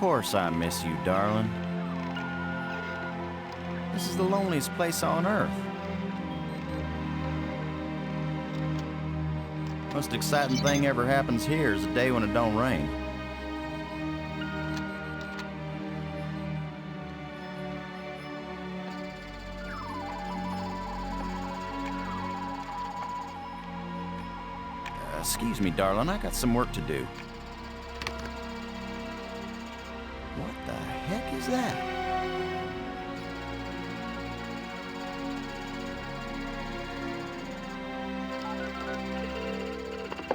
course I miss you, darling. This is the loneliest place on Earth. Most exciting thing ever happens here is the day when it don't rain. Excuse me, darling, I got some work to do. What the heck is that?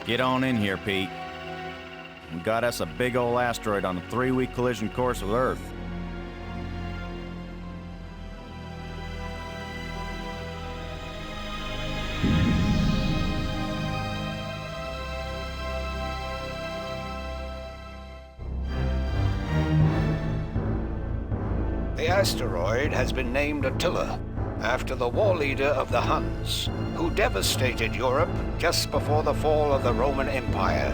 Get on in here, Pete. We got us a big old asteroid on a 3-week collision course with Earth. The asteroid has been named Attila, after the war leader of the Huns, who devastated Europe just before the fall of the Roman Empire.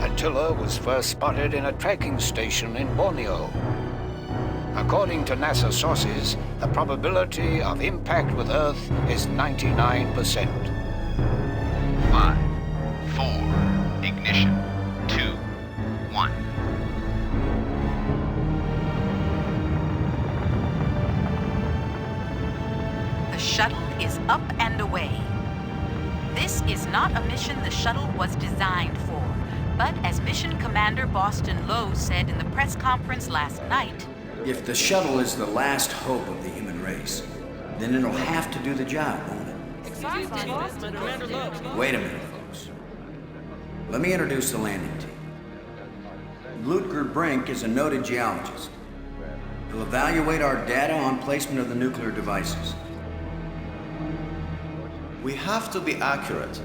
Attila was first spotted in a tracking station in Borneo. According to NASA sources, the probability of impact with Earth is 99%. 5, 4, ignition, 2, 1. The shuttle is up and away. This is not a mission the shuttle was designed for, but as Mission Commander Boston Lowe said in the press conference last night, if the shuttle is the last hope of the human race, then it'll have to do the job, won't it? Wait a minute, folks. Let me introduce the landing team. Ludger Brink is a noted geologist. He'll evaluate our data on placement of the nuclear devices. We have to be accurate.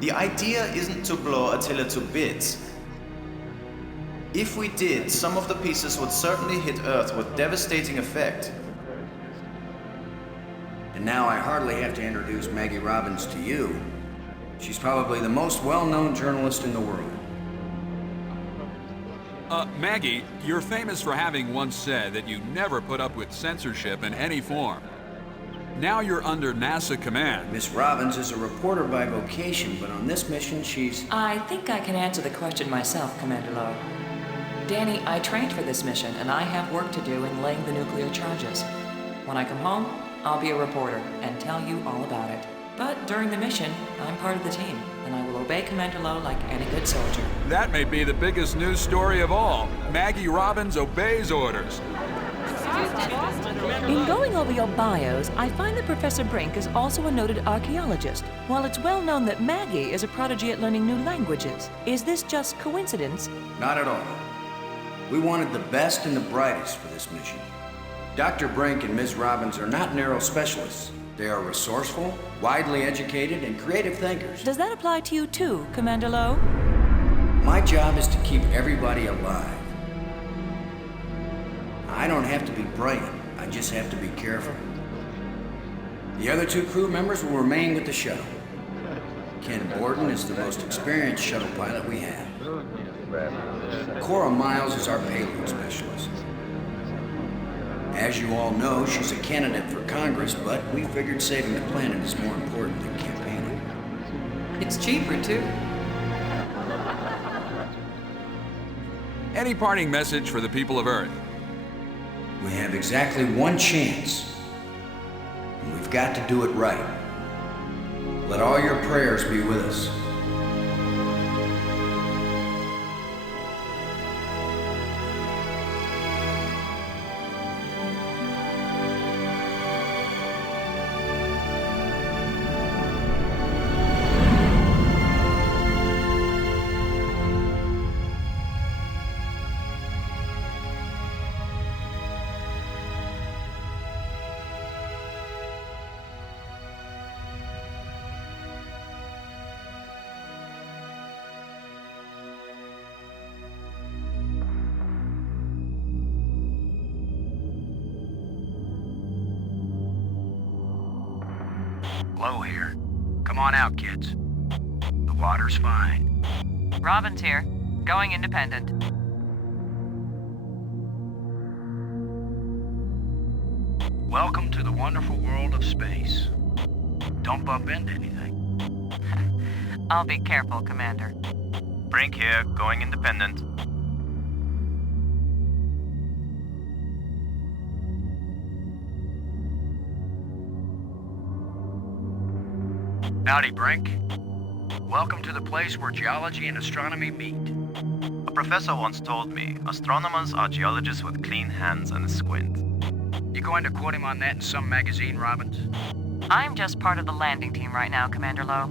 The idea isn't to blow Attila to bits. If we did, some of the pieces would certainly hit Earth with devastating effect. And now I hardly have to introduce Maggie Robbins to you. She's probably the most well-known journalist in the world. Maggie, you're famous for having once said that you never put up with censorship in any form. Now you're under NASA command. Miss Robbins is a reporter by vocation, but on this mission she's... I think I can answer the question myself, Commander Lowe. Danny, I trained for this mission, and I have work to do in laying the nuclear charges. When I come home, I'll be a reporter and tell you all about it. But during the mission, I'm part of the team, and I will obey Commander Lowe like any good soldier. That may be the biggest news story of all. Maggie Robbins obeys orders. In going over your bios, I find that Professor Brink is also a noted archaeologist, while it's well known that Maggie is a prodigy at learning new languages. Is this just coincidence? Not at all. We wanted the best and the brightest for this mission. Dr. Brink and Ms. Robbins are not narrow specialists. They are resourceful, widely educated, and creative thinkers. Does that apply to you too, Commander Lowe? My job is to keep everybody alive. I don't have to be brilliant, I just have to be careful. The other 2 crew members will remain with the shuttle. Ken Borden is the most experienced shuttle pilot we have. Cora Miles is our payload specialist. As you all know, she's a candidate for Congress, but we figured saving the planet is more important than campaigning. It's cheaper, too. Any parting message for the people of Earth? We have exactly one chance, and we've got to do it right. Let all your prayers be with us. Low here. Come on out, kids. The water's fine. Robbins here. Going independent. Welcome to the wonderful world of space. Don't bump into anything. I'll be careful, Commander. Brink here, going independent. Howdy, Brink. Welcome to the place where geology and astronomy meet. A professor once told me, astronomers are geologists with clean hands and a squint. You going to quote him on that in some magazine, Robbins? I'm just part of the landing team right now, Commander Lowe.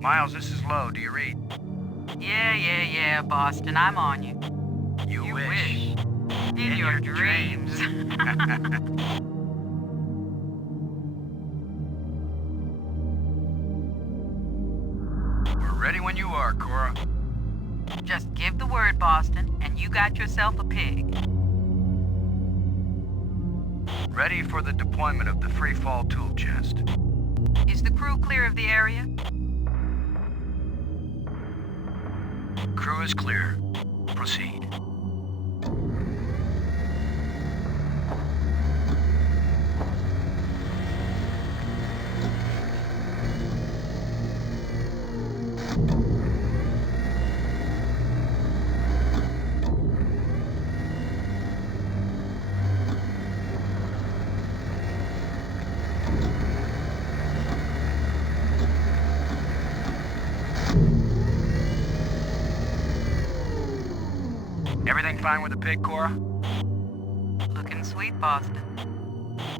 Miles, this is Lowe. Do you read? Yeah, Boston, I'm on you. You wish. In your dreams. We're ready when you are, Cora. Just give the word, Boston, and you got yourself a pig. Ready for the deployment of the free fall tool chest. Is the crew clear of the area? Crew is clear. Proceed. Everything fine with the pig, Cora? Looking sweet, Boston.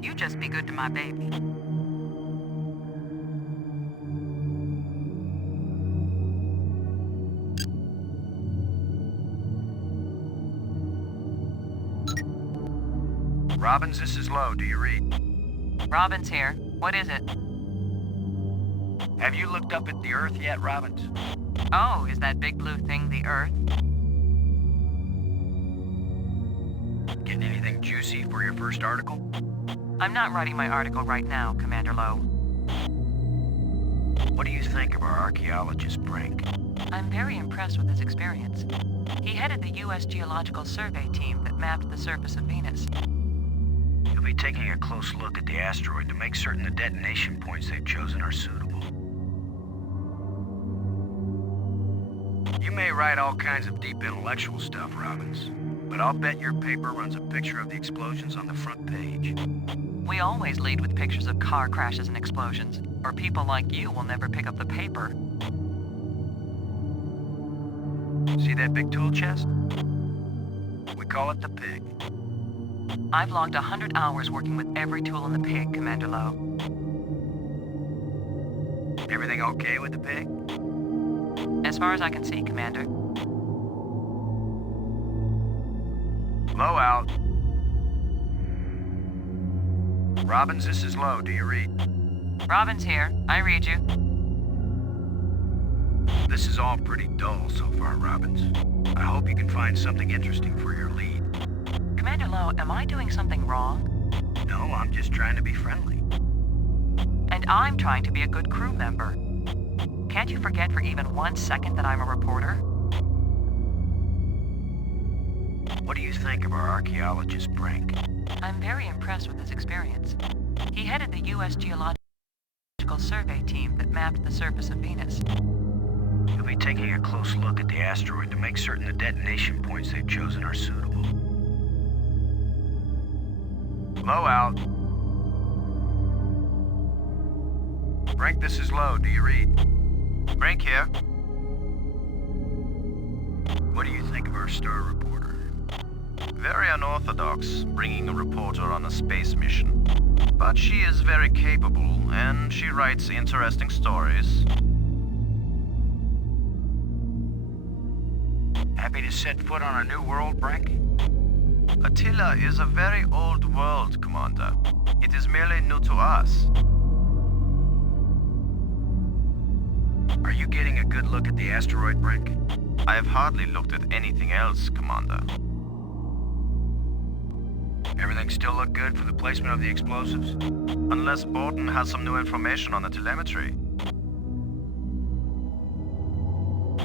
You just be good to my baby. Robbins, this is Lowe. Do you read? Robin's here. What is it? Have you looked up at the Earth yet, Robbins? Oh, is that big blue thing the Earth? Getting anything juicy for your first article? I'm not writing my article right now, Commander Lowe. What do you think of our archaeologist, Brink? I'm very impressed with his experience. He headed the U.S. Geological Survey team that mapped the surface of Venus. He'll be taking a close look at the asteroid to make certain the detonation points they've chosen are suitable. You may write all kinds of deep intellectual stuff, Robbins, but I'll bet your paper runs a picture of the explosions on the front page. We always lead with pictures of car crashes and explosions, or people like you will never pick up the paper. See that big tool chest? We call it the pig. I've logged 100 hours working with every tool in the pig, Commander Lowe. Everything okay with the pig? As far as I can see, Commander. Lowe out. Robbins, this is Lowe. Do you read? Robbins here. I read you. This is all pretty dull so far, Robbins. I hope you can find something interesting for your lead. Commander Lowe, am I doing something wrong? No, I'm just trying to be friendly. And I'm trying to be a good crew member. Can't you forget for even 1 second that I'm a reporter? What do you think of our archaeologist, Brink? I'm very impressed with his experience. He headed the U.S. Geological Survey team that mapped the surface of Venus. He'll be taking a close look at the asteroid to make certain the detonation points they've chosen are suitable. Lowe out. Brink, this is Lowe. Do you read? Brink here. What do you think of our star reporter? Very unorthodox, bringing a reporter on a space mission. But she is very capable, and she writes interesting stories. Happy to set foot on a new world, Brink? Attila is a very old world, Commander. It is merely new to us. Are you getting a good look at the asteroid, Brink? I have hardly looked at anything else, Commander. Everything still look good for the placement of the explosives? Unless Borden has some new information on the telemetry.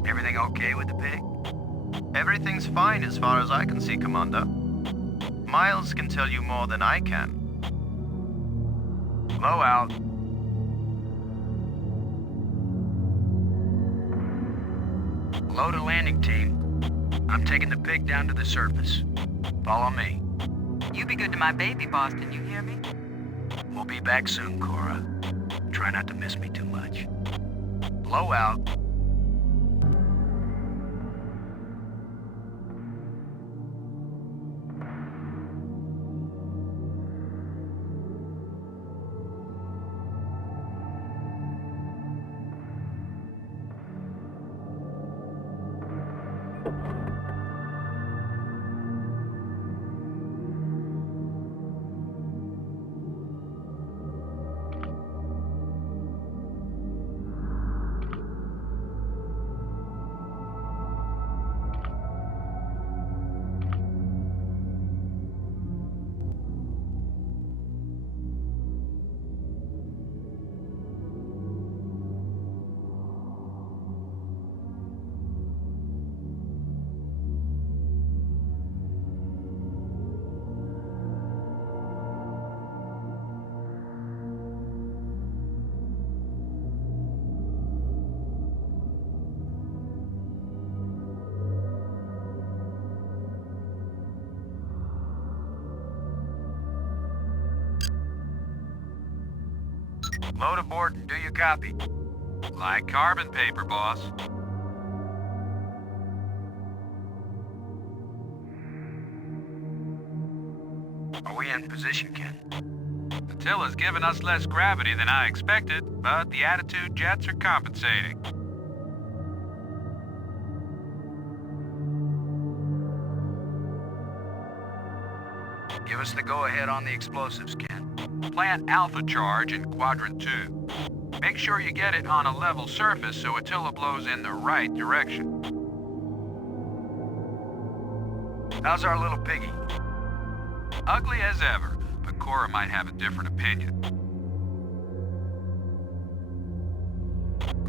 Everything okay with the pig? Everything's fine as far as I can see, Commander. Miles can tell you more than I can. Lowe out. Low to landing team. I'm taking the pig down to the surface. Follow me. You be good to my baby, Boston, you hear me? We'll be back soon, Cora. Try not to miss me too much. Lowe out. Load aboard and do you copy? Like carbon paper, boss. Are we in position, Ken? Attila's given us less gravity than I expected, but the attitude jets are compensating. Give us the go-ahead on the explosives, Ken. Plant Alpha charge in Quadrant 2. Make sure you get it on a level surface so Attila blows in the right direction. How's our little piggy? Ugly as ever, but Cora might have a different opinion.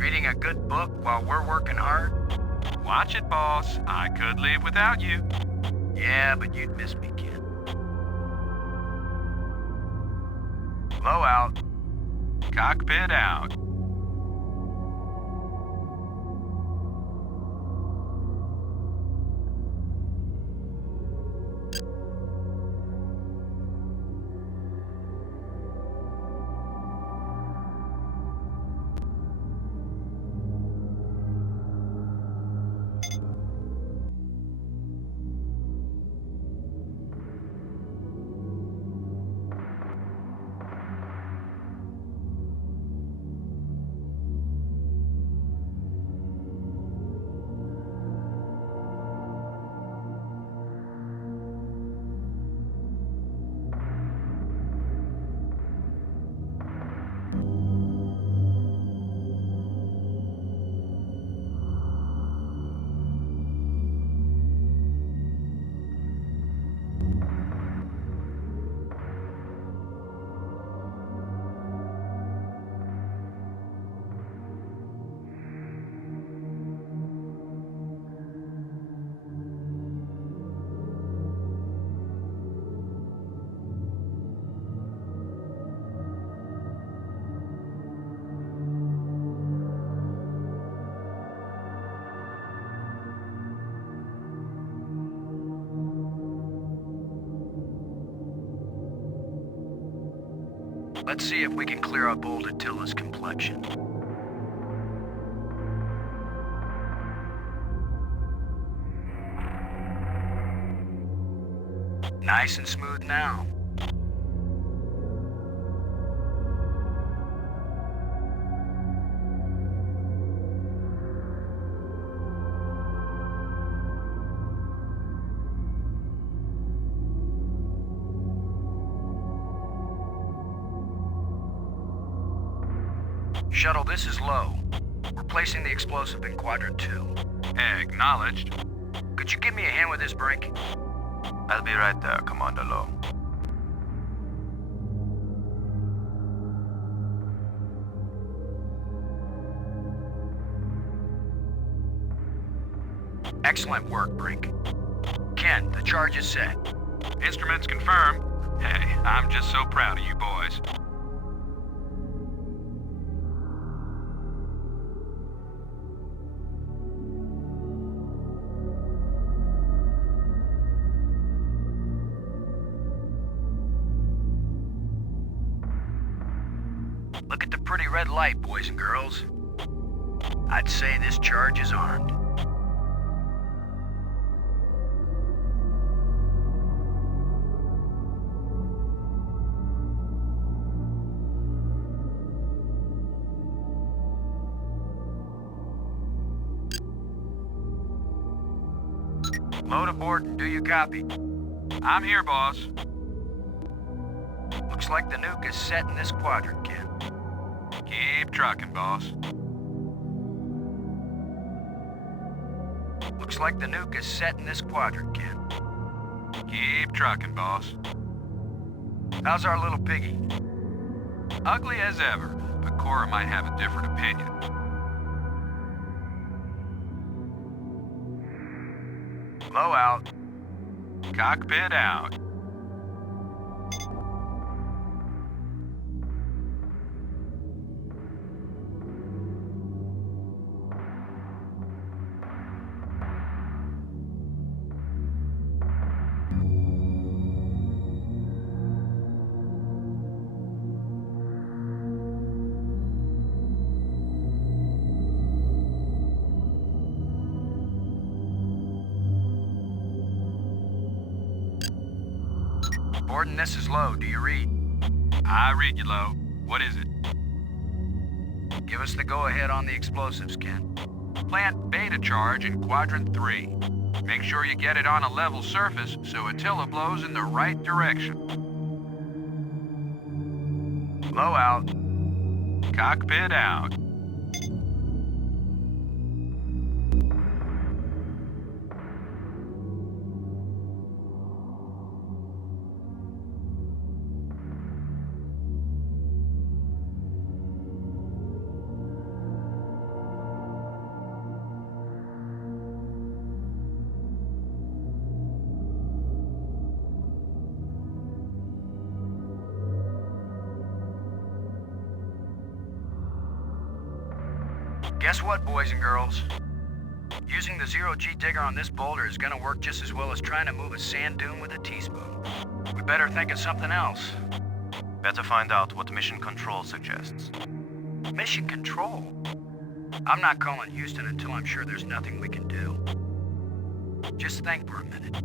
Reading a good book while we're working hard? Watch it, boss. I could leave without you. Yeah, but you'd miss me, kid. Blow out. Cockpit out. Let's see if we can clear up old Attila's complexion. Nice and smooth now. Shuttle, this is Low. We're placing the explosive in Quadrant 2. Acknowledged. Could you give me a hand with this, Brink? I'll be right there, Commander Low. Excellent work, Brink. Ken, the charge is set. Instruments confirmed. Hey, I'm just so proud of you boys. Look at the pretty red light, boys and girls. I'd say this charge is armed. Load aboard and do you copy? I'm here, boss. Looks like the nuke is set in this quadrant, Ken. Keep trucking, boss. Looks like the nuke is set in this quadrant, Ken. Keep trucking, boss. How's our little piggy? Ugly as ever, but Cora might have a different opinion. Low out. Cockpit out. Borden, this is Low. Do you read? I read you, Low. What is it? Give us the go-ahead on the explosives, Ken. Plant beta charge in Quadrant 3. Make sure you get it on a level surface so Attila blows in the right direction. Low out. Cockpit out. Guess what, boys and girls? Using the zero-G digger on this boulder is gonna work just as well as trying to move a sand dune with a teaspoon. We better think of something else. Better find out what Mission Control suggests. Mission Control? I'm not calling Houston until I'm sure there's nothing we can do. Just think for a minute.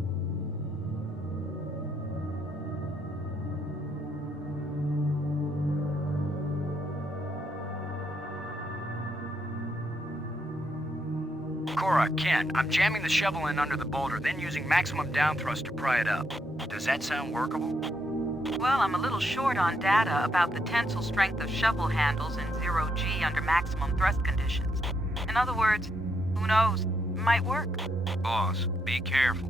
Cora, Ken, I'm jamming the shovel in under the boulder, then using maximum down thrust to pry it up. Does that sound workable? Well, I'm a little short on data about the tensile strength of shovel handles in zero-G under maximum thrust conditions. In other words, who knows? Might work. Boss, be careful.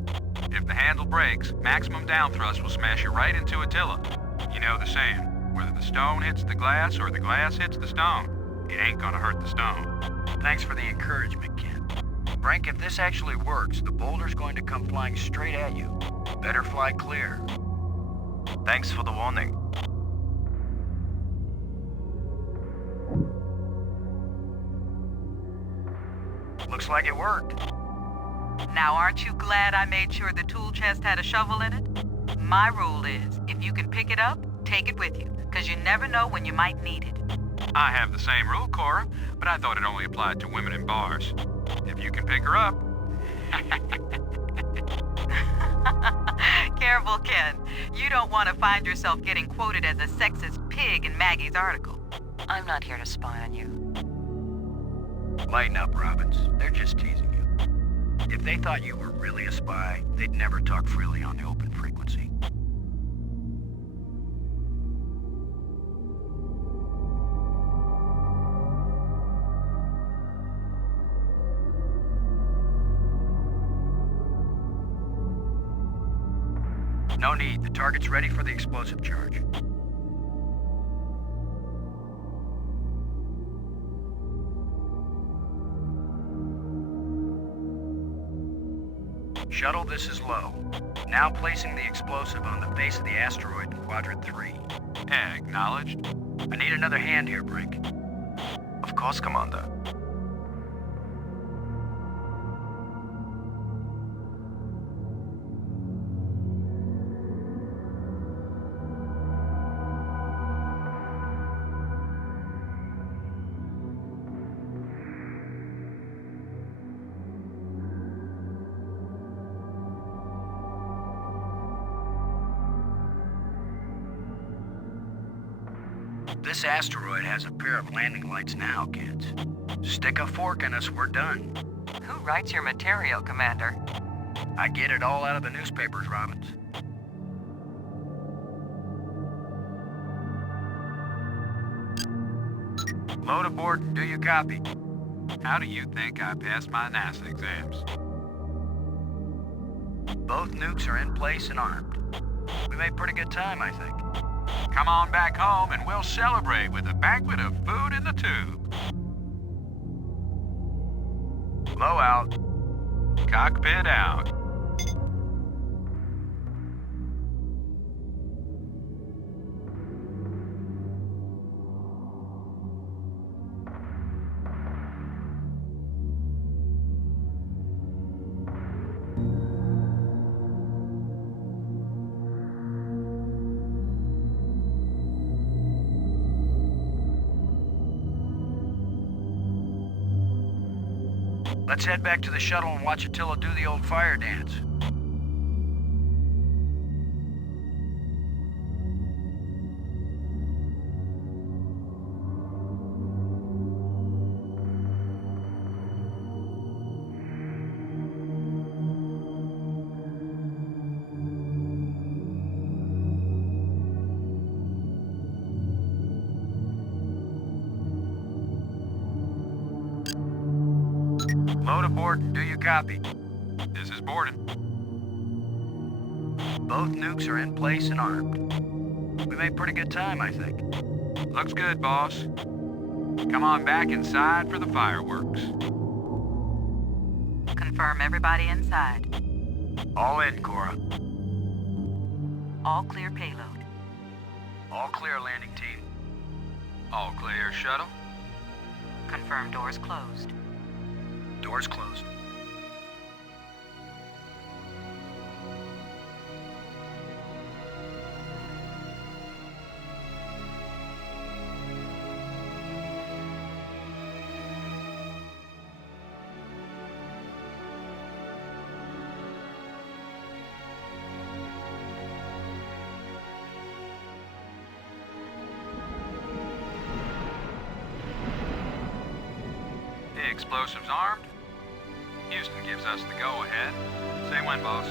If the handle breaks, maximum down thrust will smash you right into Attila. You know the saying, whether the stone hits the glass or the glass hits the stone, it ain't gonna hurt the stone. Thanks for the encouragement, Ken. Frank, if this actually works, the boulder's going to come flying straight at you. Better fly clear. Thanks for the warning. Looks like it worked. Now, aren't you glad I made sure the tool chest had a shovel in it? My rule is, if you can pick it up, take it with you, because you never know when you might need it. I have the same rule, Cora, but I thought it only applied to women in bars. If you can pick her up. Careful, Ken. You don't want to find yourself getting quoted as a sexist pig in Maggie's article. I'm not here to spy on you. Lighten up, Robbins. They're just teasing you. If they thought you were really a spy, they'd never talk freely on the open frequency. No need. The target's ready for the explosive charge. Shuttle, this is low. Now placing the explosive on the base of the asteroid in Quadrant 3. Acknowledged. I need another hand here, Brink. Of course, Commander. This asteroid has a pair of landing lights now, kids. Stick a fork in us, we're done. Who writes your material, Commander? I get it all out of the newspapers, Robbins. Load aboard and do you copy? How do you think I passed my NASA exams? Both nukes are in place and armed. We made pretty good time, I think. Come on back home and we'll celebrate with a banquet of food in the tube. Low out. Cockpit out. Let's head back to the shuttle and watch Attila do the old fire dance. Load aboard and do you copy? This is boarding. Both nukes are in place and armed. We made pretty good time, I think. Looks good, boss. Come on back inside for the fireworks. Confirm everybody inside. All in, Cora. All clear payload. All clear, landing team. All clear, shuttle. Confirm doors closed. Doors closed. Explosives armed. Houston gives us the go-ahead. Say when, boss.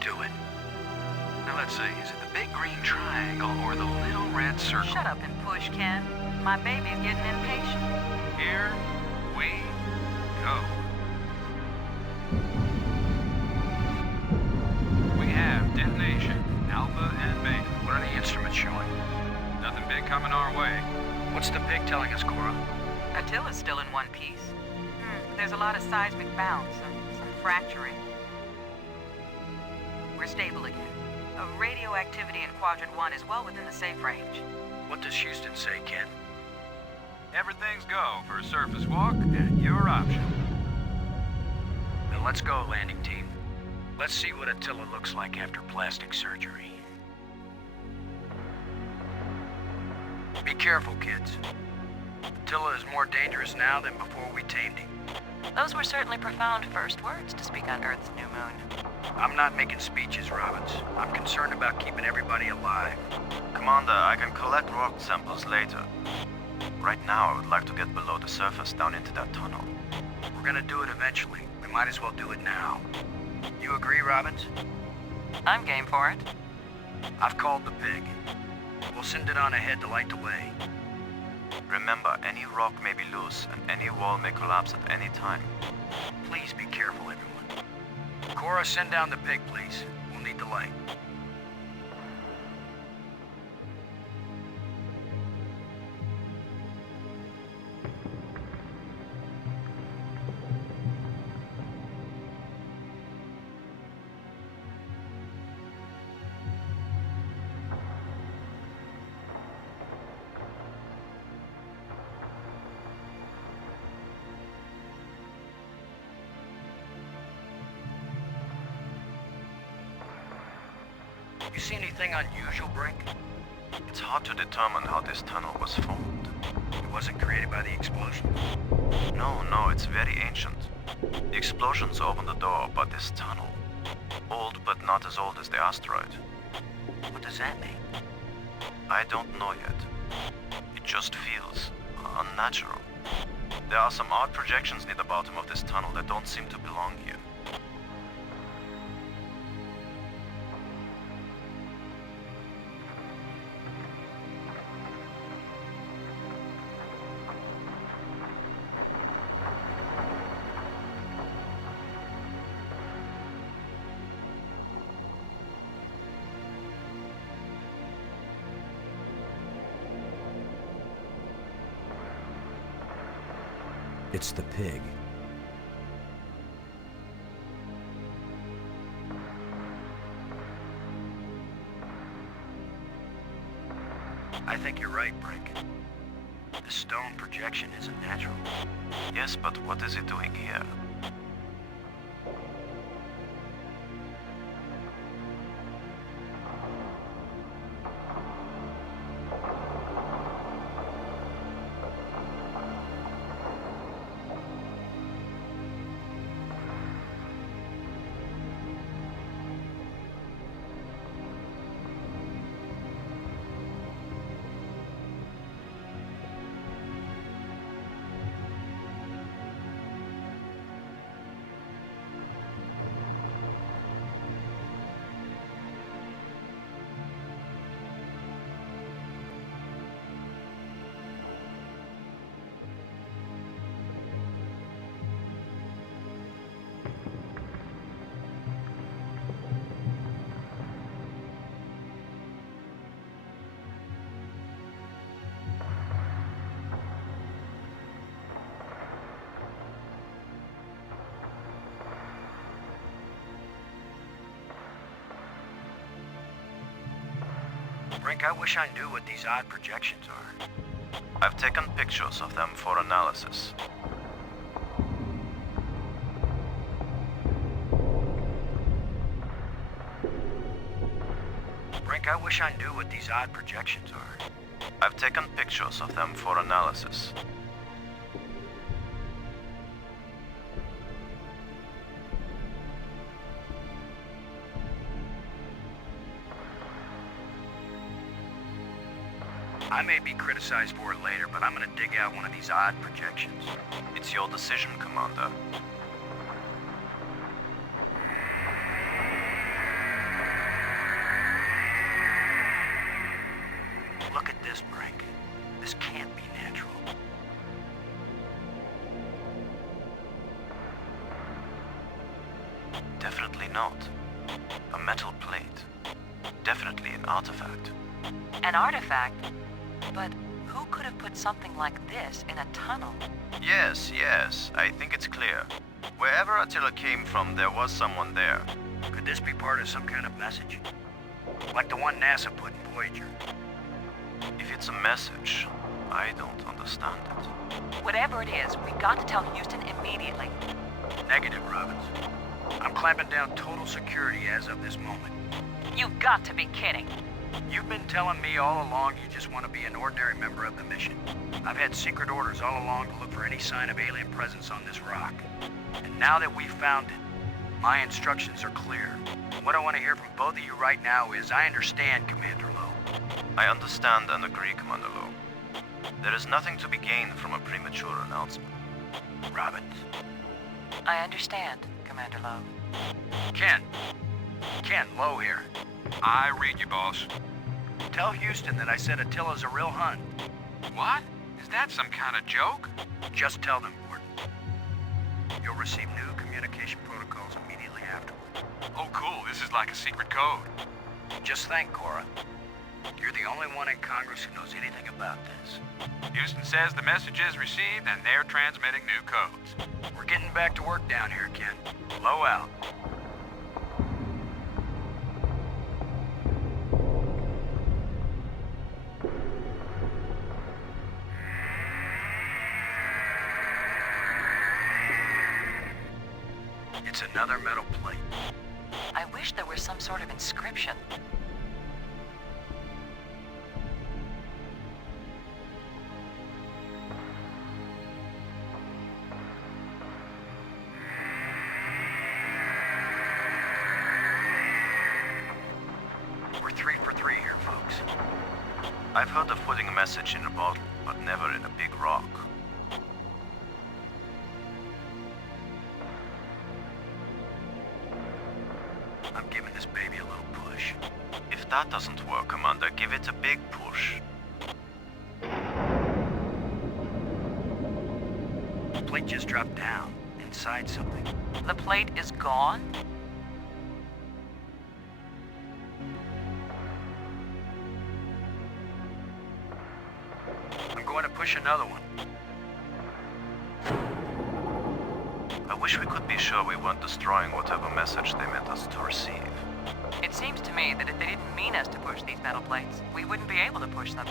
Do it. Now let's see, is it the big green triangle or the little red circle? Shut up and push, Ken. My baby's getting impatient. Here we go. We have detonation, Alpha and Beta. What are the instruments showing? Nothing big coming our way. What's the pig telling us, Cora? Attila's still in one piece. There's a lot of seismic bounce, some fracturing. We're stable again. Radioactivity in Quadrant 1 is well within the safe range. What does Houston say, Ken? Everything's go for a surface walk at your option. Then let's go, landing team. Let's see what Attila looks like after plastic surgery. Be careful, kids. Attila is more dangerous now than before we tamed him. Those were certainly profound first words to speak on Earth's new moon. I'm not making speeches, Robbins. I'm concerned about keeping everybody alive. Commander, I can collect rock samples later. Right now, I would like to get below the surface down into that tunnel. We're gonna do it eventually. We might as well do it now. You agree, Robbins? I'm game for it. I've called the pig. We'll send it on ahead to light the way. Remember, any rock may be loose, and any wall may collapse at any time. Please be careful, everyone. Cora, send down the pig, please. We'll need the light. You see anything unusual, Brink? It's hard to determine how this tunnel was formed. It wasn't created by the explosion. No, it's very ancient. The explosions opened the door, but this tunnel... old, but not as old as the asteroid. What does that mean? I don't know yet. It just feels unnatural. There are some odd projections near the bottom of this tunnel that don't seem to belong here. It's the pig. I think you're right, Brink. The stone projection isn't natural. Yes, but what is it doing here? Brink, I wish I knew what these odd projections are. I've taken pictures of them for analysis. Brink, I wish I knew what these odd projections are. I've taken pictures of them for analysis. I may be criticized for it later, but I'm gonna dig out one of these odd projections. It's your decision, Commander. Look at this, Brink. This can't be natural. Definitely not. A metal plate. Definitely an artifact. An artifact? But who could have put something like this in a tunnel? Yes, I think it's clear. Wherever Attila came from, there was someone there. Could this be part of some kind of message? Like the one NASA put in Voyager? If it's a message, I don't understand it. Whatever it is, we've got to tell Houston immediately. Negative, Robbins. I'm clamping down total security as of this moment. You've got to be kidding. You've been telling me all along you just want to be an ordinary member of the mission. I've had secret orders all along to look for any sign of alien presence on this rock. And now that we've found it, my instructions are clear. What I want to hear from both of you right now is, I understand, Commander Lowe. I understand and agree, Commander Lowe. There is nothing to be gained from a premature announcement. Robbins. I understand, Commander Lowe. Ken, Lowe here. I read you, boss. Tell Houston that I said Attila's a real Hun. What? Is that some kind of joke? Just tell them, Gordon. You'll receive new communication protocols immediately afterward. Oh, cool. This is like a secret code. Just think, Cora. You're the only one in Congress who knows anything about this. Houston says the message is received and they're transmitting new codes. We're getting back to work down here, Ken. Low out. It's another metal plate. I wish there was some sort of inscription. We're 3 for 3 here, folks. I've heard of putting a message in a bottle, but never in a big rock. I'm giving this baby a little push. If that doesn't work, Commander, give it a big push. The plate just dropped down, inside something. The plate is gone? I'm going to push another one. I wish we could be sure we weren't destroying whatever message they meant us to receive. It seems to me that if they didn't mean us to push these metal plates, we wouldn't be able to push them.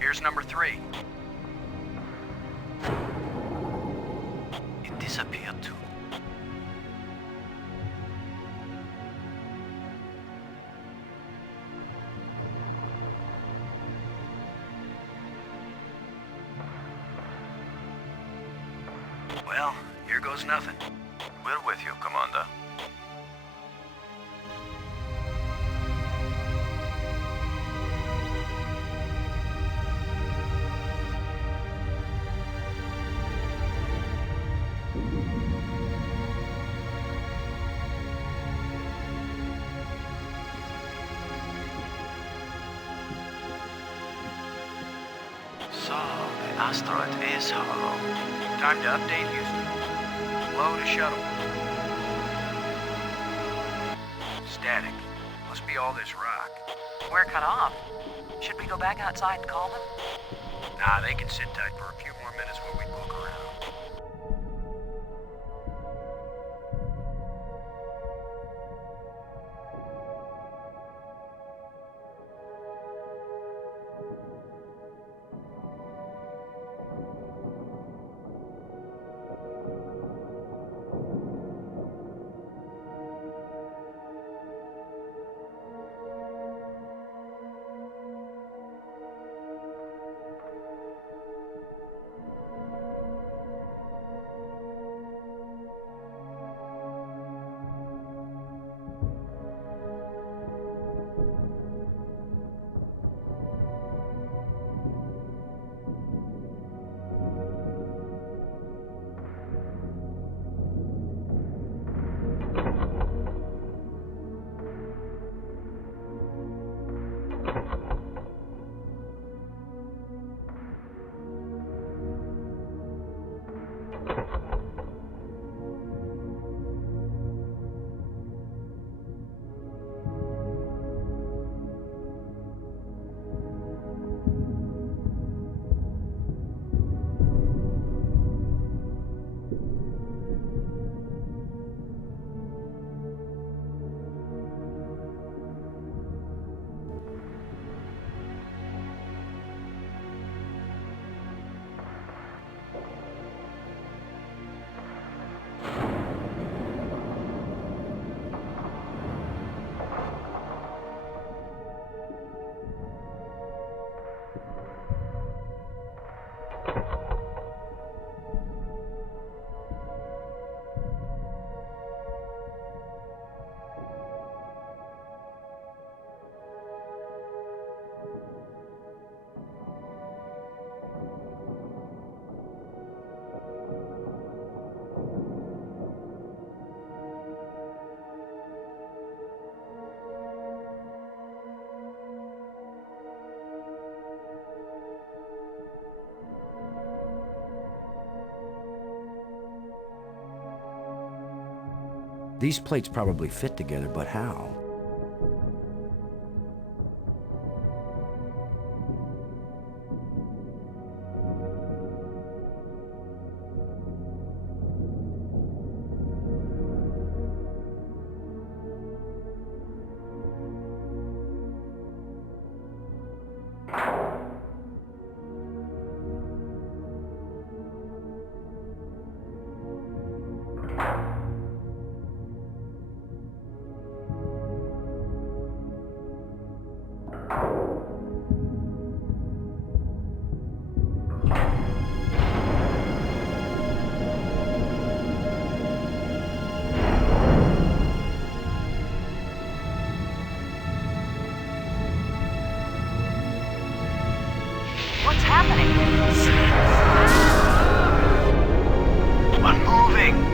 Here's number 3. It disappeared too. Well, here goes nothing. We're with you, Commander. So, the asteroid is hollow. Time to update Houston. Low to shuttle. Static. Must be all this rock. We're cut off. Should we go back outside and call them? Nah, they can sit tight for a few more minutes while we poke around. These plates probably fit together, but how? What's happening? Unmoving!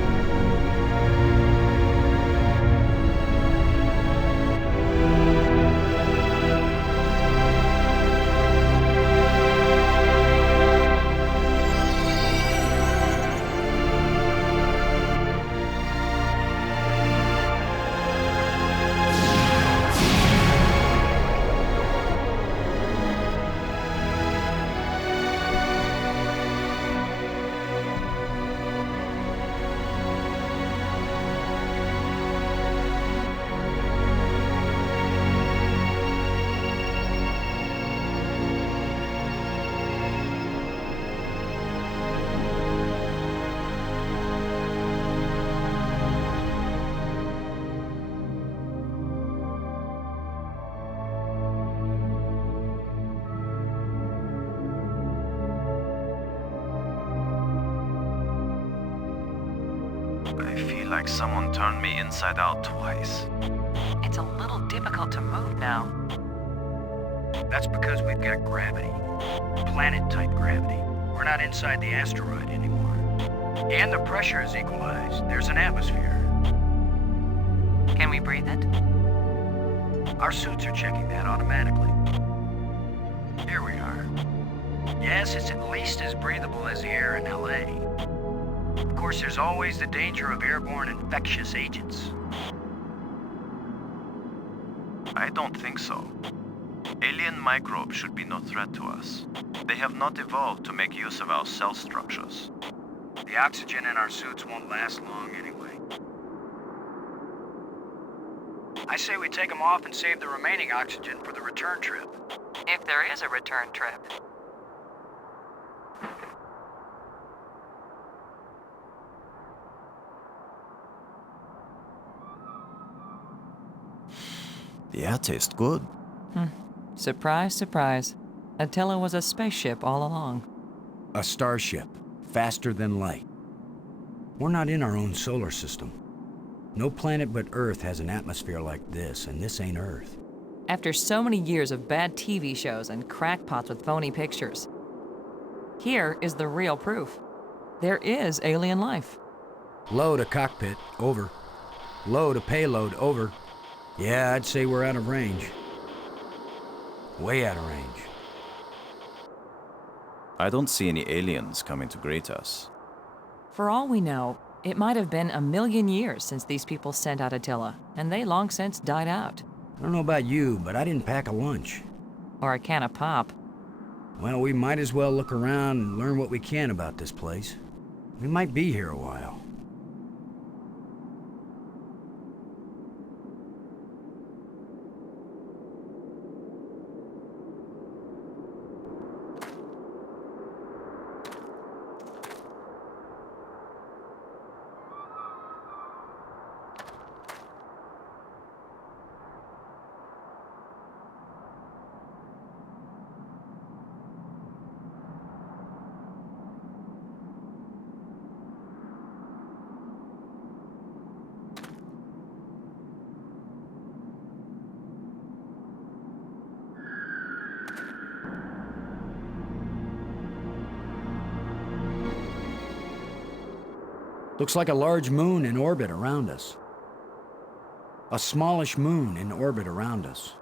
I feel like someone turned me inside out twice. It's a little difficult to move now. That's because we've got gravity. Planet-type gravity. We're not inside the asteroid anymore. And the pressure is equalized. There's an atmosphere. Can we breathe it? Our suits are checking that automatically. Here we are. Yes, it's at least as breathable as the air in LA. Of course, there's always the danger of airborne infectious agents. I don't think so. Alien microbes should be no threat to us. They have not evolved to make use of our cell structures. The oxygen in our suits won't last long anyway. I say we take them off and save the remaining oxygen for the return trip. If there is a return trip. The air tastes good. Surprise, surprise. Attila was a spaceship all along. A starship, faster than light. We're not in our own solar system. No planet but Earth has an atmosphere like this, and this ain't Earth. After so many years of bad TV shows and crackpots with phony pictures, here is the real proof. There is alien life. Load a cockpit, over. Load a payload, over. Yeah, I'd say we're out of range. Way out of range. I don't see any aliens coming to greet us. For all we know, it might have been 1,000,000 years since these people sent out Attila, and they long since died out. I don't know about you, but I didn't pack a lunch. Or a can of pop. Well, we might as well look around and learn what we can about this place. We might be here a while. Looks like a large moon in orbit around us. A smallish moon in orbit around us.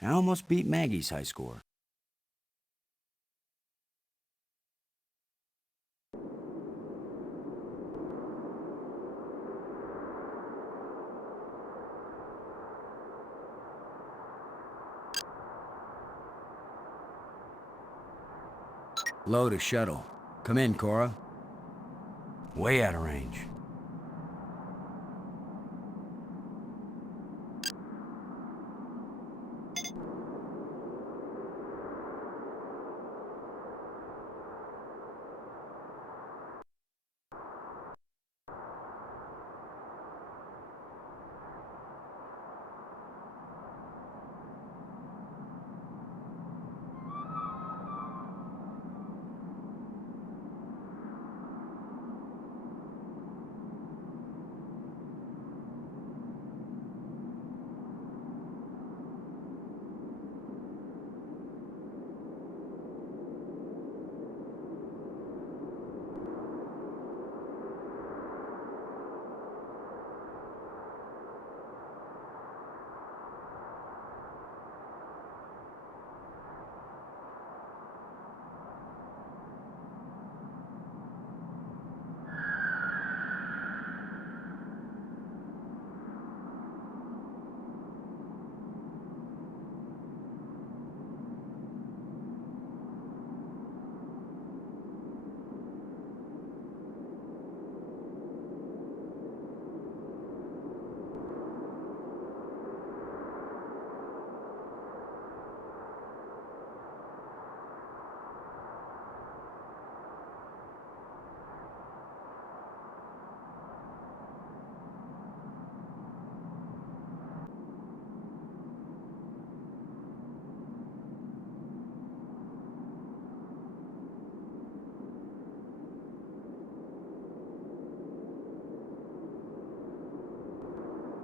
I almost beat Maggie's high score. Low to shuttle. Come in, Cora. Way out of range.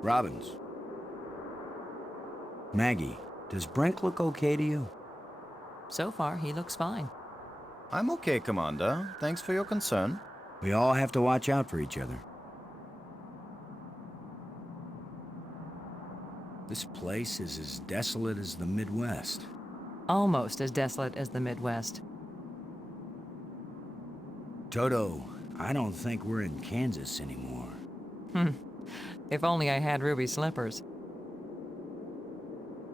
Robbins. Maggie, does Brink look okay to you? So far, he looks fine. I'm okay, Commander. Thanks for your concern. We all have to watch out for each other. This place is as desolate as the Midwest. Almost as desolate as the Midwest. Toto, I don't think we're in Kansas anymore. If only I had ruby slippers.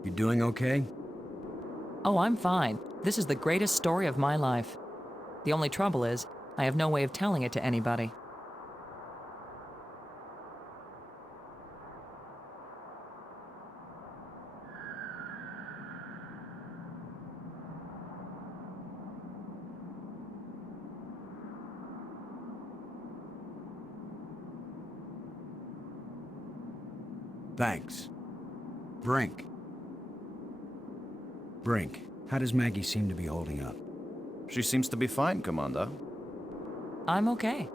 You doing okay? Oh, I'm fine. This is the greatest story of my life. The only trouble is, I have no way of telling it to anybody. Thanks. Brink. Brink, how does Maggie seem to be holding up? She seems to be fine, Commander. I'm okay.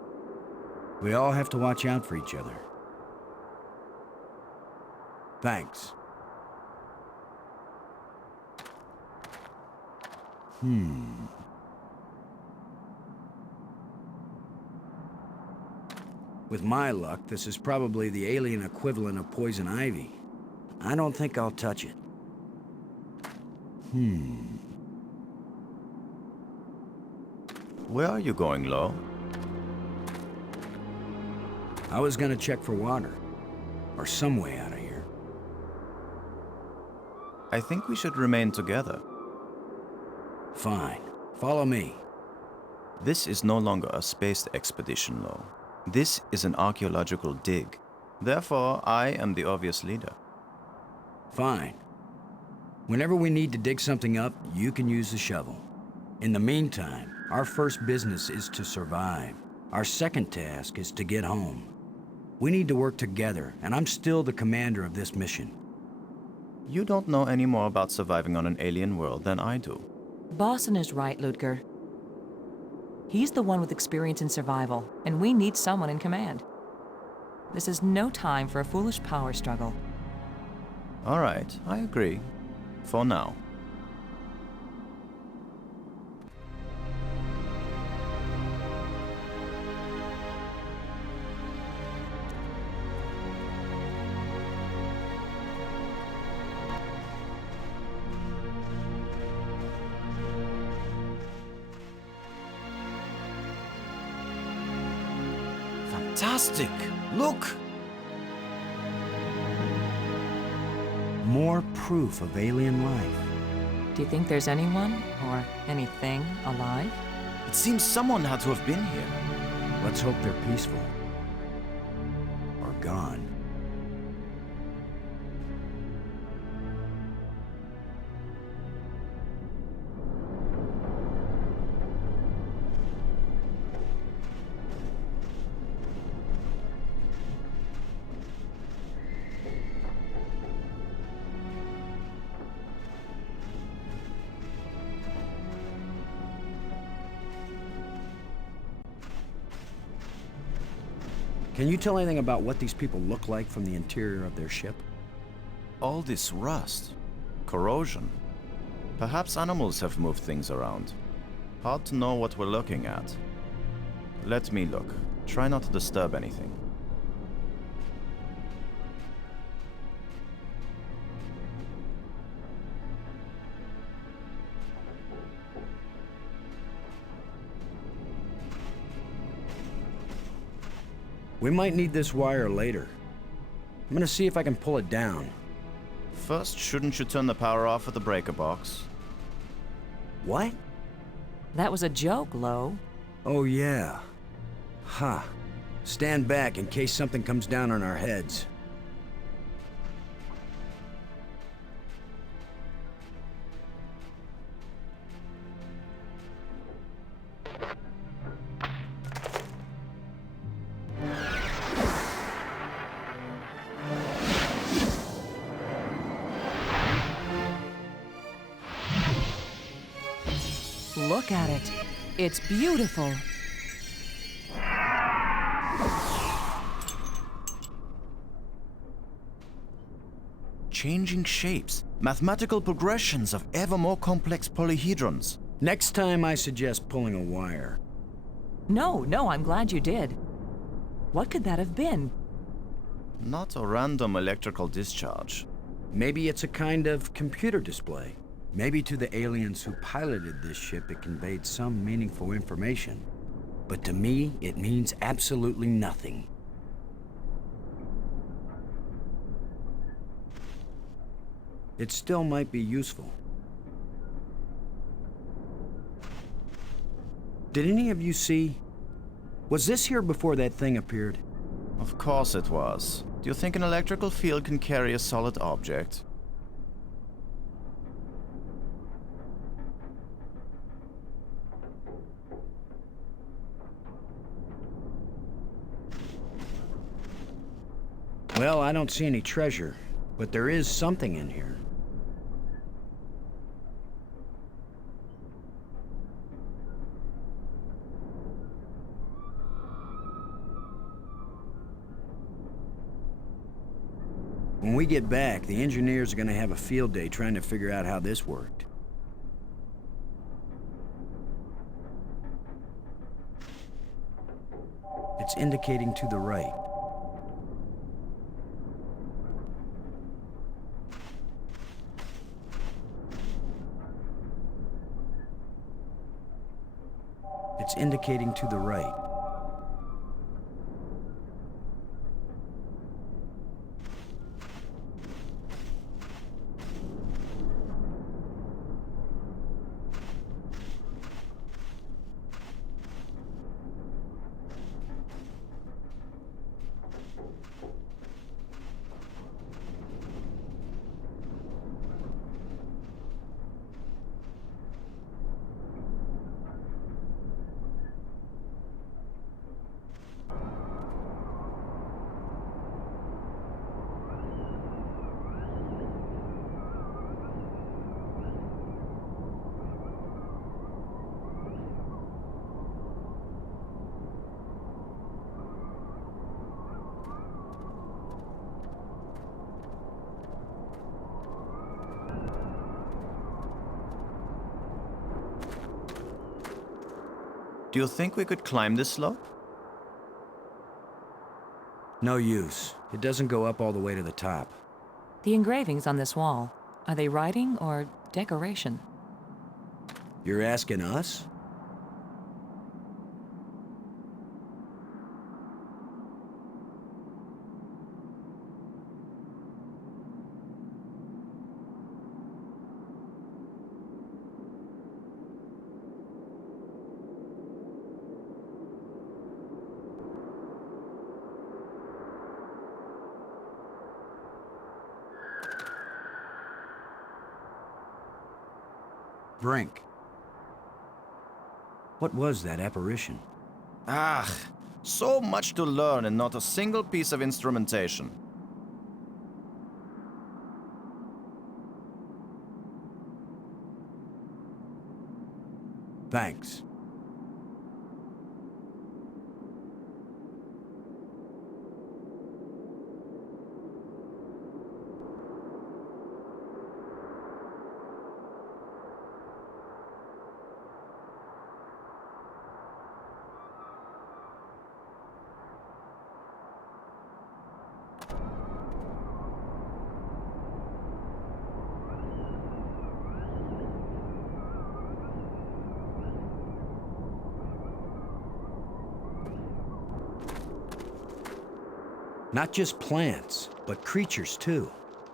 We all have to watch out for each other. Thanks. With my luck, this is probably the alien equivalent of poison ivy. I don't think I'll touch it. Where are you going, Lo? I was gonna check for water. Or some way out of here. I think we should remain together. Fine. Follow me. This is no longer a space expedition, Lo. This is an archaeological dig. Therefore, I am the obvious leader. Fine. Whenever we need to dig something up, you can use the shovel. In the meantime, our first business is to survive. Our second task is to get home. We need to work together, and I'm still the commander of this mission. You don't know any more about surviving on an alien world than I do. Boston is right, Ludger. He's the one with experience in survival, and we need someone in command. This is no time for a foolish power struggle. All right, I agree. For now. fantastic! Look! More proof of alien life. Do you think there's anyone or anything alive? It seems someone had to have been here. Let's hope they're peaceful. Or gone. Can you tell anything about what these people look like from the interior of their ship? All this rust, corrosion. Perhaps animals have moved things around. Hard to know what we're looking at. Let me look. Try not to disturb anything. We might need this wire later. I'm gonna see if I can pull it down. First, shouldn't you turn the power off at the breaker box? What? That was a joke, Lo. Oh, yeah. Ha. Stand back in case something comes down on our heads. Look at it. It's beautiful. Changing shapes, mathematical progressions of ever more complex polyhedrons. Next time I suggest pulling a wire. No, I'm glad you did. What could that have been? Not a random electrical discharge. Maybe it's a kind of computer display. Maybe to the aliens who piloted this ship it conveyed some meaningful information. But to me, it means absolutely nothing. It still might be useful. Did any of you see? Was this here before that thing appeared? Of course it was. Do you think an electrical field can carry a solid object? Well, I don't see any treasure, but there is something in here. When we get back, the engineers are going to have a field day trying to figure out how this worked. It's indicating to the right. It's indicating to the right. Do you think we could climb this slope? No use. It doesn't go up all the way to the top. The engravings on this wall, are they writing or decoration? You're asking us? Brink. What was that apparition? Ah, so much to learn and not a single piece of instrumentation. Thanks. Not just plants, but creatures too.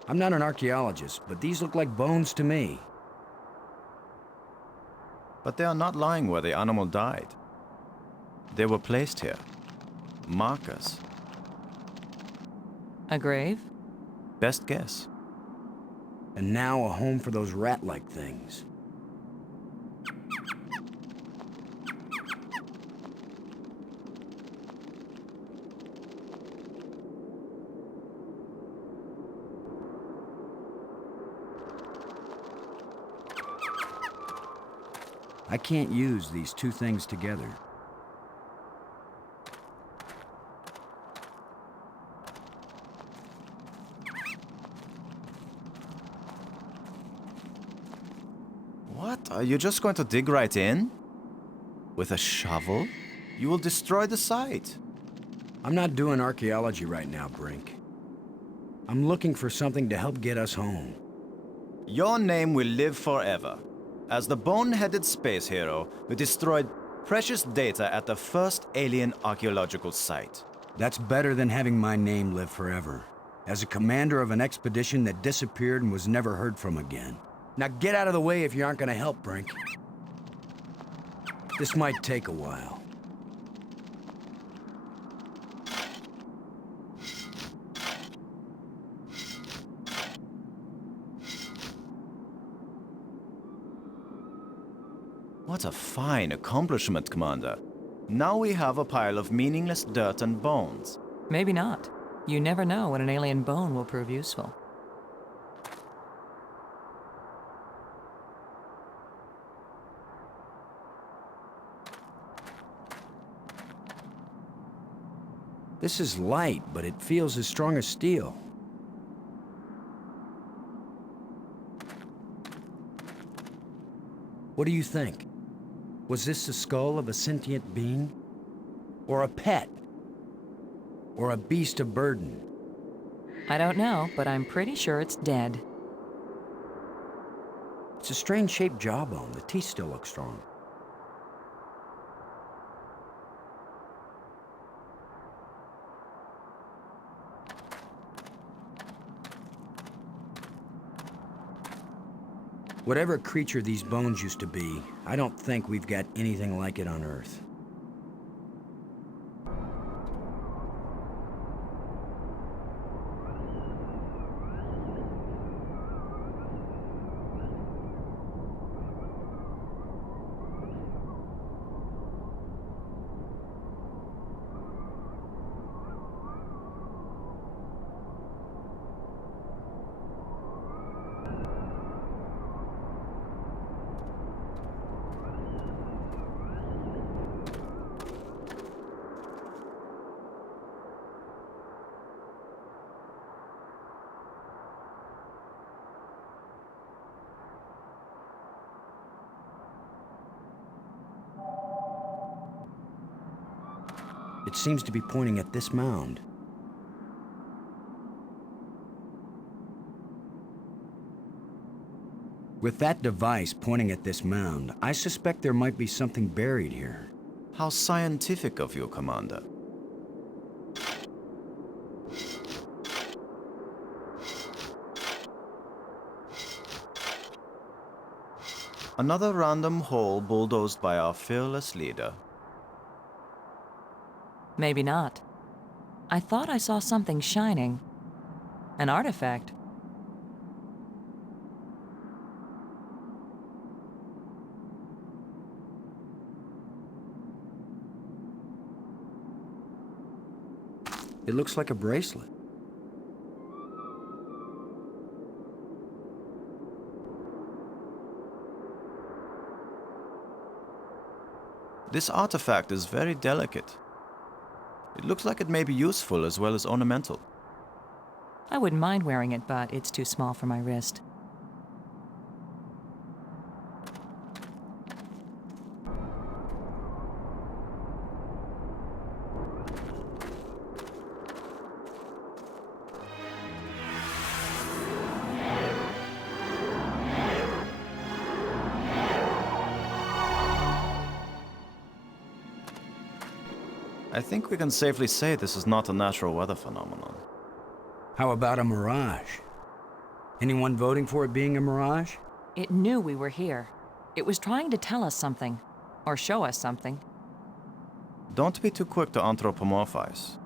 I'm not an archaeologist, but these look like bones to me. But they are not lying where the animal died. They were placed here. Markers. A grave? Best guess. And now a home for those rat-like things. I can't use these two things together. What? Are you just going to dig right in? With a shovel? You will destroy the site. I'm not doing archaeology right now, Brink. I'm looking for something to help get us home. Your name will live forever. As the bone-headed space hero who destroyed precious data at the first alien archaeological site. That's better than having my name live forever. As a commander of an expedition that disappeared and was never heard from again. Now get out of the way if you aren't gonna help, Brink. This might take a while. What a fine accomplishment, Commander. Now we have a pile of meaningless dirt and bones. Maybe not. You never know when an alien bone will prove useful. This is light, but it feels as strong as steel. What do you think? Was this the skull of a sentient being? Or a pet? Or a beast of burden? I don't know, but I'm pretty sure it's dead. It's a strange-shaped jawbone. The teeth still look strong. Whatever creature these bones used to be, I don't think we've got anything like it on Earth. It seems to be pointing at this mound. With that device pointing at this mound, I suspect there might be something buried here. How scientific of you, Commander. Another random hole bulldozed by our fearless leader. Maybe not. I thought I saw something shining. An artifact. It looks like a bracelet. This artifact is very delicate. It looks like it may be useful as well as ornamental. I wouldn't mind wearing it, but it's too small for my wrist. I think we can safely say this is not a natural weather phenomenon. How about a mirage? Anyone voting for it being a mirage? It knew we were here. It was trying to tell us something, or show us something. Don't be too quick to anthropomorphize.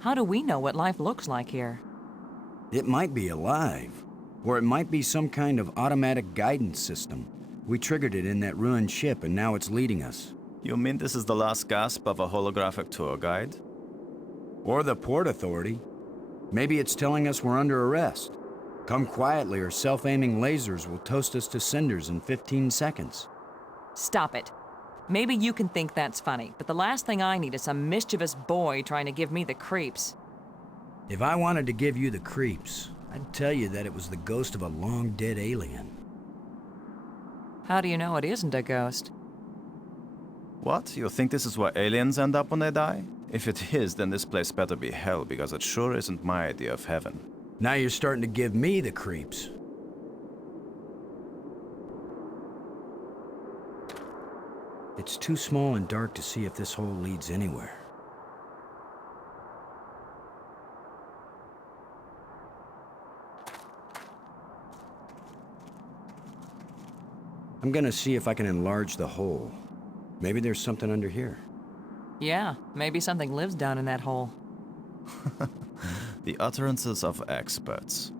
How do we know what life looks like here? It might be alive, or it might be some kind of automatic guidance system. We triggered it in that ruined ship, and now it's leading us. You mean this is the last gasp of a holographic tour guide? Or the Port Authority. Maybe it's telling us we're under arrest. Come quietly or self-aiming lasers will toast us to cinders in 15 seconds. Stop it. Maybe you can think that's funny, but the last thing I need is some mischievous boy trying to give me the creeps. If I wanted to give you the creeps, I'd tell you that it was the ghost of a long-dead alien. How do you know it isn't a ghost? What? You think this is where aliens end up when they die? If it is, then this place better be hell, because it sure isn't my idea of heaven. Now you're starting to give me the creeps. It's too small and dark to see if this hole leads anywhere. I'm gonna see if I can enlarge the hole. Maybe there's something under here. Yeah, maybe something lives down in that hole. The utterances of experts.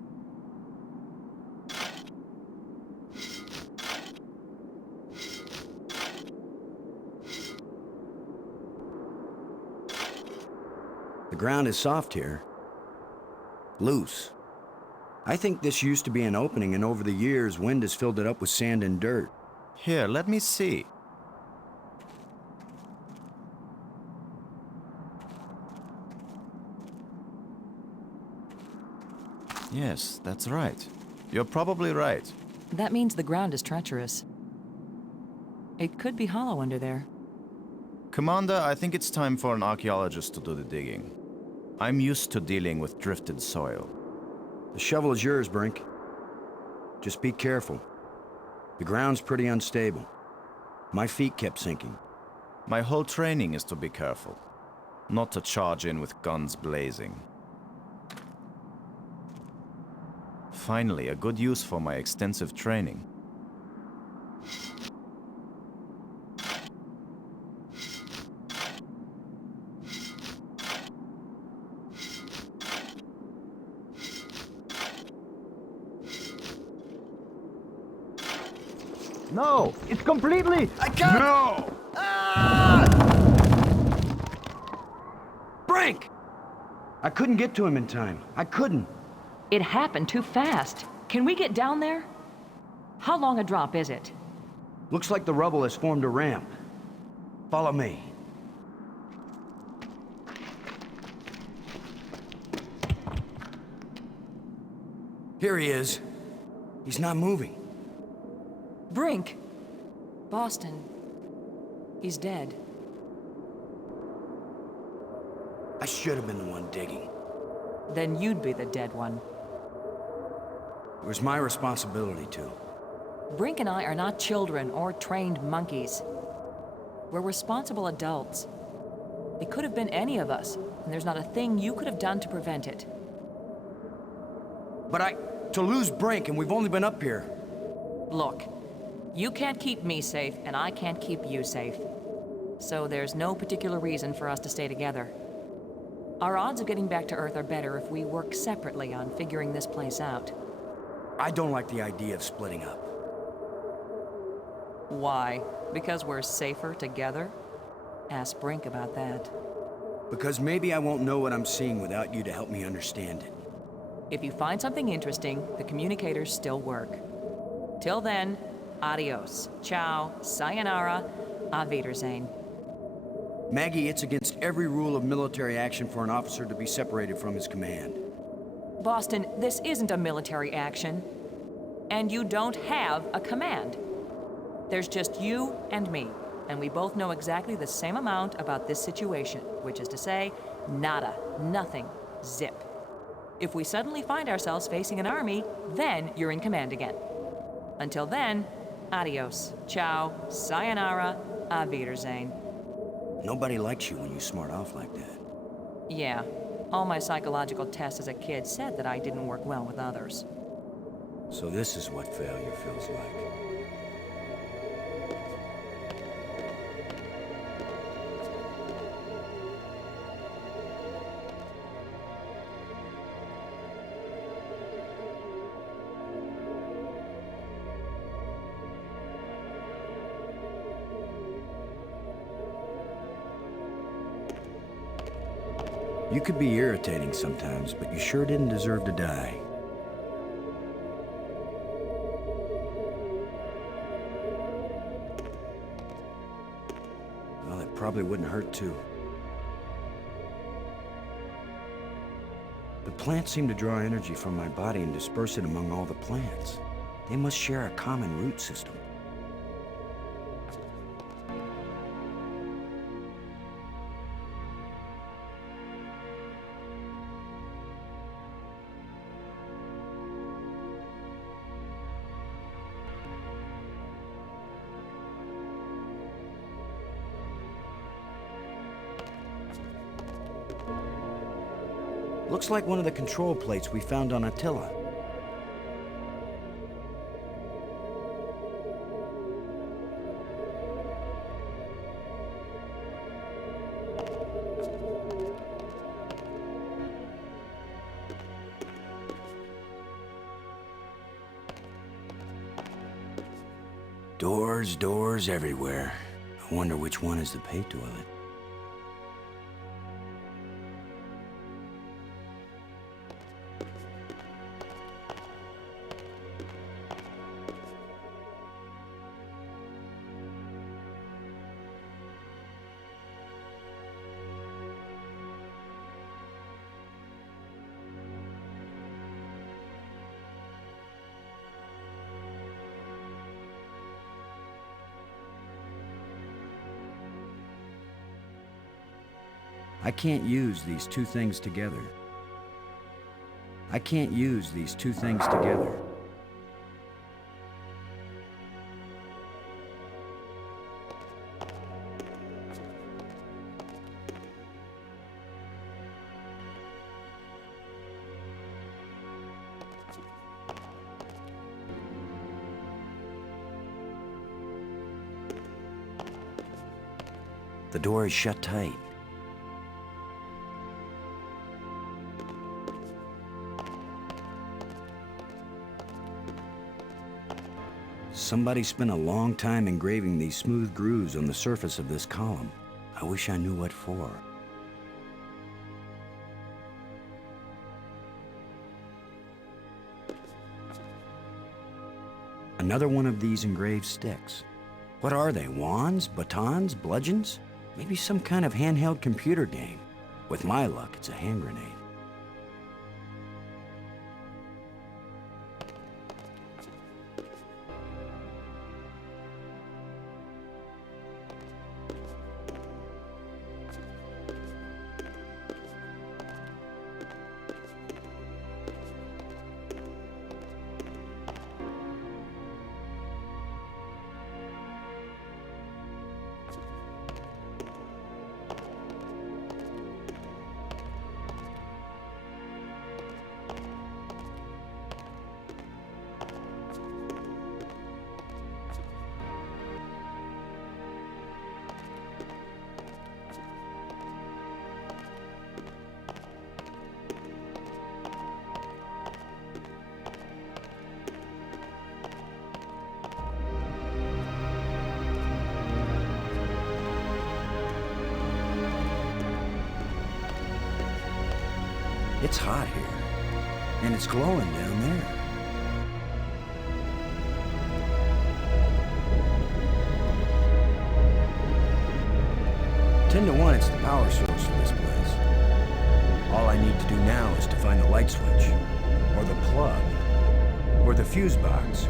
The ground is soft here. Loose. I think this used to be an opening, and over the years, wind has filled it up with sand and dirt. Here, let me see. Yes, that's right. You're probably right. That means the ground is treacherous. It could be hollow under there. Commander, I think it's time for an archaeologist to do the digging. I'm used to dealing with drifted soil. The shovel is yours, Brink. Just be careful. The ground's pretty unstable. My feet kept sinking. My whole training is to be careful, not to charge in with guns blazing. Finally, a good use for my extensive training. No! It's completely... I can't... No! Brink! I couldn't get to him in time. I couldn't. It happened too fast. Can we get down there? How long a drop is it? Looks like the rubble has formed a ramp. Follow me. Here he is. He's not moving. Brink! Boston. He's dead. I should have been the one digging. Then you'd be the dead one. It was my responsibility to. Brink and I are not children or trained monkeys. We're responsible adults. It could have been any of us, and there's not a thing you could have done to prevent it. But to lose Brink, and we've only been up here. Look, you can't keep me safe, and I can't keep you safe. So there's no particular reason for us to stay together. Our odds of getting back to Earth are better if we work separately on figuring this place out. I don't like the idea of splitting up. Why? Because we're safer together? Ask Brink about that. Because maybe I won't know what I'm seeing without you to help me understand it. If you find something interesting, the communicators still work. Till then, adios, ciao, sayonara, auf Wiedersehen. Maggie, it's against every rule of military action for an officer to be separated from his command. Boston, this isn't a military action. And you don't have a command. There's just you and me, and we both know exactly the same amount about this situation, which is to say, nada, nothing, zip. If we suddenly find ourselves facing an army, then you're in command again. Until then, adios, ciao, sayonara, auf Wiedersehen. Nobody likes you when you smart off like that. Yeah, all my psychological tests as a kid said that I didn't work well with others. So this is what failure feels like. You could be irritating sometimes, but you sure didn't deserve to die. Well, it probably wouldn't hurt too. The plants seem to draw energy from my body and disperse it among all the plants. They must share a common root system. Looks like one of the control plates we found on Attila. Doors everywhere. I wonder which one is the pay toilet. I can't use these two things together. I can't use these two things together. The door is shut tight. Somebody spent a long time engraving these smooth grooves on the surface of this column. I wish I knew what for. Another one of these engraved sticks. What are they? Wands? Batons? Bludgeons? Maybe some kind of handheld computer game. With my luck, it's a hand grenade. It's hot here, and it's glowing down there. 10 to 1, it's the power source for this place. All I need to do now is to find the light switch, or the plug, or the fuse box,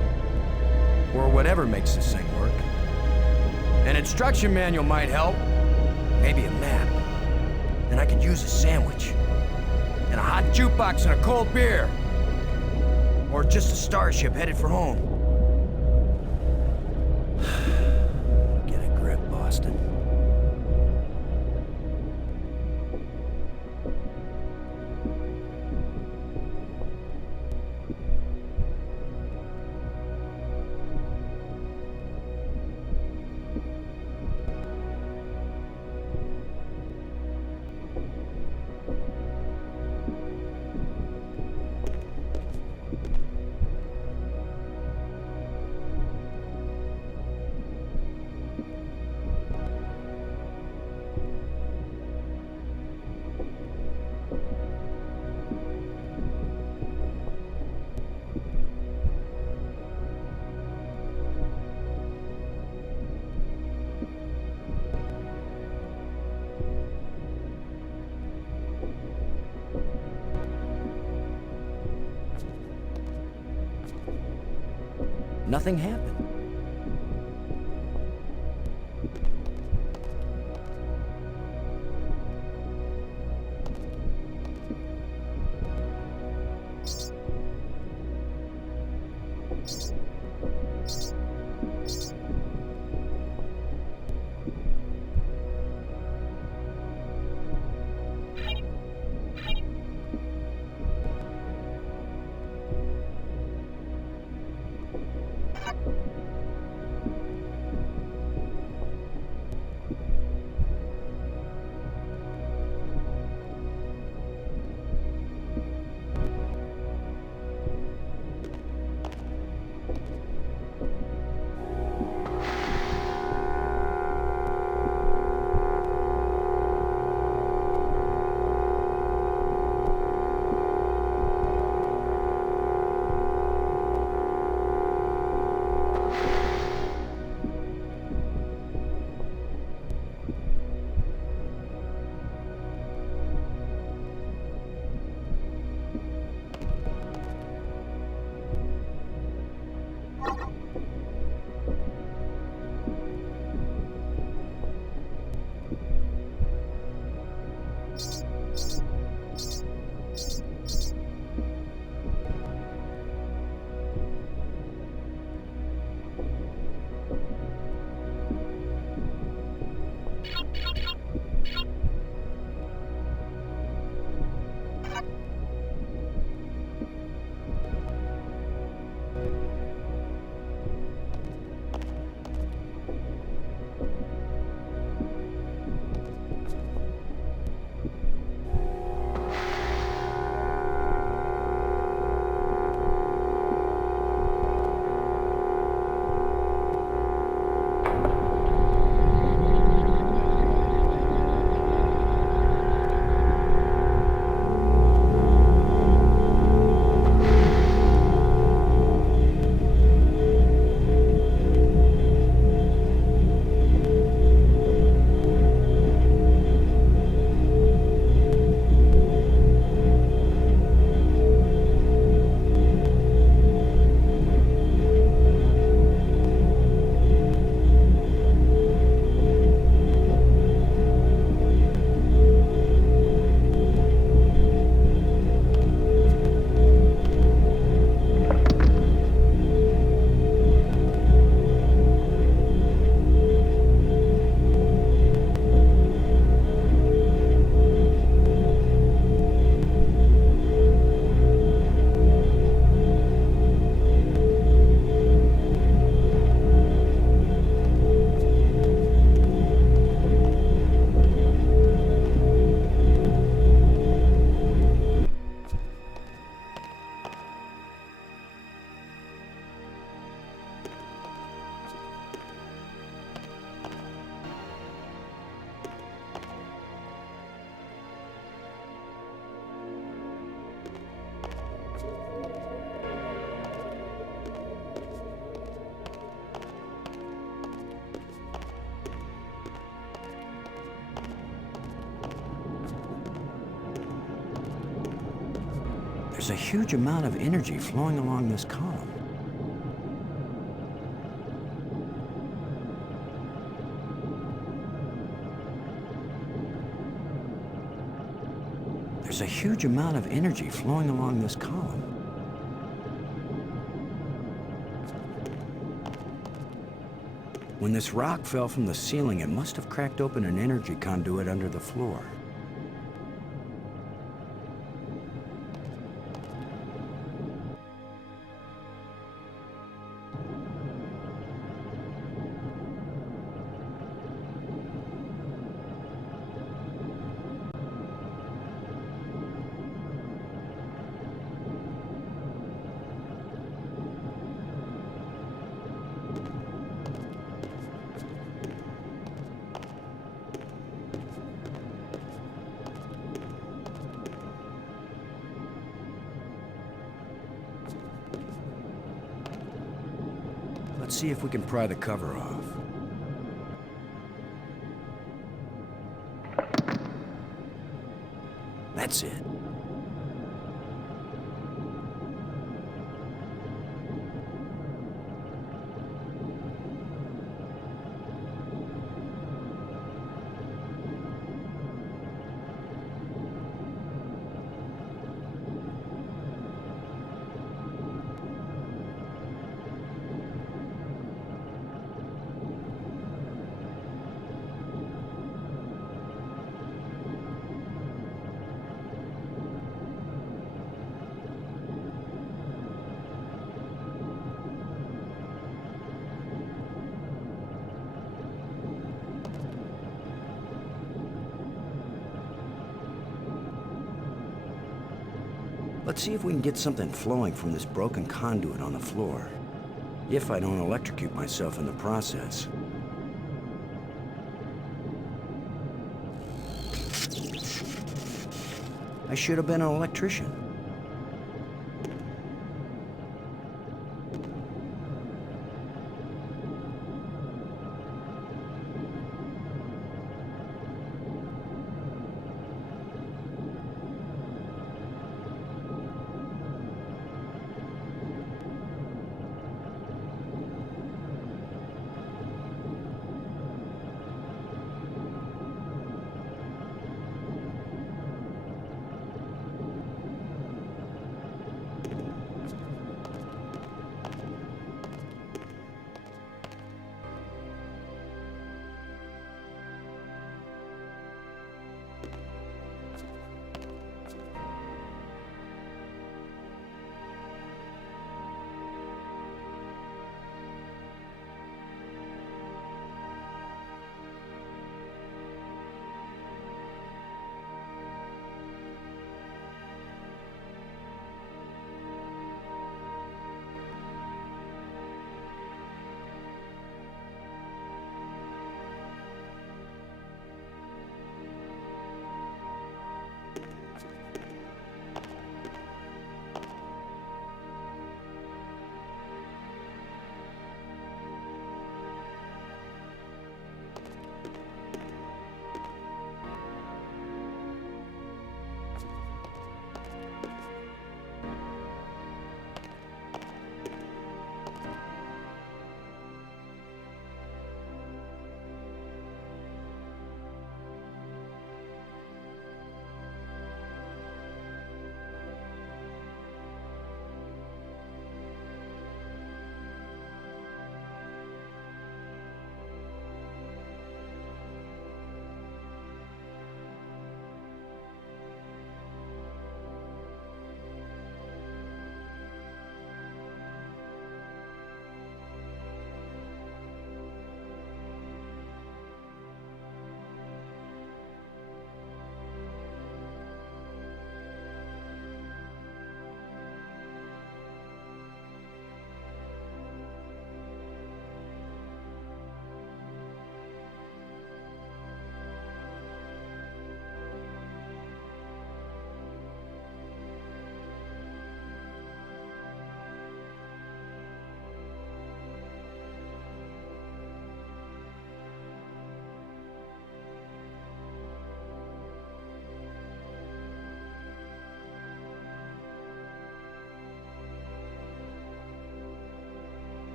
or whatever makes this thing work. An instruction manual might help. Maybe a map. And I could use a sandwich. And a hot jukebox and a cold beer. Or just a starship headed for home. Get a grip, Boston. Nothing happened. There's a huge amount of energy flowing along this column. There's a huge amount of energy flowing along this column. When this rock fell from the ceiling, it must have cracked open an energy conduit under the floor. Let's see if we can pry the cover off. That's it. Let's see if we can get something flowing from this broken conduit on the floor. If I don't electrocute myself in the process. I should have been an electrician.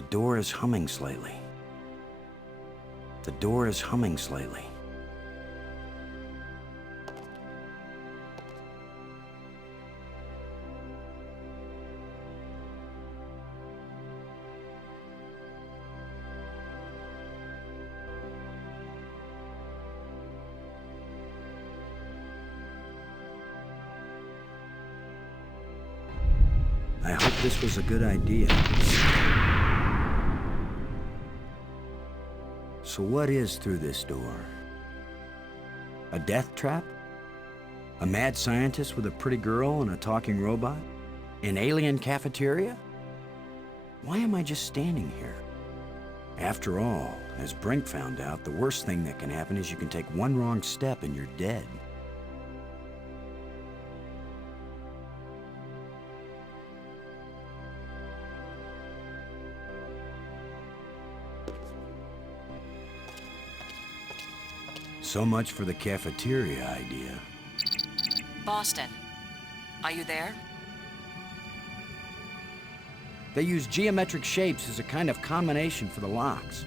The door is humming slightly. The door is humming slightly. I hope this was a good idea. So what is through this door? A death trap? A mad scientist with a pretty girl and a talking robot? An alien cafeteria? Why am I just standing here? After all, as Brink found out, the worst thing that can happen is you can take one wrong step and you're dead. So much for the cafeteria idea. Boston, are you there? They use geometric shapes as a kind of combination for the locks.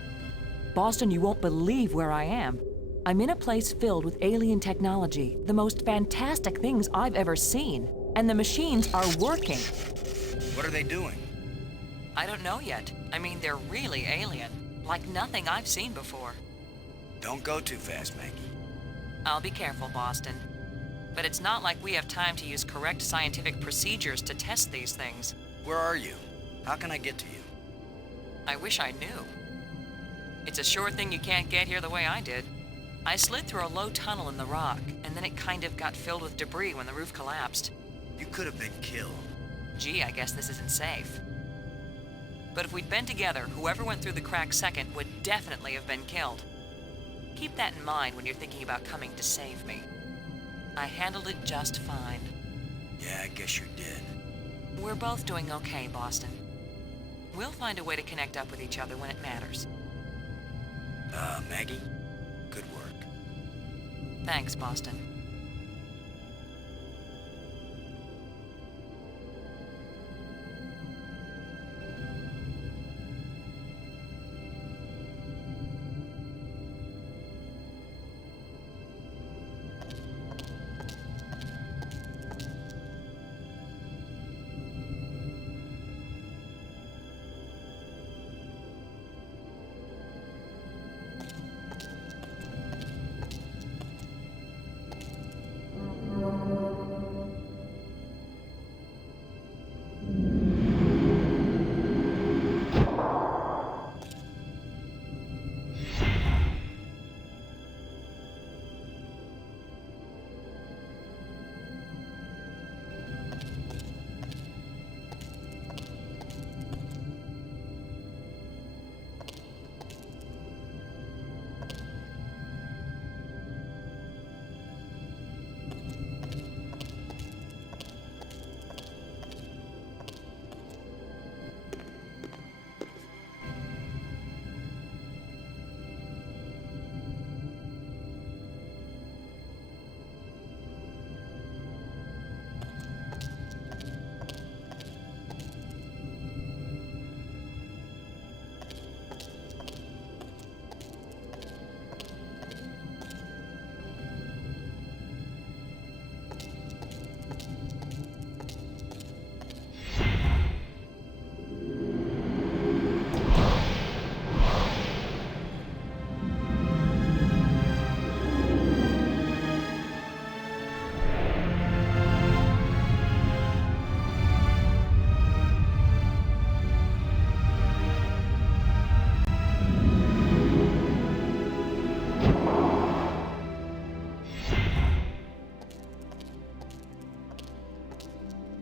Boston, you won't believe where I am. I'm in a place filled with alien technology, the most fantastic things I've ever seen. And the machines are working. What are they doing? I don't know yet. I mean, they're really alien. Like nothing I've seen before. Don't go too fast, Maggie. I'll be careful, Boston. But it's not like we have time to use correct scientific procedures to test these things. Where are you? How can I get to you? I wish I knew. It's a sure thing you can't get here the way I did. I slid through a low tunnel in the rock, and then it kind of got filled with debris when the roof collapsed. You could have been killed. Gee, I guess this isn't safe. But if we'd been together, whoever went through the crack second would definitely have been killed. Keep that in mind when you're thinking about coming to save me. I handled it just fine. Yeah, I guess you did. We're both doing okay, Boston. We'll find a way to connect up with each other when it matters. Maggie, good work. Thanks, Boston.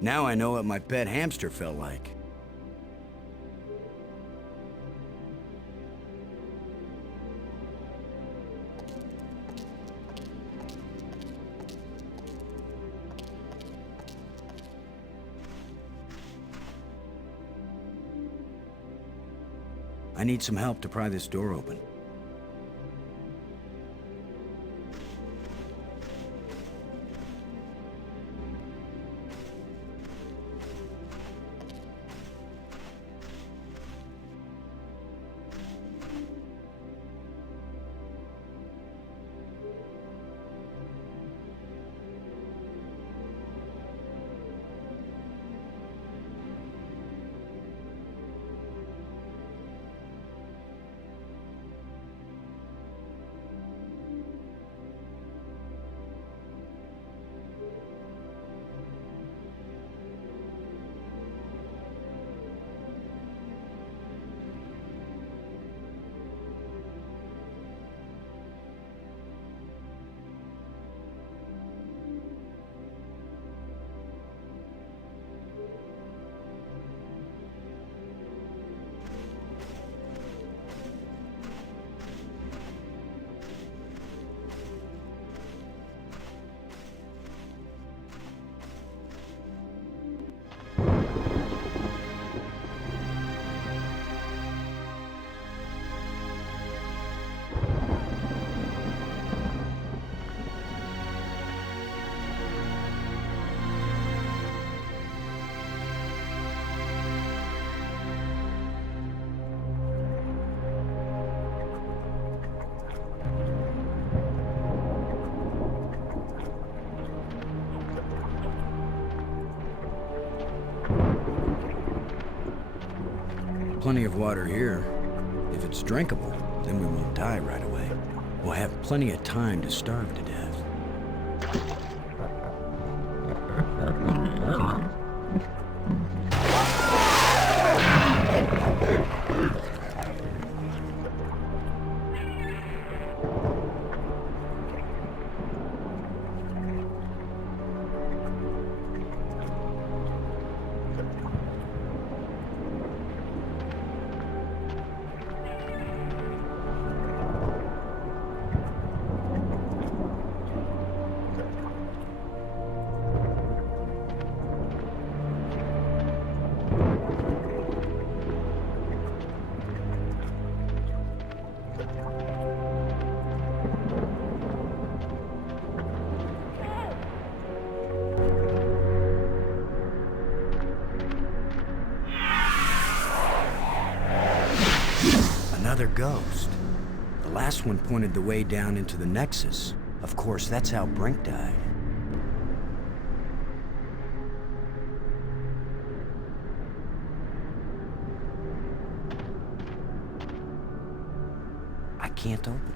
Now I know what my pet hamster felt like. I need some help to pry this door open. plenty of water here. If it's drinkable, then we won't die right away. We'll have plenty of time to starve to death. Another ghost. The last one pointed the way down into the Nexus. Of course, that's how Brink died. I can't open it.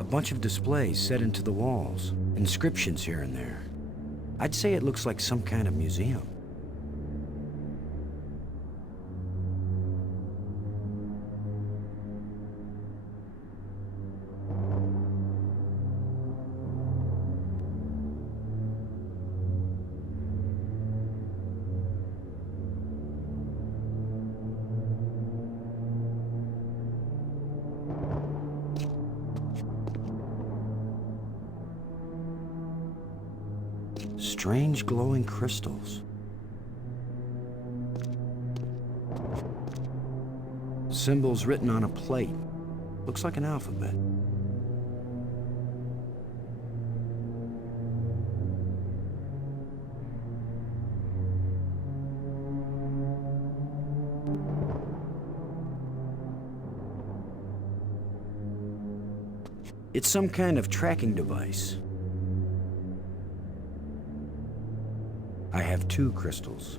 A bunch of displays set into the walls, inscriptions here and there. I'd say it looks like some kind of museum. Strange glowing crystals. Symbols written on a plate. Looks like an alphabet. It's some kind of tracking device. I have 2 crystals.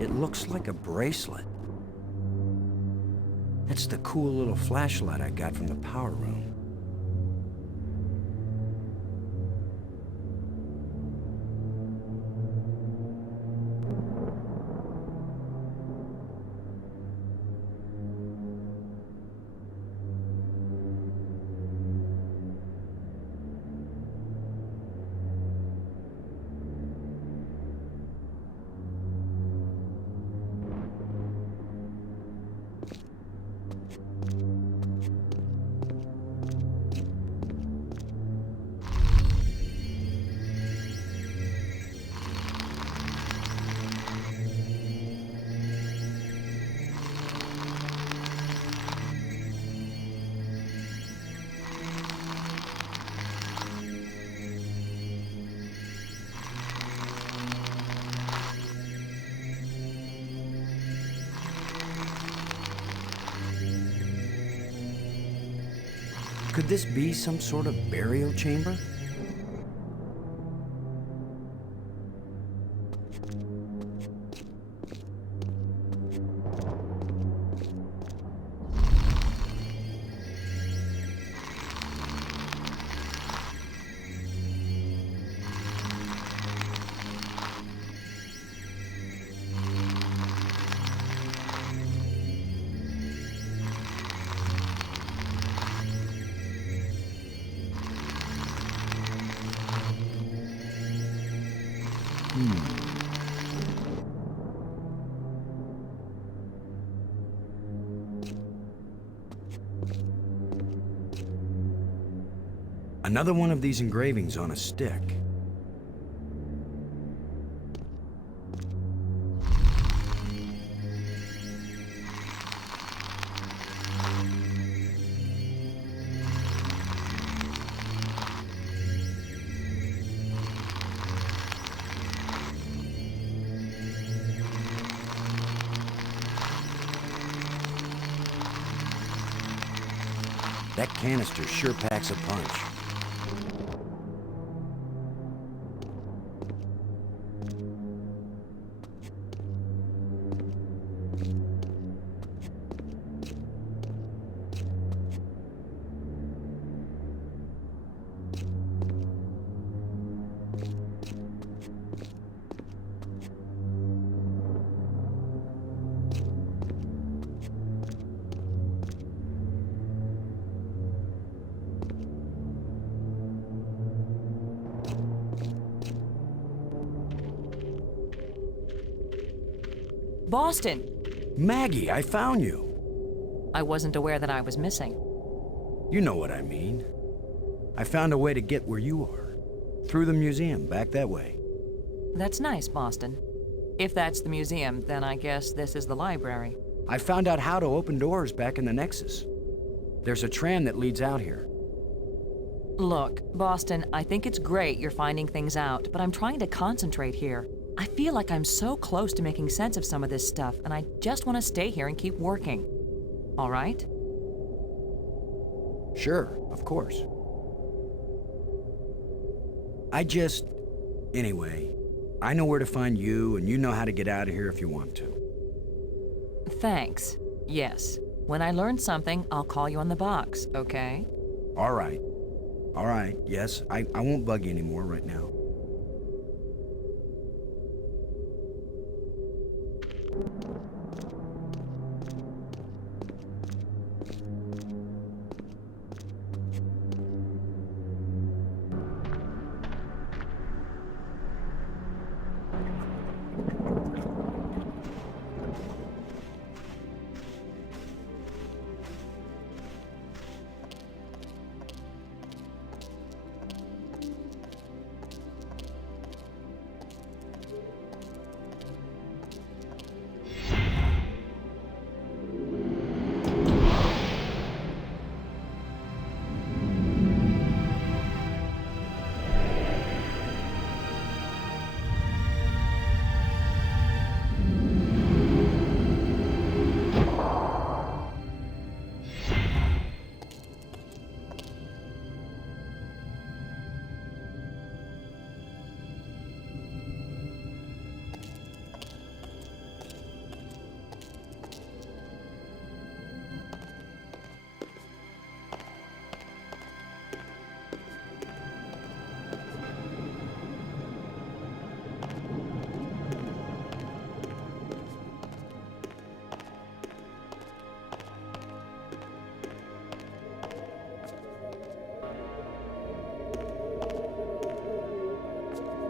It looks like a bracelet. That's the cool little flashlight I got from the power room. Could this be some sort of burial chamber? Another one of these engravings on a stick. That canister sure packs a punch. Boston! Maggie, I found you. I wasn't aware that I was missing. You know what I mean. I found a way to get where you are. Through the museum, back that way. That's nice, Boston. If that's the museum, then I guess this is the library. I found out how to open doors back in the Nexus. There's a tram that leads out here. Look, Boston, I think it's great you're finding things out, but I'm trying to concentrate here. I feel like I'm so close to making sense of some of this stuff, and I just want to stay here and keep working. All right? Sure, of course. Anyway, I know where to find you, and you know how to get out of here if you want to. Thanks. Yes. When I learn something, I'll call you on the box, okay? All right. All right, yes, I won't bug you anymore right now.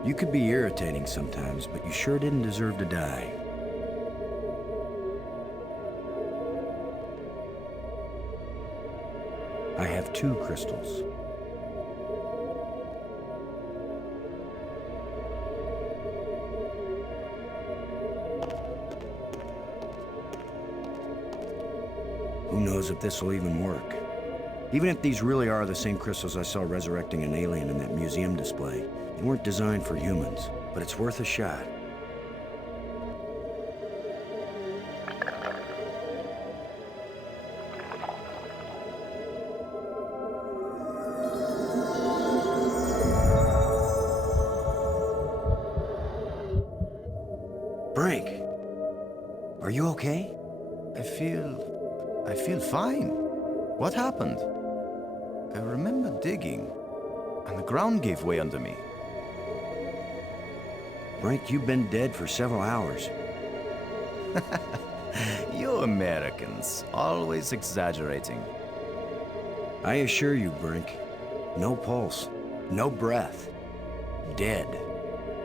You could be irritating sometimes, but you sure didn't deserve to die. I have 2 crystals. Who knows if this will even work? Even if these really are the same crystals I saw resurrecting an alien in that museum display, they weren't designed for humans, but it's worth a shot. Brink, are you okay? I feel fine. What happened? I remember digging, and the ground gave way under me. Brink, you've been dead for several hours. You Americans, always exaggerating. I assure you, Brink, no pulse, no breath, dead.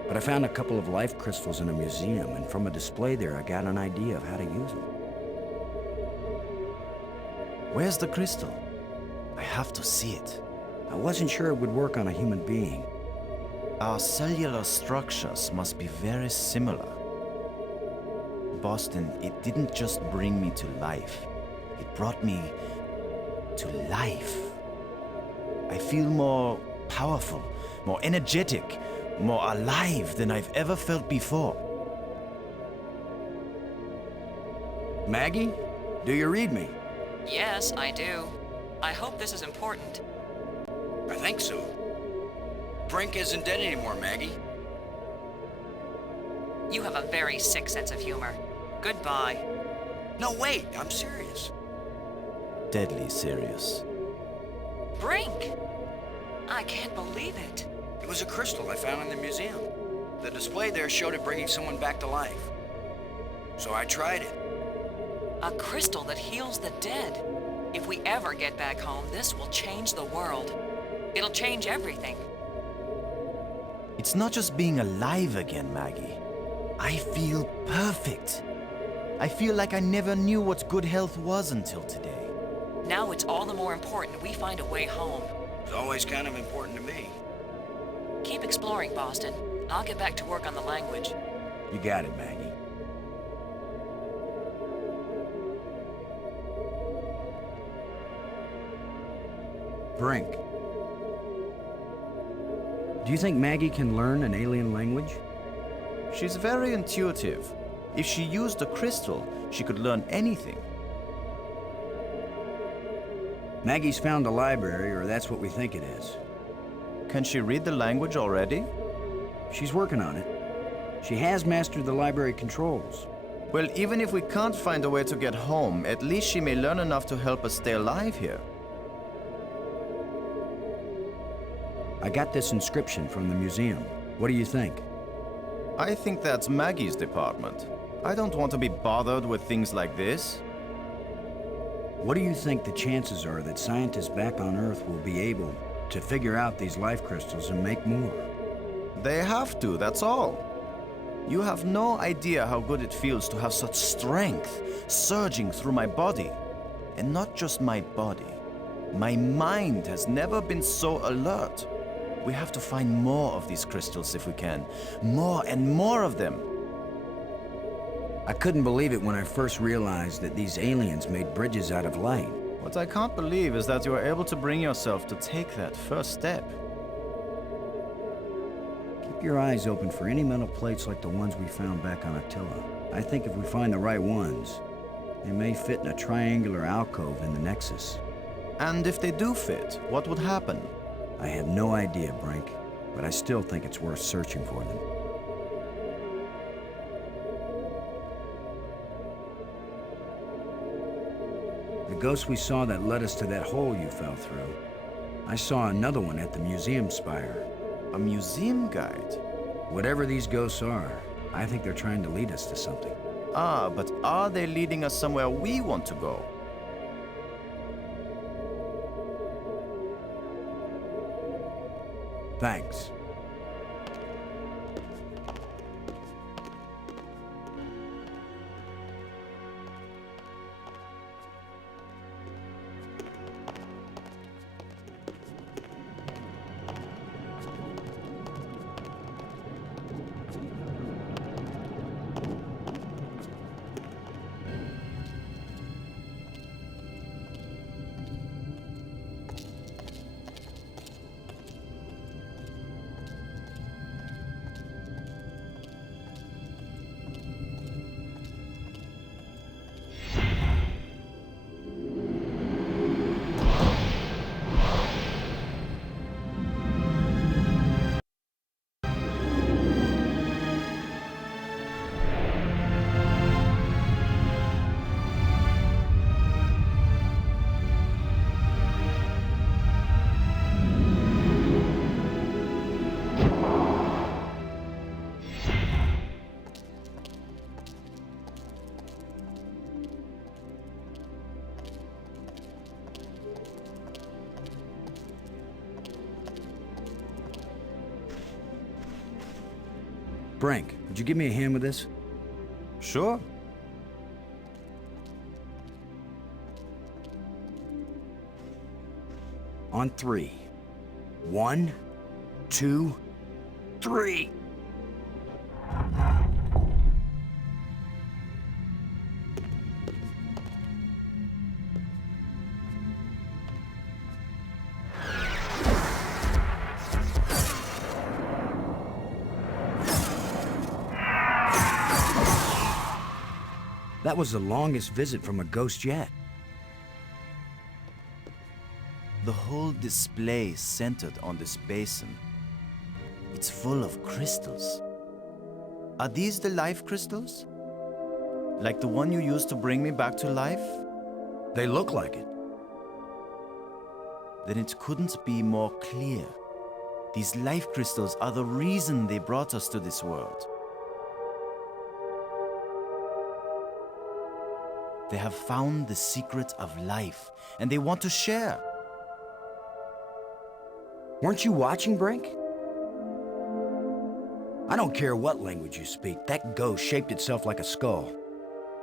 But I found a couple of life crystals in a museum, and from a display there, I got an idea of how to use them. Where's the crystal? I have to see it. I wasn't sure it would work on a human being. Our cellular structures must be very similar. Boston, it didn't just bring me to life. It brought me to life. I feel more powerful, more energetic, more alive than I've ever felt before. Maggie, do you read me? Yes, I do. I hope this is important. I think so. Brink isn't dead anymore, Maggie. You have a very sick sense of humor. Goodbye. No, wait, I'm serious. Deadly serious. Brink! I can't believe it. It was a crystal I found in the museum. The display there showed it bringing someone back to life. So I tried it. A crystal that heals the dead. If we ever get back home, this will change the world. It'll change everything. It's not just being alive again, Maggie. I feel perfect. I feel like I never knew what good health was until today. Now it's all the more important we find a way home. It's always kind of important to me. Keep exploring, Boston. I'll get back to work on the language. You got it, Maggie. Brink. Do you think Maggie can learn an alien language? She's very intuitive. If she used a crystal, she could learn anything. Maggie's found a library, or that's what we think it is. Can she read the language already? She's working on it. She has mastered the library controls. Well, even if we can't find a way to get home, at least she may learn enough to help us stay alive here. I got this inscription from the museum. What do you think? I think that's Maggie's department. I don't want to be bothered with things like this. What do you think the chances are that scientists back on Earth will be able to figure out these life crystals and make more? They have to, that's all. You have no idea how good it feels to have such strength surging through my body. And not just my body. My mind has never been so alert. We have to find more of these crystals if we can. More and more of them. I couldn't believe it when I first realized that these aliens made bridges out of light. What I can't believe is that you were able to bring yourself to take that first step. Keep your eyes open for any metal plates like the ones we found back on Attila. I think if we find the right ones, they may fit in a triangular alcove in the Nexus. And if they do fit, what would happen? I have no idea, Brink, but I still think it's worth searching for them. The ghost we saw that led us to that hole you fell through. I saw another one at the museum spire. A museum guide? Whatever these ghosts are, I think they're trying to lead us to something. Ah, but are they leading us somewhere we want to go? Thanks. Brink, would you give me a hand with this? Sure. On 3. 1, 2, 3. That was the longest visit from a ghost yet. The whole display centered on this basin. It's full of crystals. Are these the life crystals? Like the one you used to bring me back to life? They look like it. Then it couldn't be more clear. These life crystals are the reason they brought us to this world. They have found the secret of life, and they want to share. Weren't you watching, Brink? I don't care what language you speak, that ghost shaped itself like a skull.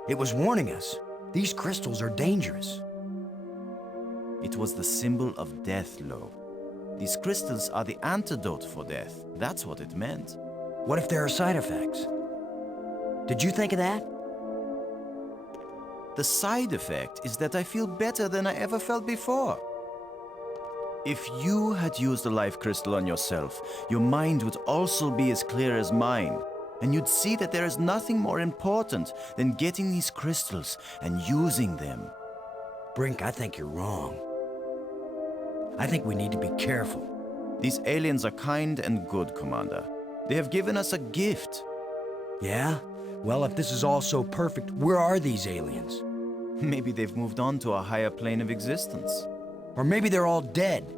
It was warning us. These crystals are dangerous. It was the symbol of death, Lo. These crystals are the antidote for death. That's what it meant. What if there are side effects? Did you think of that? The side effect is that I feel better than I ever felt before. If you had used a life crystal on yourself, your mind would also be as clear as mine. And you'd see that there is nothing more important than getting these crystals and using them. Brink, I think you're wrong. I think we need to be careful. These aliens are kind and good, Commander. They have given us a gift. Yeah? Well, if this is all so perfect, where are these aliens? Maybe they've moved on to a higher plane of existence. Or maybe they're all dead.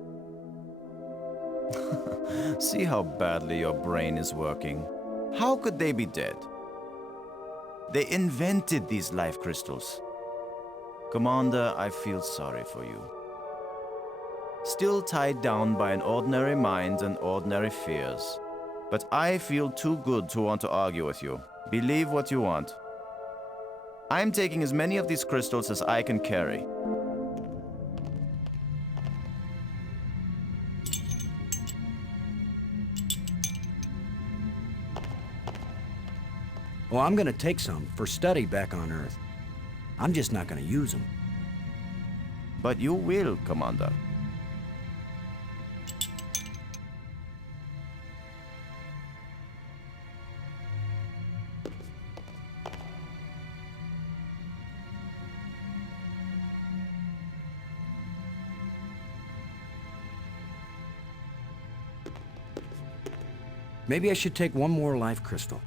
See how badly your brain is working. How could they be dead? They invented these life crystals. Commander, I feel sorry for you. Still tied down by an ordinary mind and ordinary fears. But I feel too good to want to argue with you. Believe what you want. I'm taking as many of these crystals as I can carry. Well, I'm gonna take some for study back on Earth. I'm just not gonna use them. But you will, Commander. Maybe I should take one more life crystal.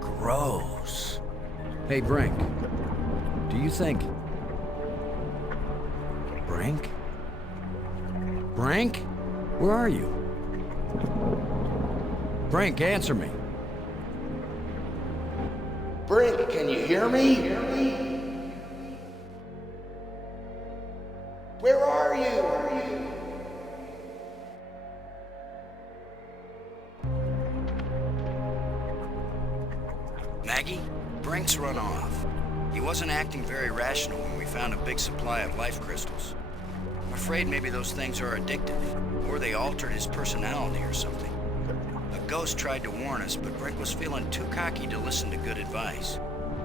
Gross. Hey, Brink. Do you think... Brink? Brink? Where are you? Brink, answer me. Brink, can you hear me? Where are you? Maggie, Brink's run off. He wasn't acting very rational when we found a big supply of life crystals. I'm afraid maybe those things are addictive, or they altered his personality or something. A ghost tried to warn us, but Brink was feeling too cocky to listen to good advice.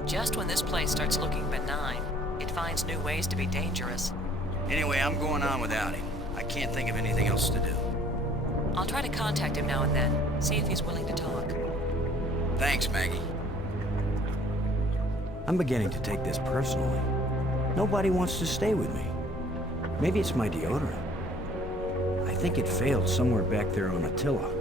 Just when this place starts looking benign, it finds new ways to be dangerous. Anyway, I'm going on without him. I can't think of anything else to do. I'll try to contact him now and then, see if he's willing to talk. Thanks, Maggie. I'm beginning to take this personally. Nobody wants to stay with me. Maybe it's my deodorant. I think it failed somewhere back there on Attila.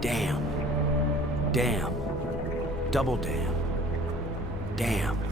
Damn. Damn. Double damn. Damn.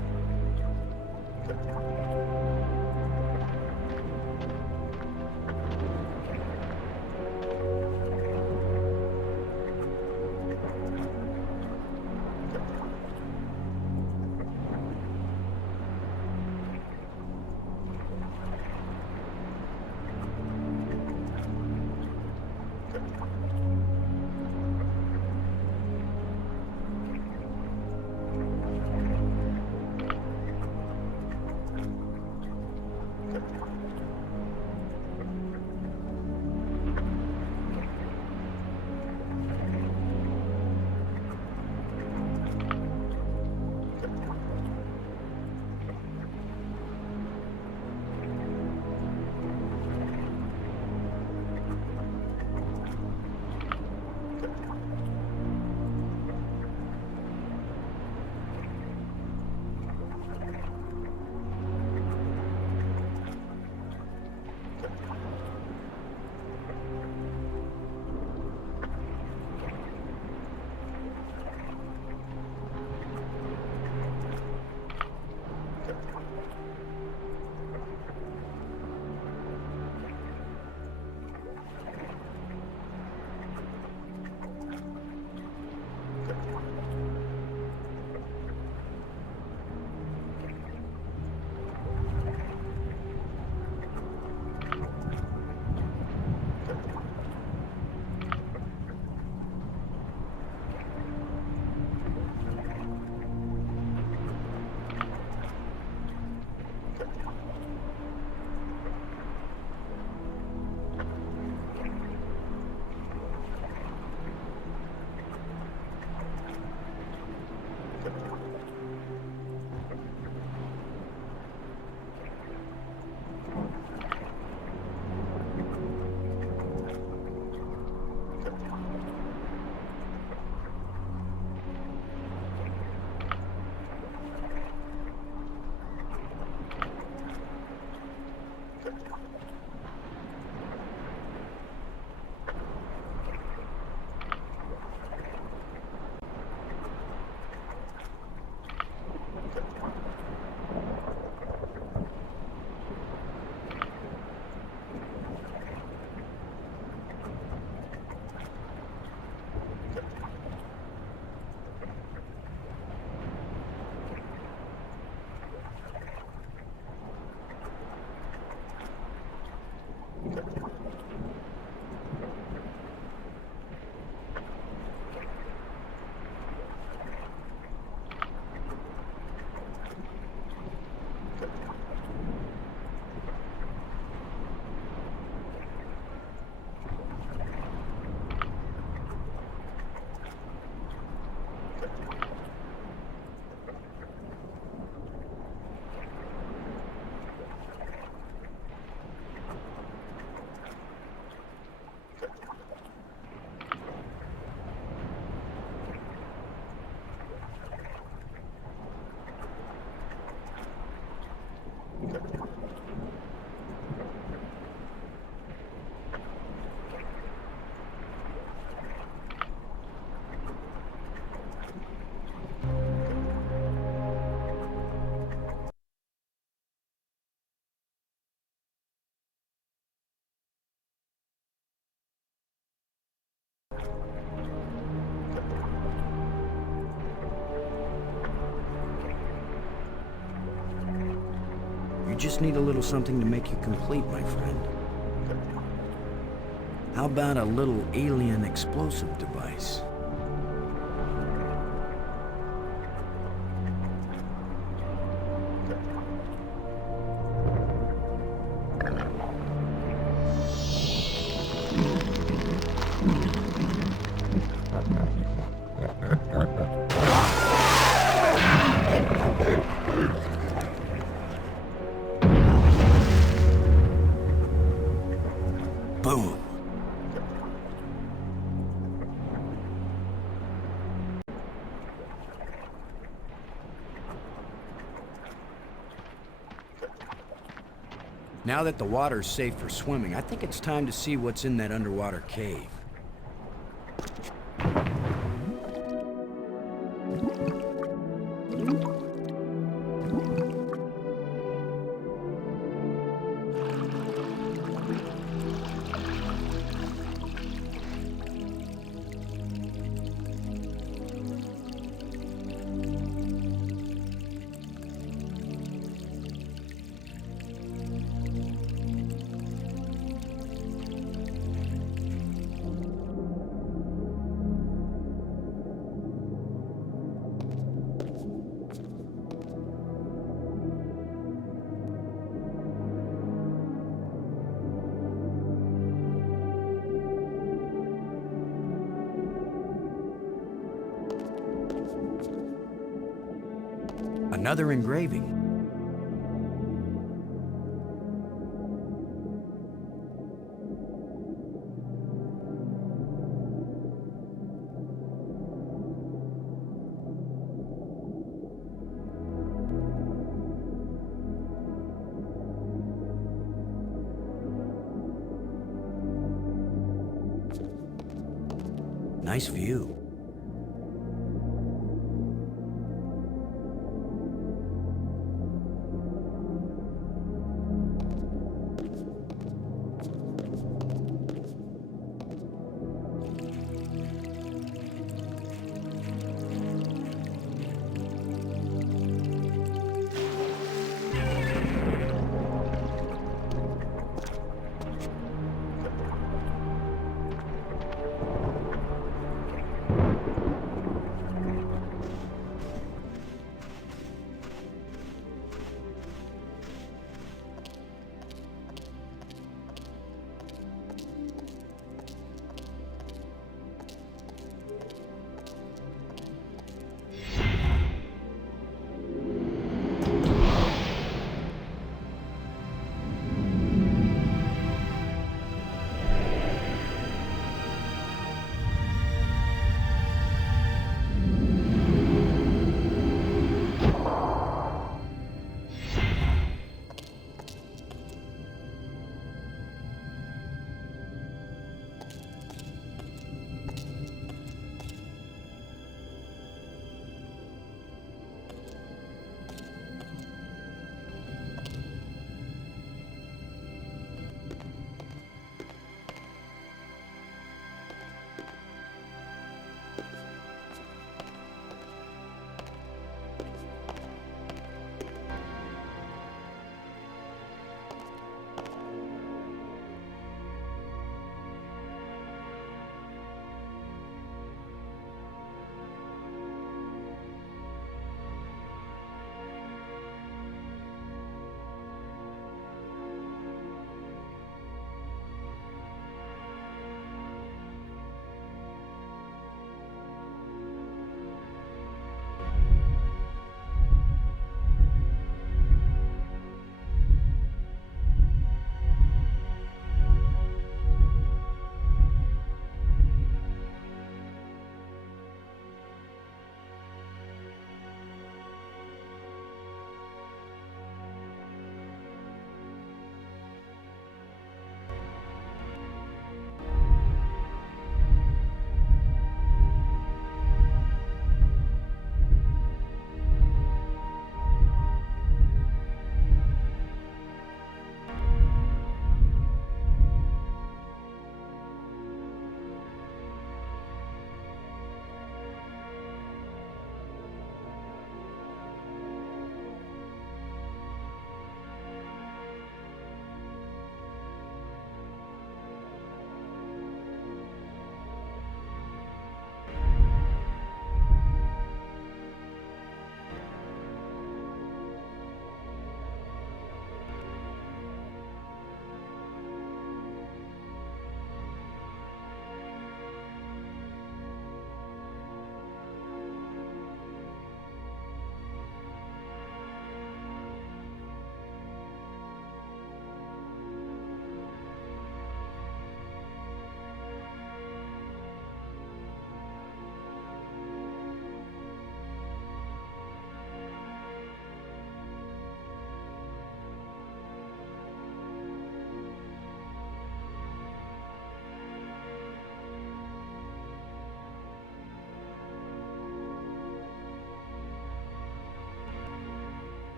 You just need a little something to make you complete, my friend. How about a little alien explosive device? Boom. Now that the water's safe for swimming, I think it's time to see what's in that underwater cave. Another engraving. Nice view.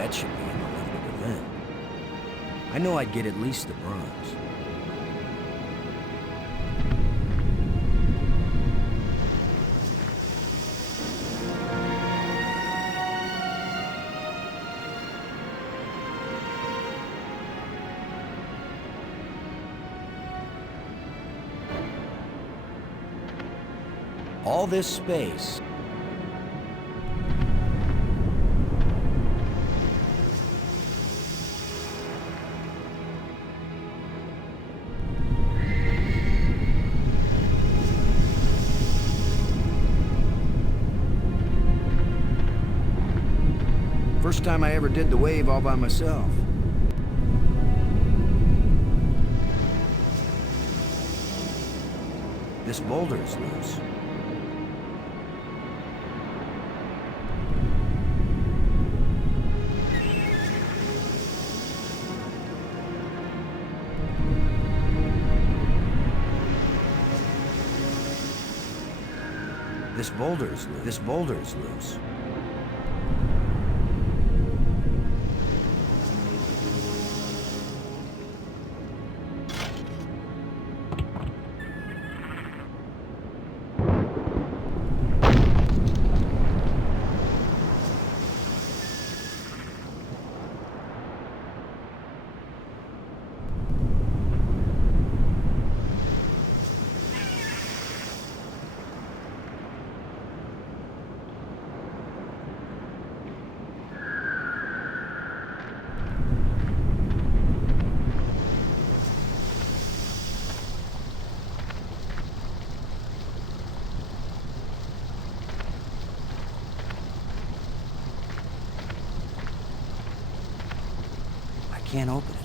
That should be an Olympic event. I know I'd get at least the bronze. All this space. First time I ever did the wave all by myself. This boulder's loose. This boulder's loose. Can't open it.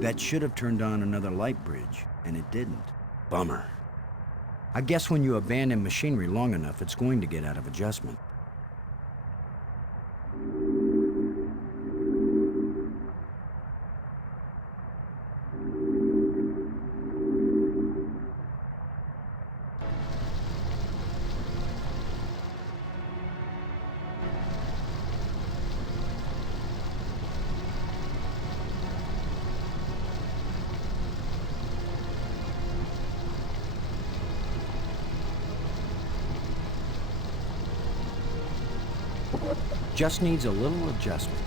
That should have turned on another light bridge, and it didn't. Bummer. I guess when you abandon machinery long enough, it's going to get out of adjustment. Just needs a little adjustment.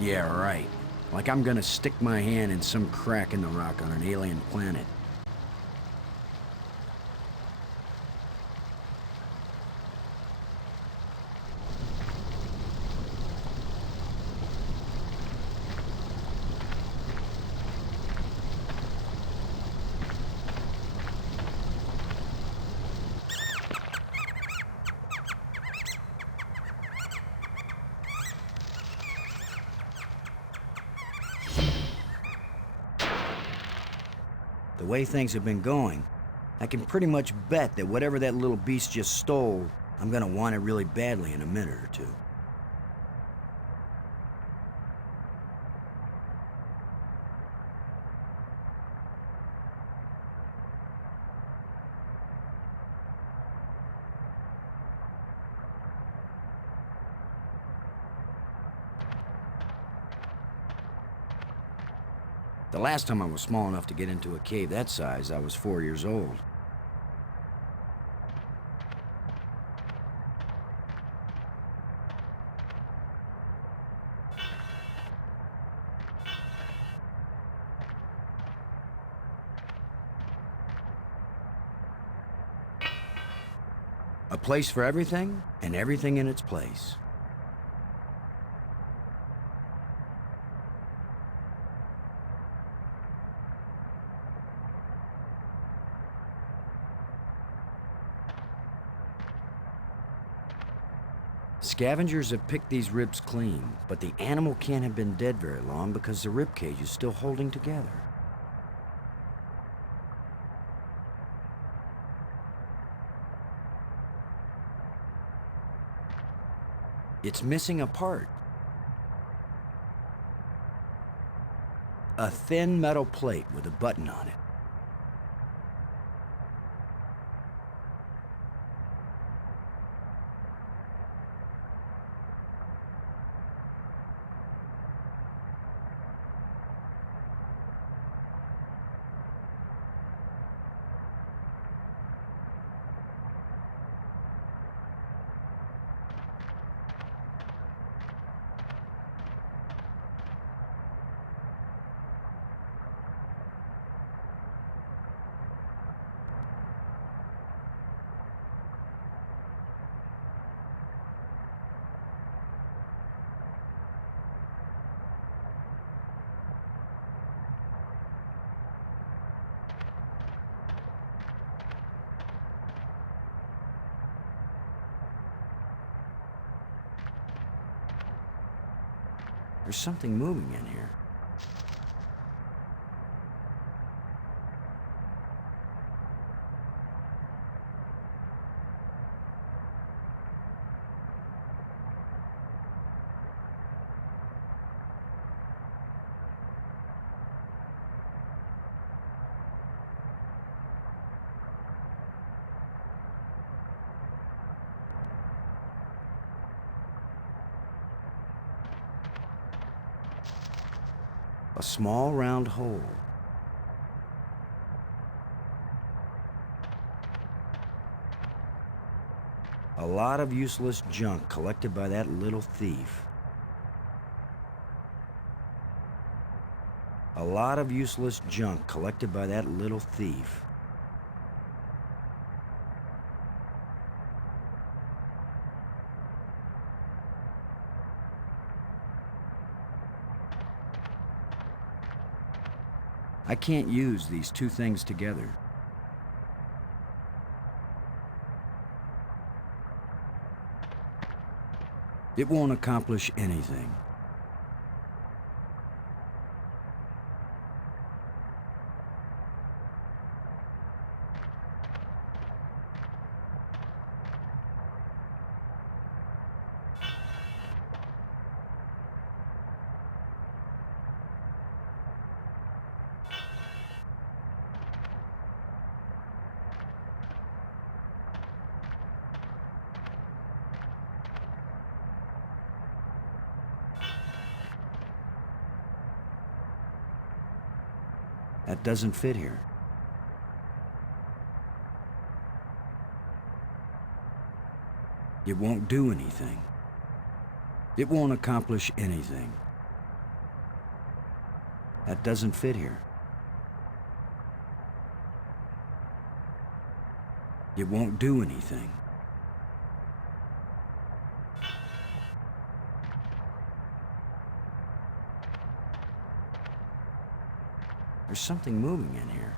Yeah, right. Like I'm gonna stick my hand in some crack in the rock on an alien planet. The way things have been going, I can pretty much bet that whatever that little beast just stole, I'm gonna want it really badly in a minute or two. The last time I was small enough to get into a cave that size, I was 4 years old. A place for everything, and everything in its place. Scavengers have picked these ribs clean, but the animal can't have been dead very long because the rib cage is still holding together. It's missing a part. A thin metal plate with a button on it. There's something moving in here. A small round hole. A lot of useless junk collected by that little thief. A lot of useless junk collected by that little thief. I can't use these two things together. It won't accomplish anything. That doesn't fit here. It won't do anything. It won't accomplish anything. That doesn't fit here. It won't do anything. There's something moving in here.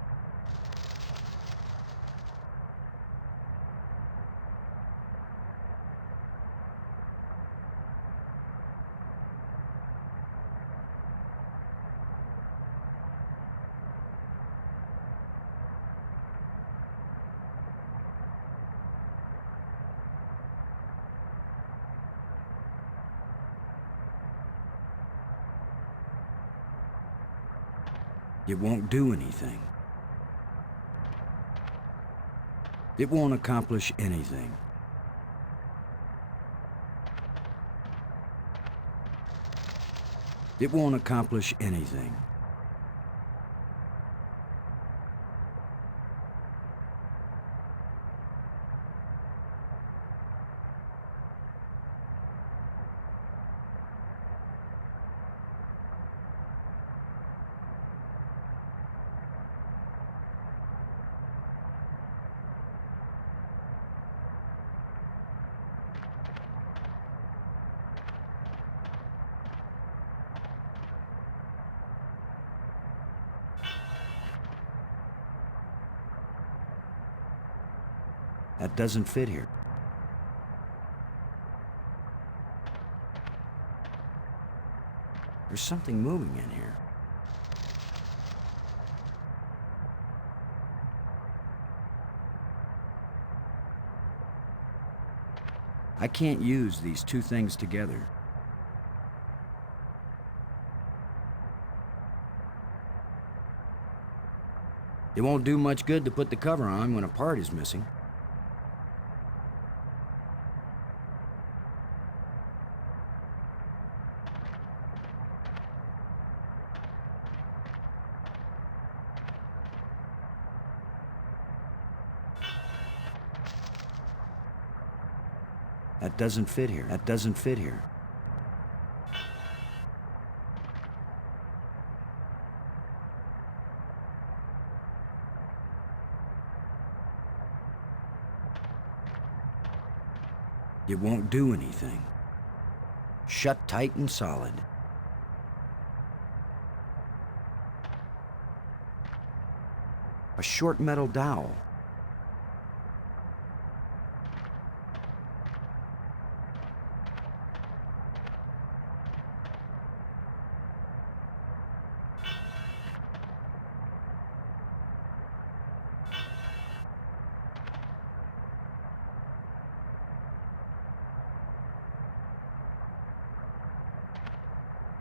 It won't do anything. It won't accomplish anything. It won't accomplish anything. That doesn't fit here. There's something moving in here. I can't use these two things together. It won't do much good to put the cover on when a part is missing. That doesn't fit here. That doesn't fit here. It won't do anything. Shut tight and solid. A short metal dowel.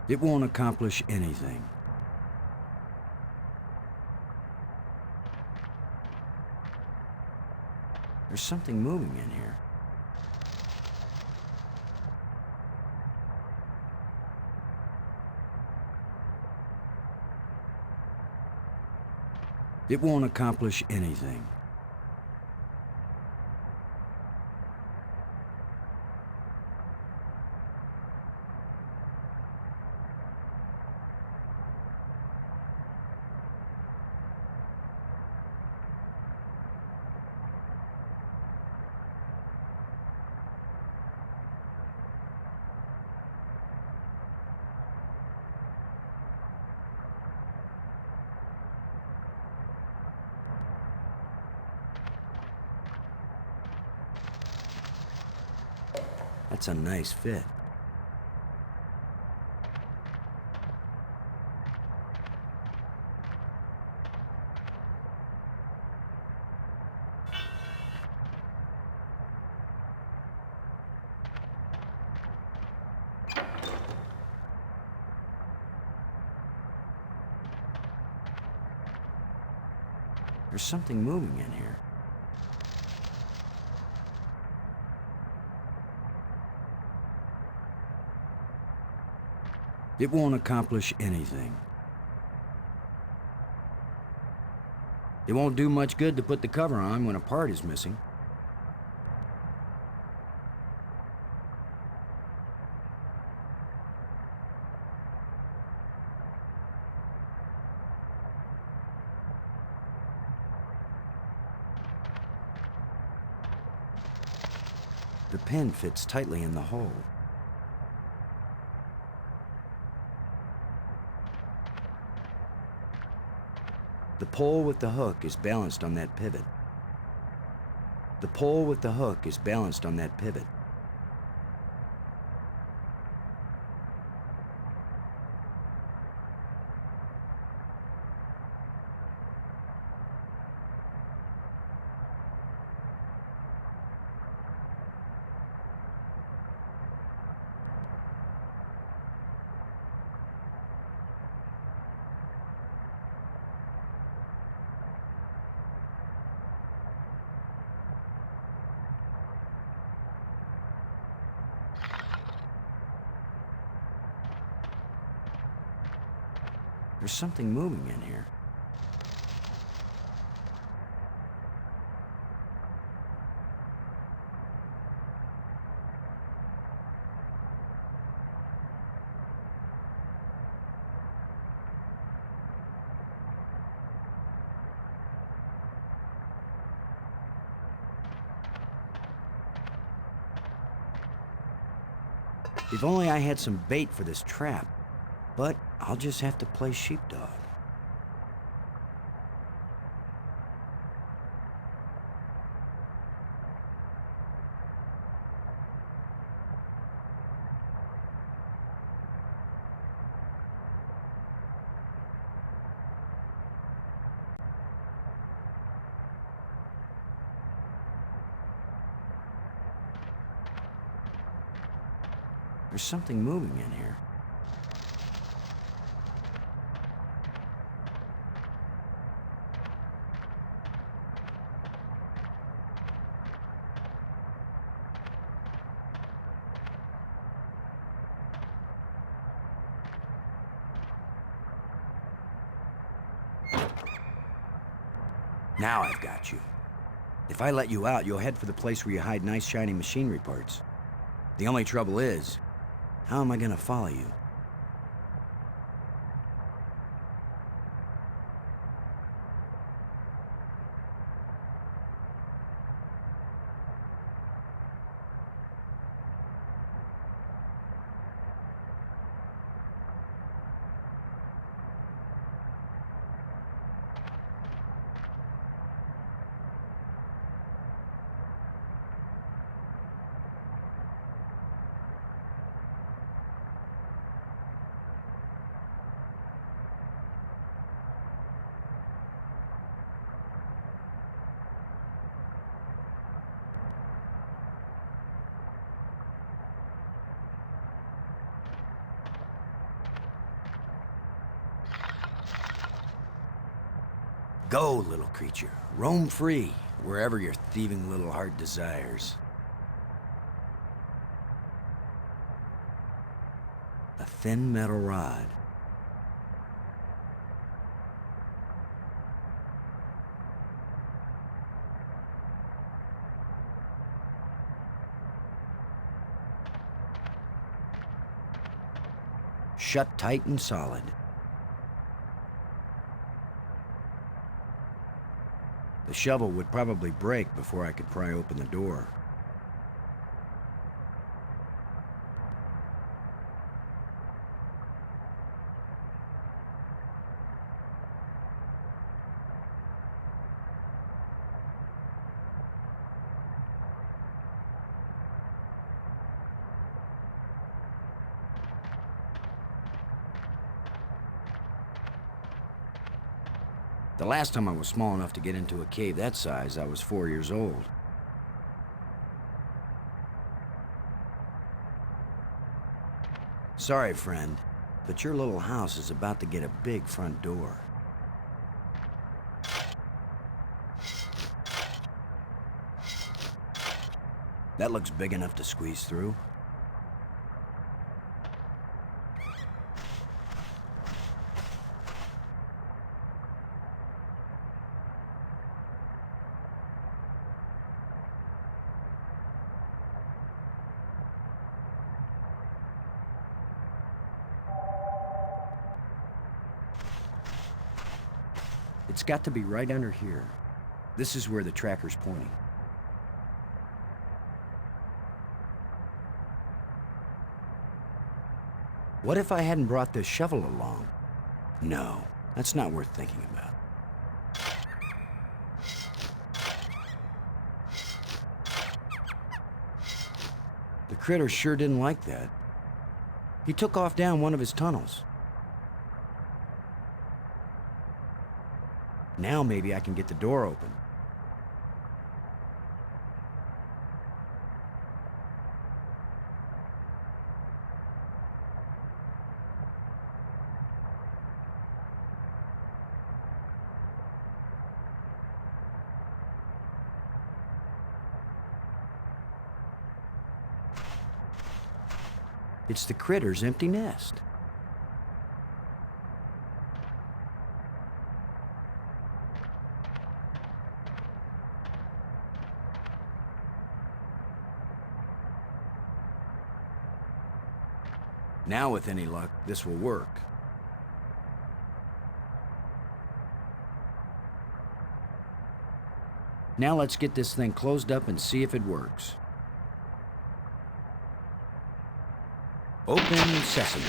It won't accomplish anything. There's something moving in here. It won't accomplish anything. That's a nice fit. There's something moving in here. It won't accomplish anything. It won't do much good to put the cover on when a part is missing. The pin fits tightly in the hole. The pole with the hook is balanced on that pivot. The pole with the hook is balanced on that pivot. There's something moving in here. If only I had some bait for this trap. But I'll just have to play sheepdog. There's something moving in here. Now I've got you. If I let you out, you'll head for the place where you hide nice shiny machinery parts. The only trouble is, how am I gonna follow you? Go, little creature. Roam free, wherever your thieving little heart desires. A thin metal rod. Shut tight and solid. The shovel would probably break before I could pry open the door. The last time I was small enough to get into a cave that size, I was 4 years old. Sorry, friend, but your little house is about to get a big front door. That looks big enough to squeeze through. It's got to be right under here. This is where the tracker's pointing. What if I hadn't brought this shovel along? No, that's not worth thinking about. The critter sure didn't like that. He took off down one of his tunnels. Now maybe I can get the door open. It's the critter's empty nest. Now, with any luck, this will work. Now let's get this thing closed up and see if it works. Open sesame.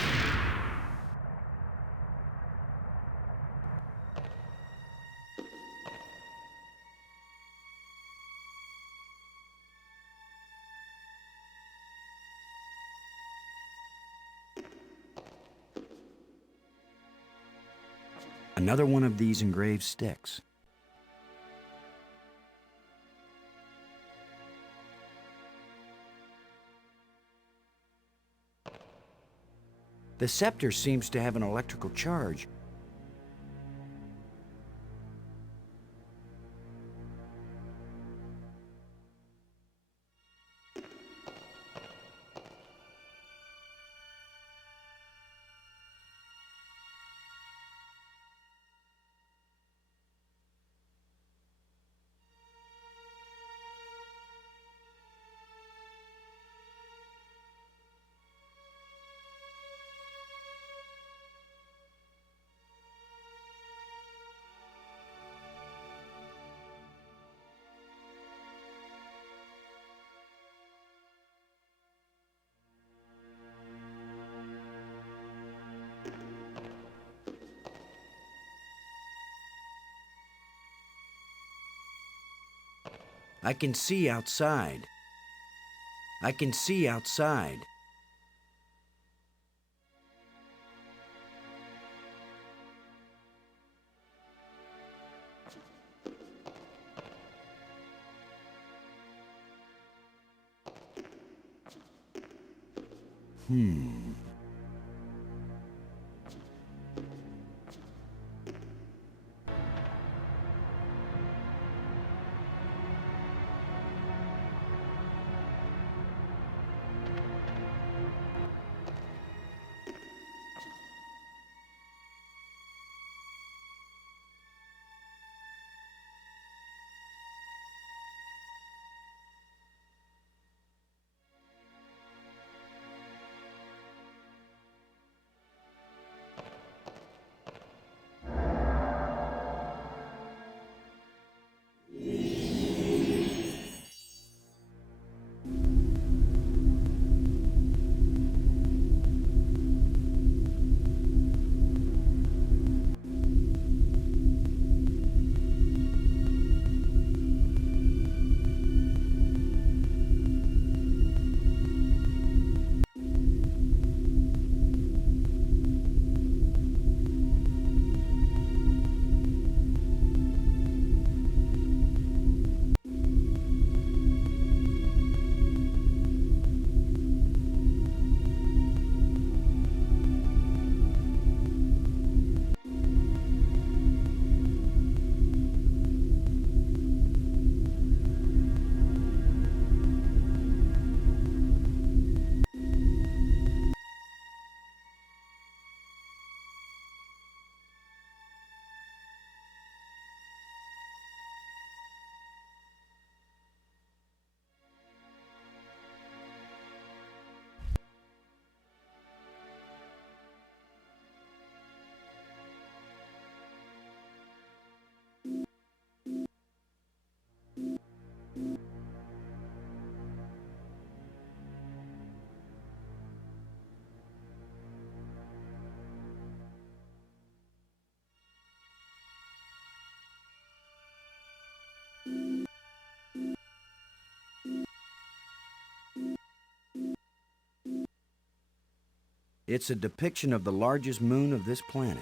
Another one of these engraved sticks. The scepter seems to have an electrical charge. I can see outside. I can see outside. It's a depiction of the largest moon of this planet.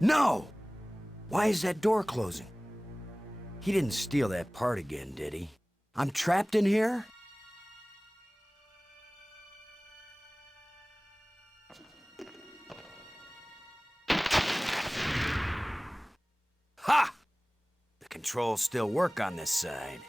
No! Why is that door closing? He didn't steal that part again, did he? I'm trapped in here? Ha! The controls still work on this side.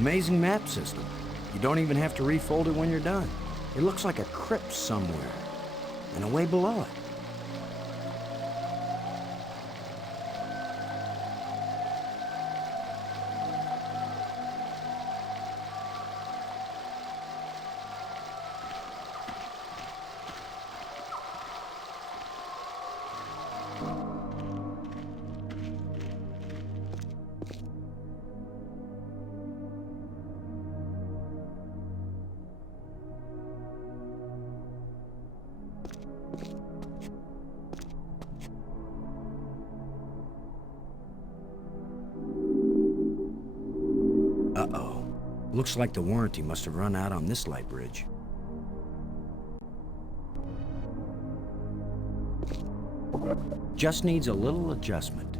Amazing map system. You don't even have to refold it when you're done. It looks like a crypt somewhere, and a way below it. Uh-oh. Looks like the warranty must have run out on this light bridge. Just needs a little adjustment.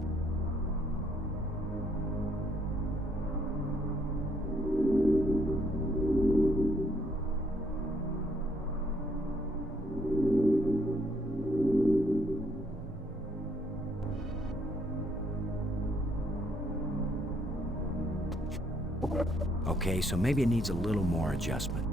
Okay, so maybe it needs a little more adjustment.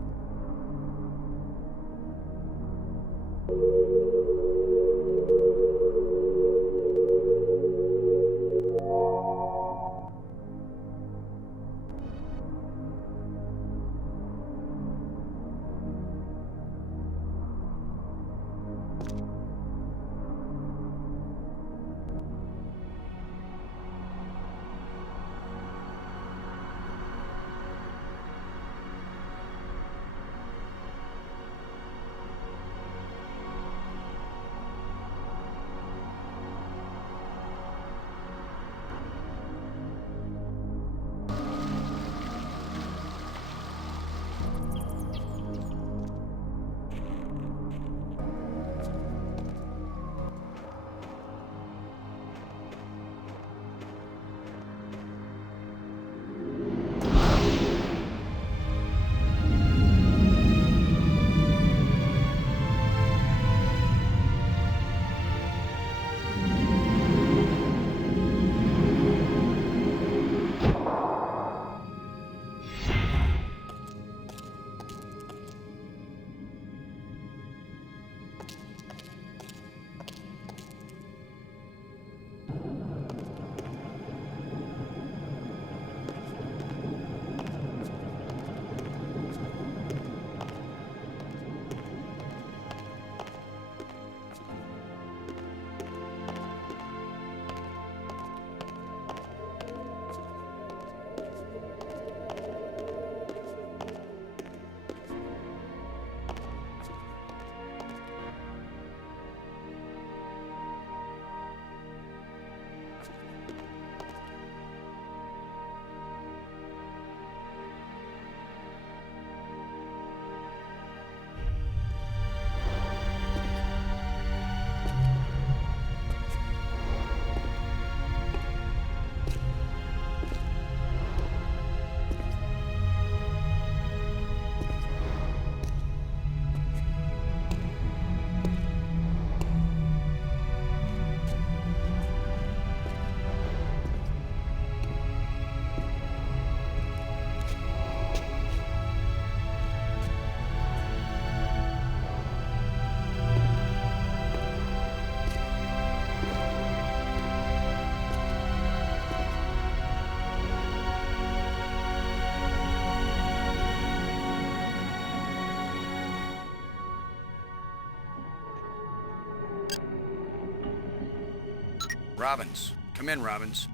Robbins. Come in, Robbins.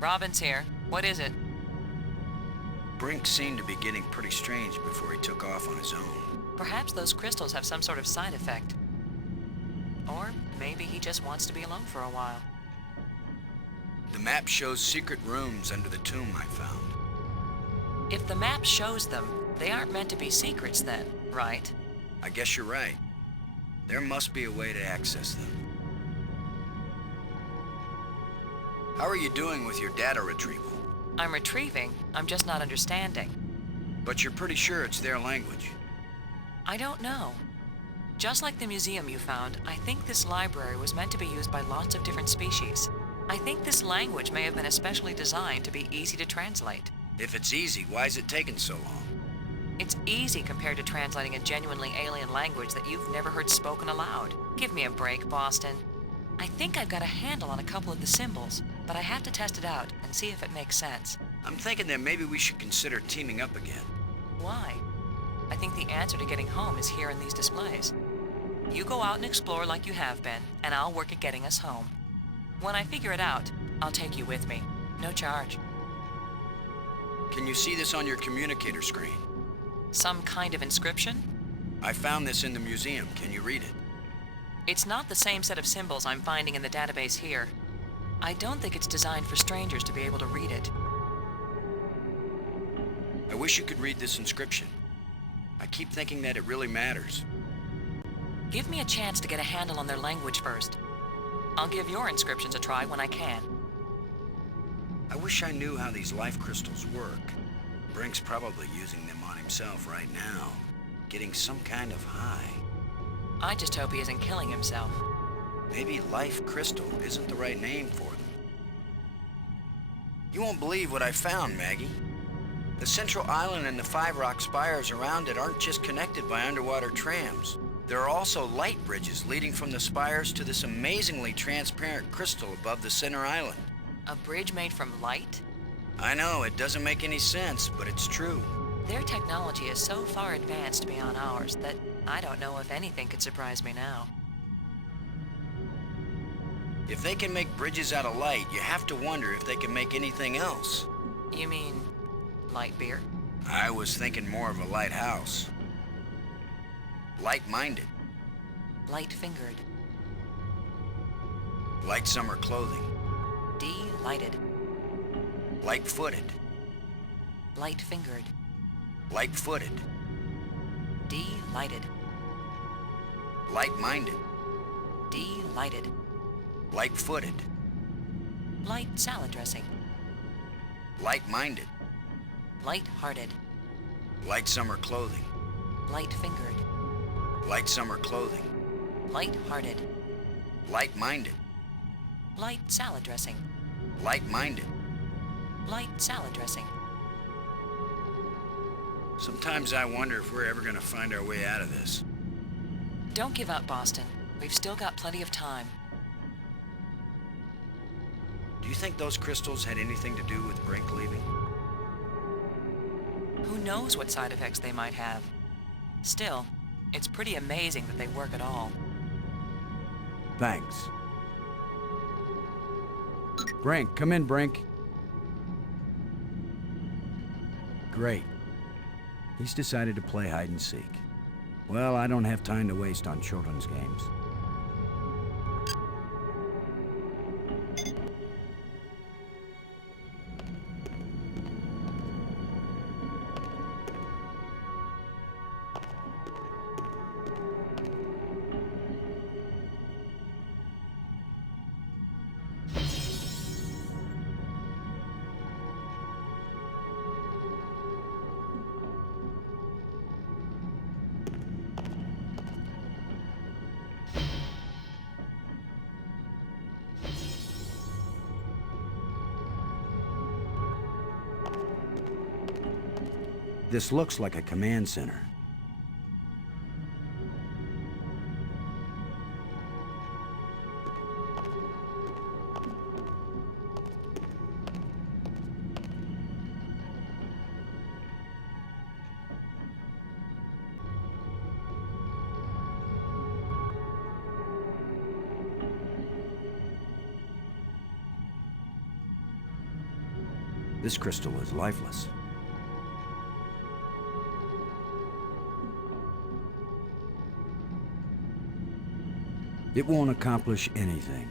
Robin's here. What is it? Brink seemed to be getting pretty strange before he took off on his own. Perhaps those crystals have some sort of side effect. Or maybe he just wants to be alone for a while. The map shows secret rooms under the tomb I found. If the map shows them, they aren't meant to be secrets then, right? I guess you're right. There must be a way to access them. How are you doing with your data retrieval? I'm retrieving, I'm just not understanding. But you're pretty sure it's their language. I don't know. Just like the museum you found, I think this library was meant to be used by lots of different species. I think this language may have been especially designed to be easy to translate. If it's easy, why is it taking so long? It's easy compared to translating a genuinely alien language that you've never heard spoken aloud. Give me a break, Boston. I think I've got a handle on a couple of the symbols, but I have to test it out and see if it makes sense. I'm thinking that maybe we should consider teaming up again. Why? I think the answer to getting home is here in these displays. You go out and explore like you have been, and I'll work at getting us home. When I figure it out, I'll take you with me. No charge. Can you see this on your communicator screen? Some kind of inscription? I found this in the museum. Can you read it? It's not the same set of symbols I'm finding in the database here. I don't think it's designed for strangers to be able to read it. I wish you could read this inscription. I keep thinking that it really matters. Give me a chance to get a handle on their language first. I'll give your inscriptions a try when I can. I wish I knew how these life crystals work. Brink's probably using them on himself right now, getting some kind of high. I just hope he isn't killing himself. Maybe life crystal isn't the right name for them. You won't believe what I found, Maggie. The central island and the 5 rock spires around it aren't just connected by underwater trams. There are also light bridges leading from the spires to this amazingly transparent crystal above the center island. A bridge made from light? I know, it doesn't make any sense, but it's true. Their technology is so far advanced beyond ours that I don't know if anything could surprise me now. If they can make bridges out of light, you have to wonder if they can make anything else. You mean light beer? I was thinking more of a lighthouse. Light-minded. Light-fingered. Light summer clothing. Delighted. Light-footed. Light-fingered. Light-footed. Delighted. Light-minded. Delighted. Light-footed. Light salad dressing. Light-minded. Light-hearted. Light summer clothing. Light-fingered. Light summer clothing. Light-hearted. Light-minded. Light salad dressing. Light-minded. Light salad dressing. Sometimes I wonder if we're ever going to find our way out of this. Don't give up, Boston. We've still got plenty of time. Do you think those crystals had anything to do with Brink leaving? Who knows what side effects they might have? Still, it's pretty amazing that they work at all. Thanks. Brink, come in, Brink. Great. He's decided to play hide and seek. Well, I don't have time to waste on children's games. This looks like a command center. This crystal is lifeless. It won't accomplish anything.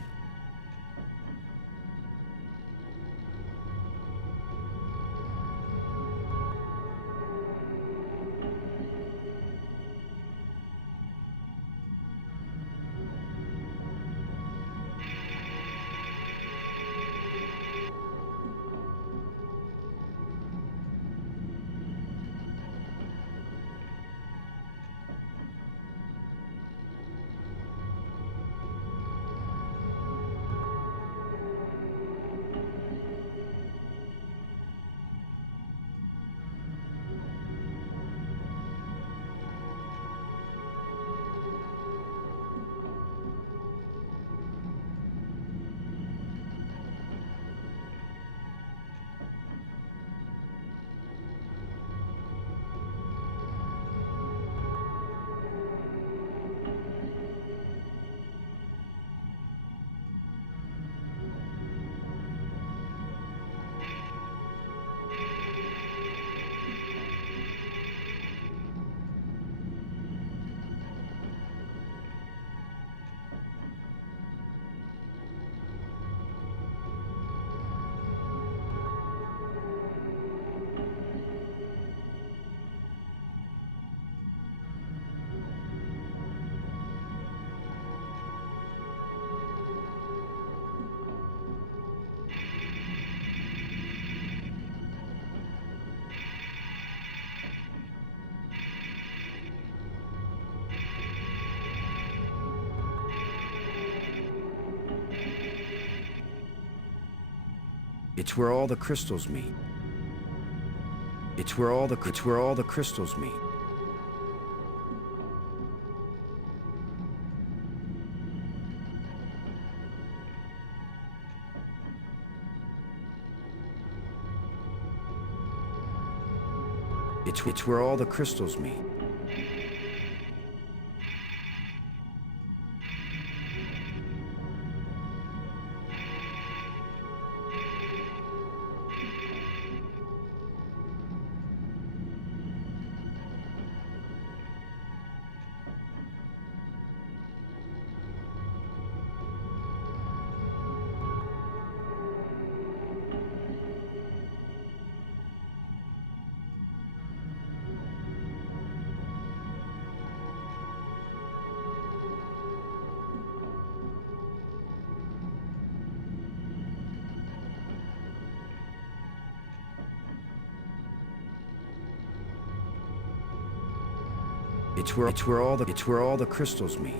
It's where all the crystals meet. It's where all the crystals meet. It's where all the crystals meet. It's where all the crystals meet.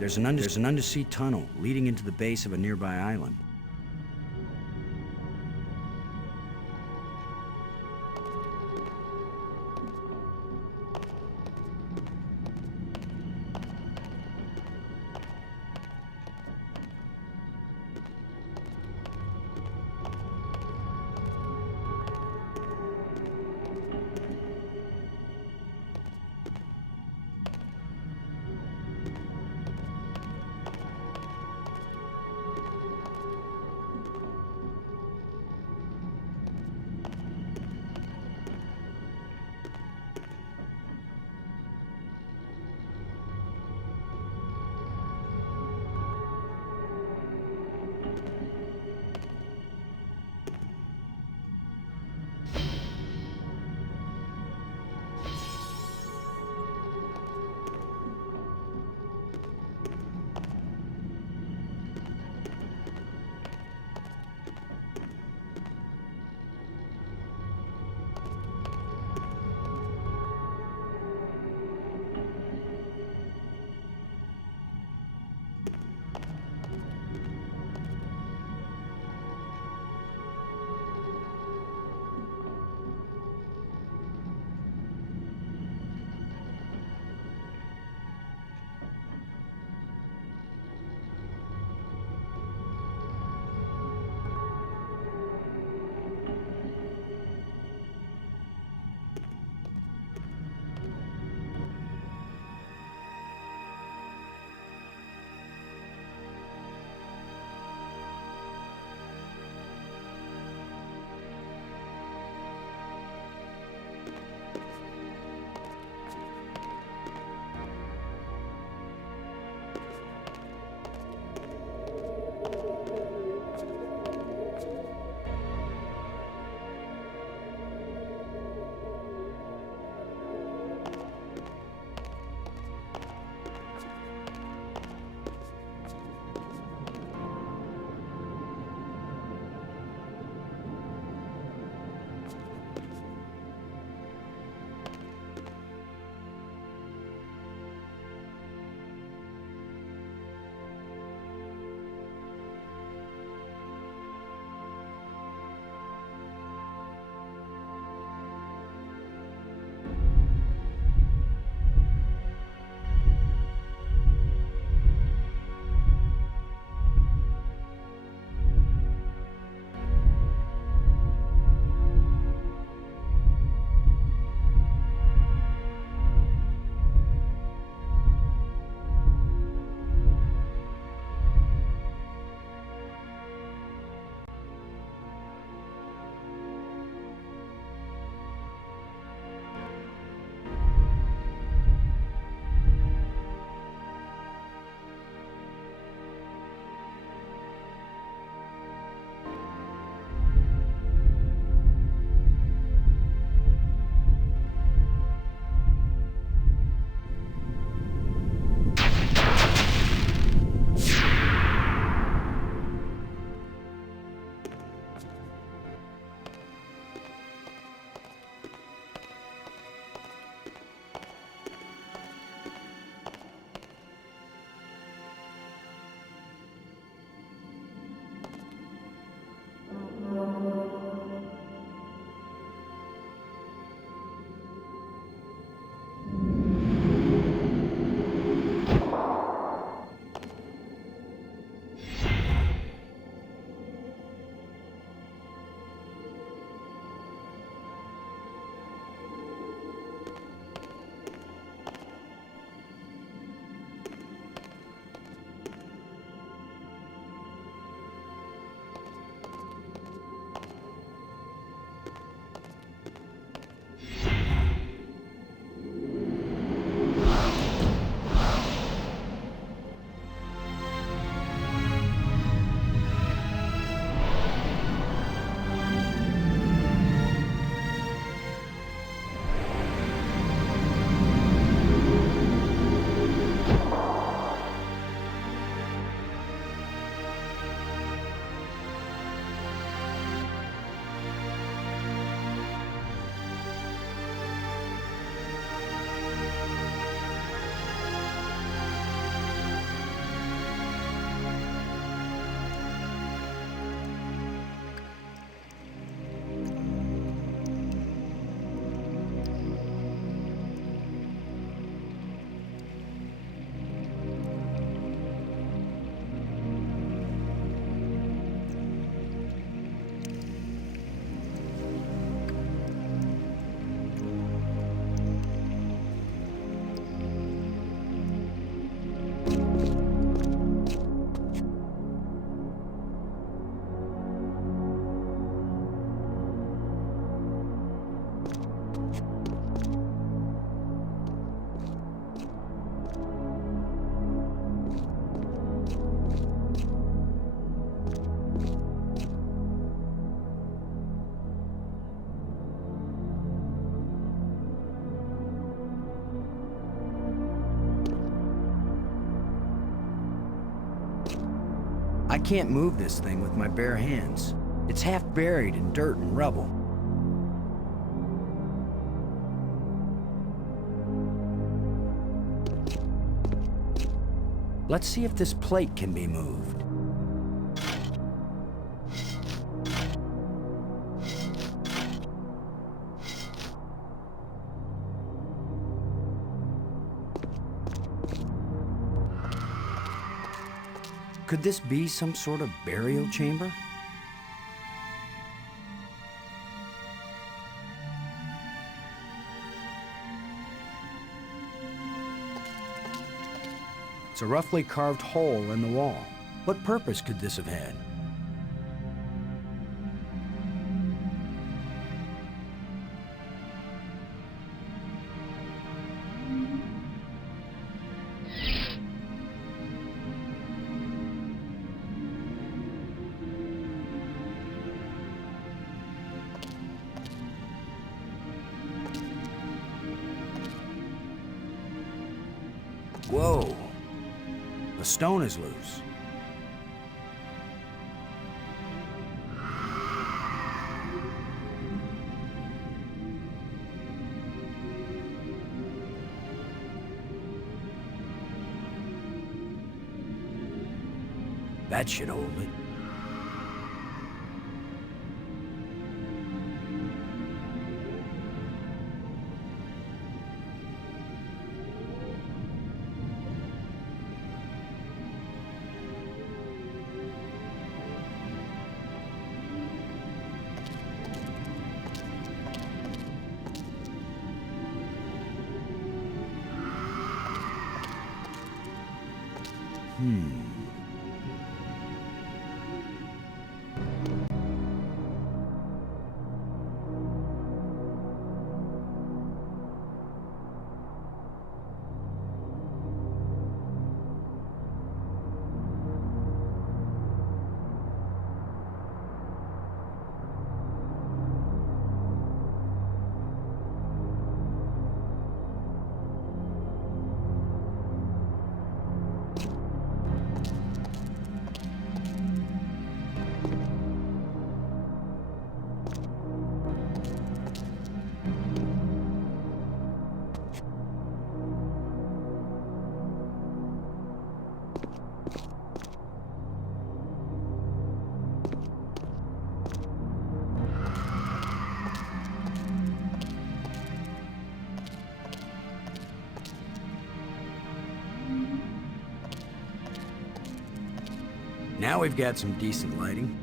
There's an undersea tunnel leading into the base of a nearby island. I can't move this thing with my bare hands. It's half buried in dirt and rubble. Let's see if this plate can be moved. Could this be some sort of burial chamber? It's a roughly carved hole in the wall. What purpose could this have had? Whoa! The stone is loose. That should hold it. Now we've got some decent lighting.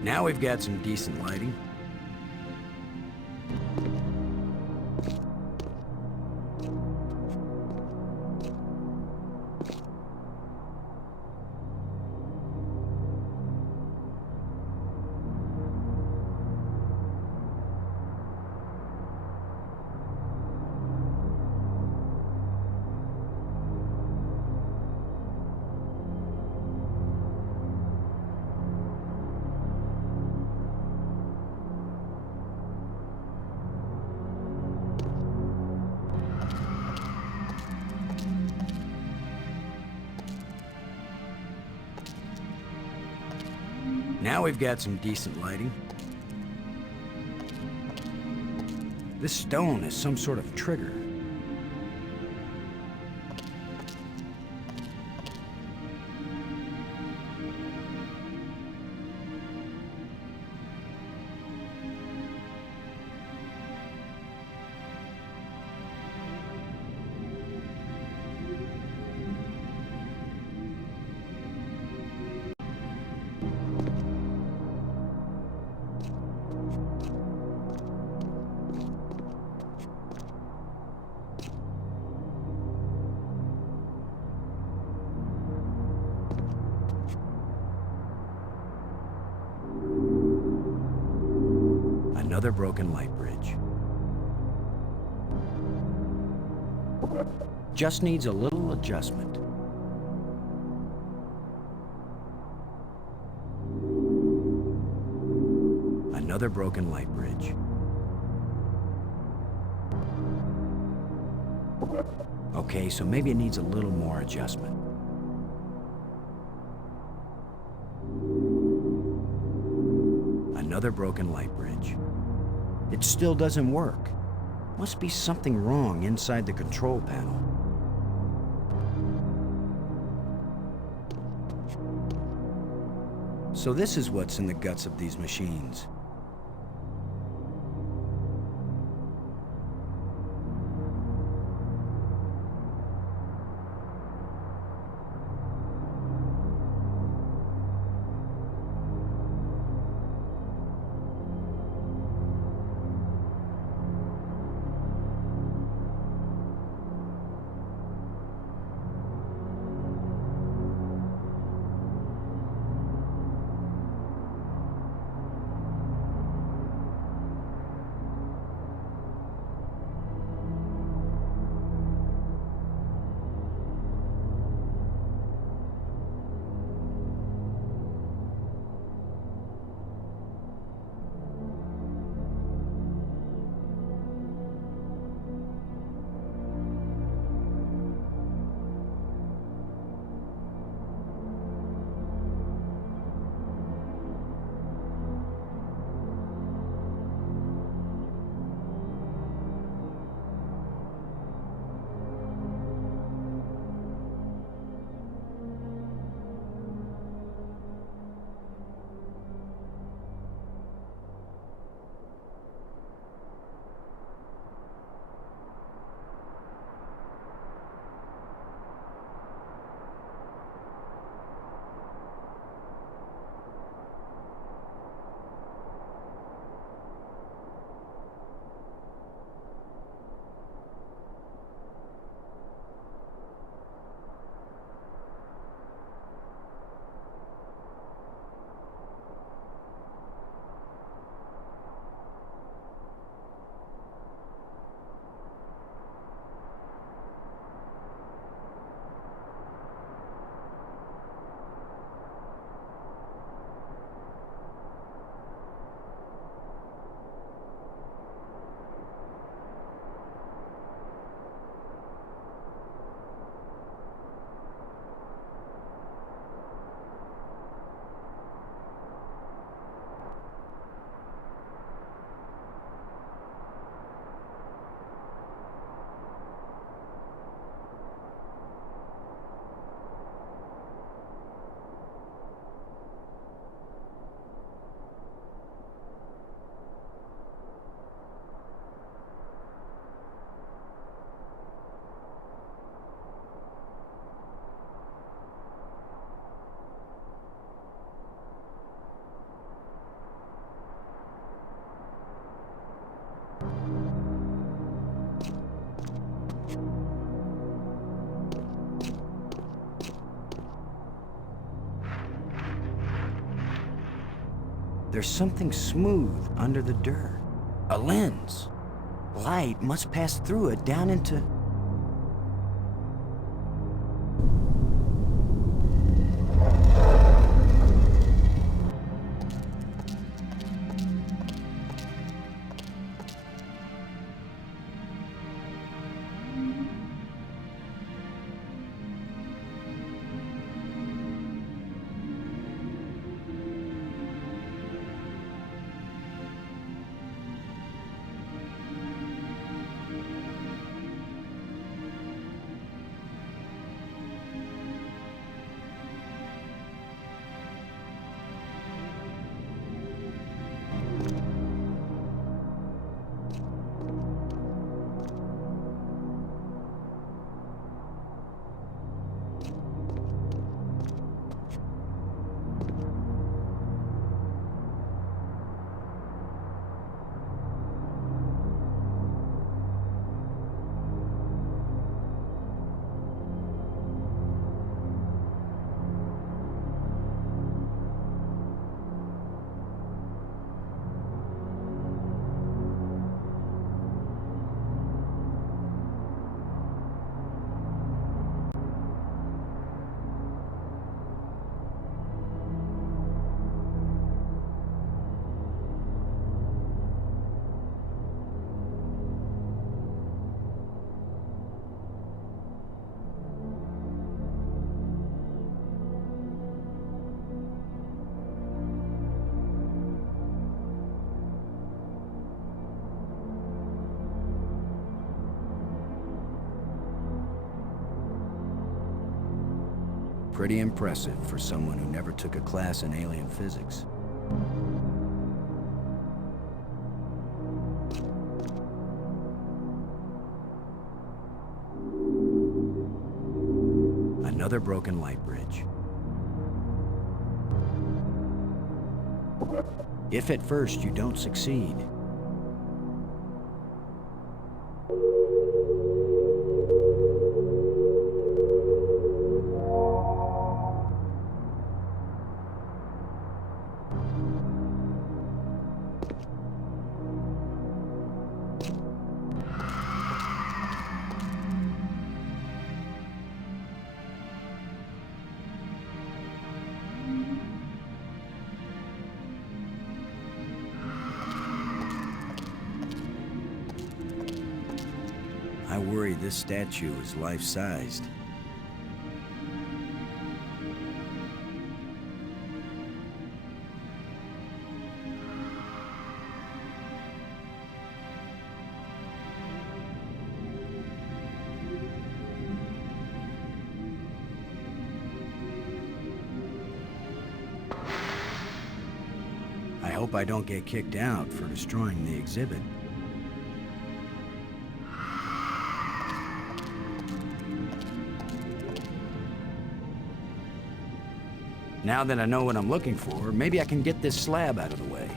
Now we've got some decent lighting. This stone is some sort of trigger. Another broken light bridge. Just needs a little adjustment. Another broken light bridge. Okay, so maybe it needs a little more adjustment. another broken light bridge. It still doesn't work. Must be something wrong inside the control panel. So this is what's in the guts of these machines. There's something smooth under the dirt. A lens. Light must pass through it down into... Pretty impressive for someone who never took a class in alien physics. Another broken light bridge. If at first you don't succeed, I worry this statue is life-sized. I hope I don't get kicked out for destroying the exhibit. Now that I know what I'm looking for, maybe I can get this slab out of the way.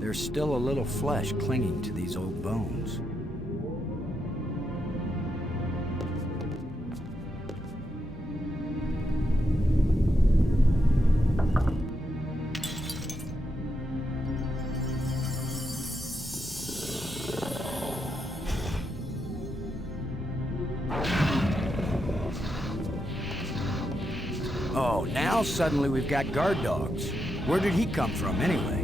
There's still a little flesh clinging to these old bones. Oh, now suddenly we've got guard dogs. Where did he come from anyway?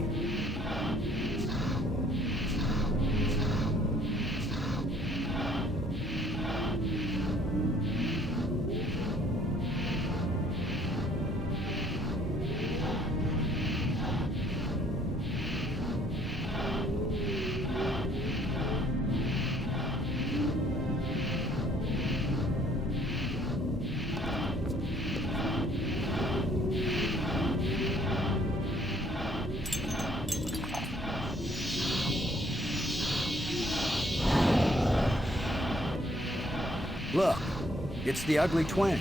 Look, it's the ugly twins.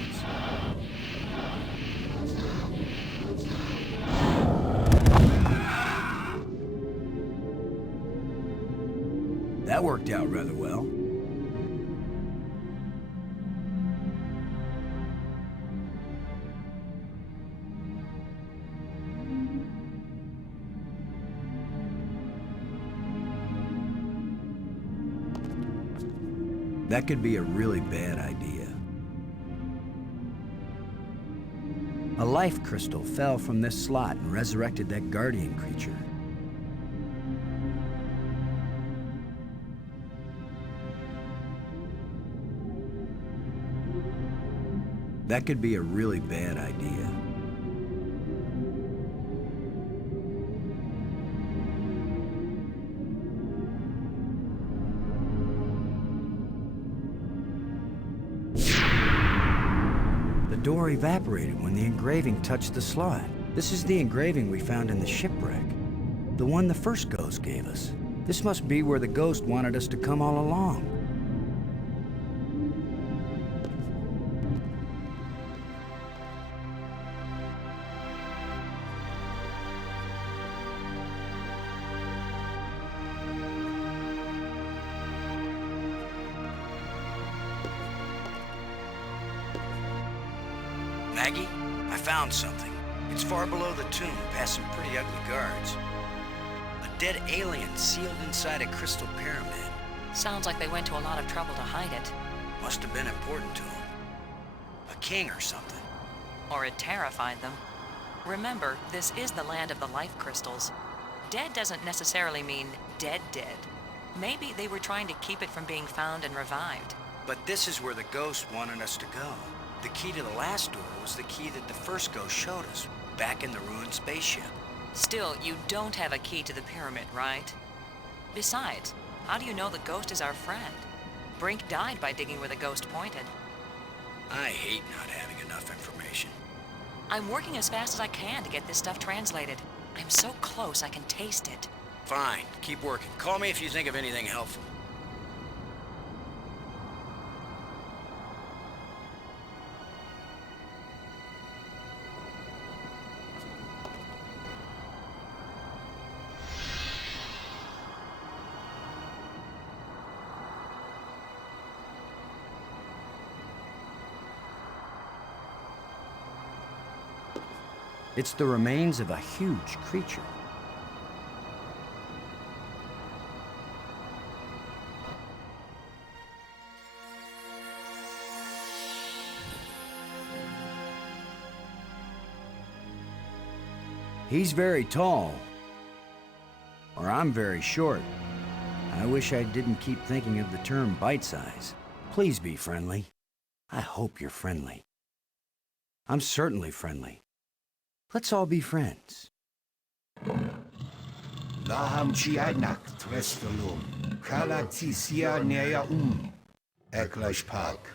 That worked out rather well. That could be a really bad idea. A life crystal fell from this slot and resurrected that guardian creature. That could be a really bad idea. The door evaporated when the engraving touched the slot. This is the engraving we found in the shipwreck. The one the first ghost gave us. This must be where the ghost wanted us to come all along. Maggie, I found something. It's far below the tomb, past some pretty ugly guards. A dead alien sealed inside a crystal pyramid. Sounds like they went to a lot of trouble to hide it. Must have been important to him. A king or something. Or it terrified them. Remember, this is the land of the life crystals. Dead doesn't necessarily mean dead. Maybe they were trying to keep it from being found and revived. But this is where the ghost wanted us to go. The key to the last door was the key that the first ghost showed us, back in the ruined spaceship. Still, you don't have a key to the pyramid, right? Besides, how do you know the ghost is our friend? Brink died by digging where the ghost pointed. I hate not having enough information. I'm working as fast as I can to get this stuff translated. I'm so close I can taste it. Fine, keep working. Call me if you think of anything helpful. It's the remains of a huge creature. He's very tall. Or I'm very short. I wish I didn't keep thinking of the term bite size. Please be friendly. I hope you're friendly. I'm certainly friendly. Let's all be friends. Laham Chianak Trestolum, Kalatisia Nea Eklash Park.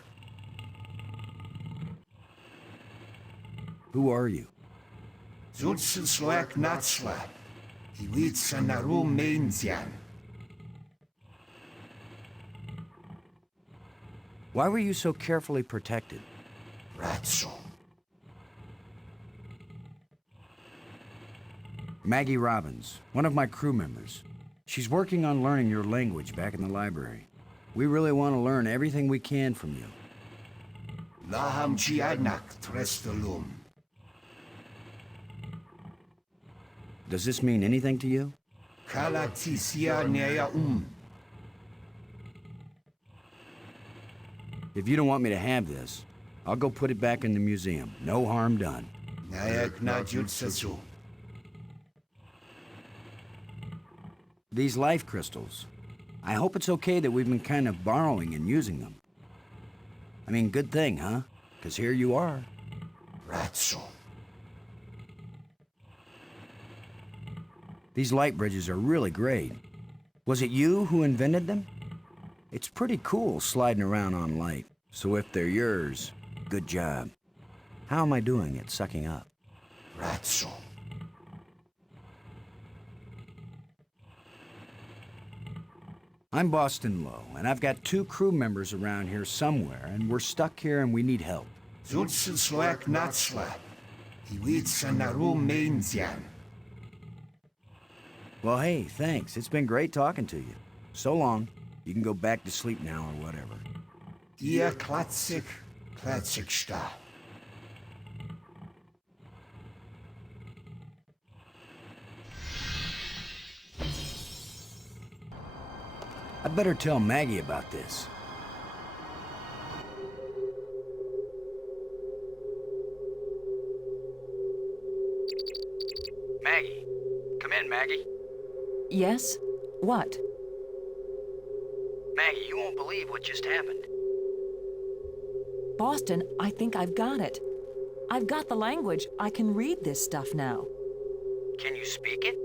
Who are you? Zulsen Sloak Natsla, Iwitsa Narum Mainzian. Why were you so carefully protected? Ratso. Maggie Robbins, one of my crew members. She's working on learning your language back in the library. We really want to learn everything we can from you. Laham Chianak Trestolum. Does this mean anything to you? Kalatisia Nea If you don't want me to have this, I'll go put it back in the museum. No harm done. Nayak na Jutsasu. These life crystals. I hope it's okay that we've been kind of borrowing and using them. I mean, good thing, huh? Because here you are. Ratso. These light bridges are really great. Was it you who invented them? It's pretty cool sliding around on light. So if they're yours, good job. How am I doing at sucking up? Ratso. I'm Boston Lowe, and I've got 2 crew members around here somewhere, and we're stuck here and we need help. Zulsen Sloak Natsla, Iwitsa Narum Mainzian. Well, hey, thanks. It's been great talking to you. So long. You can go back to sleep now or whatever. Ihr Klatsik sta. I better tell Maggie about this. Maggie. Come in, Maggie. Yes? What? Maggie, you won't believe what just happened. Boston, I think I've got it. I've got the language. I can read this stuff now. Can you speak it?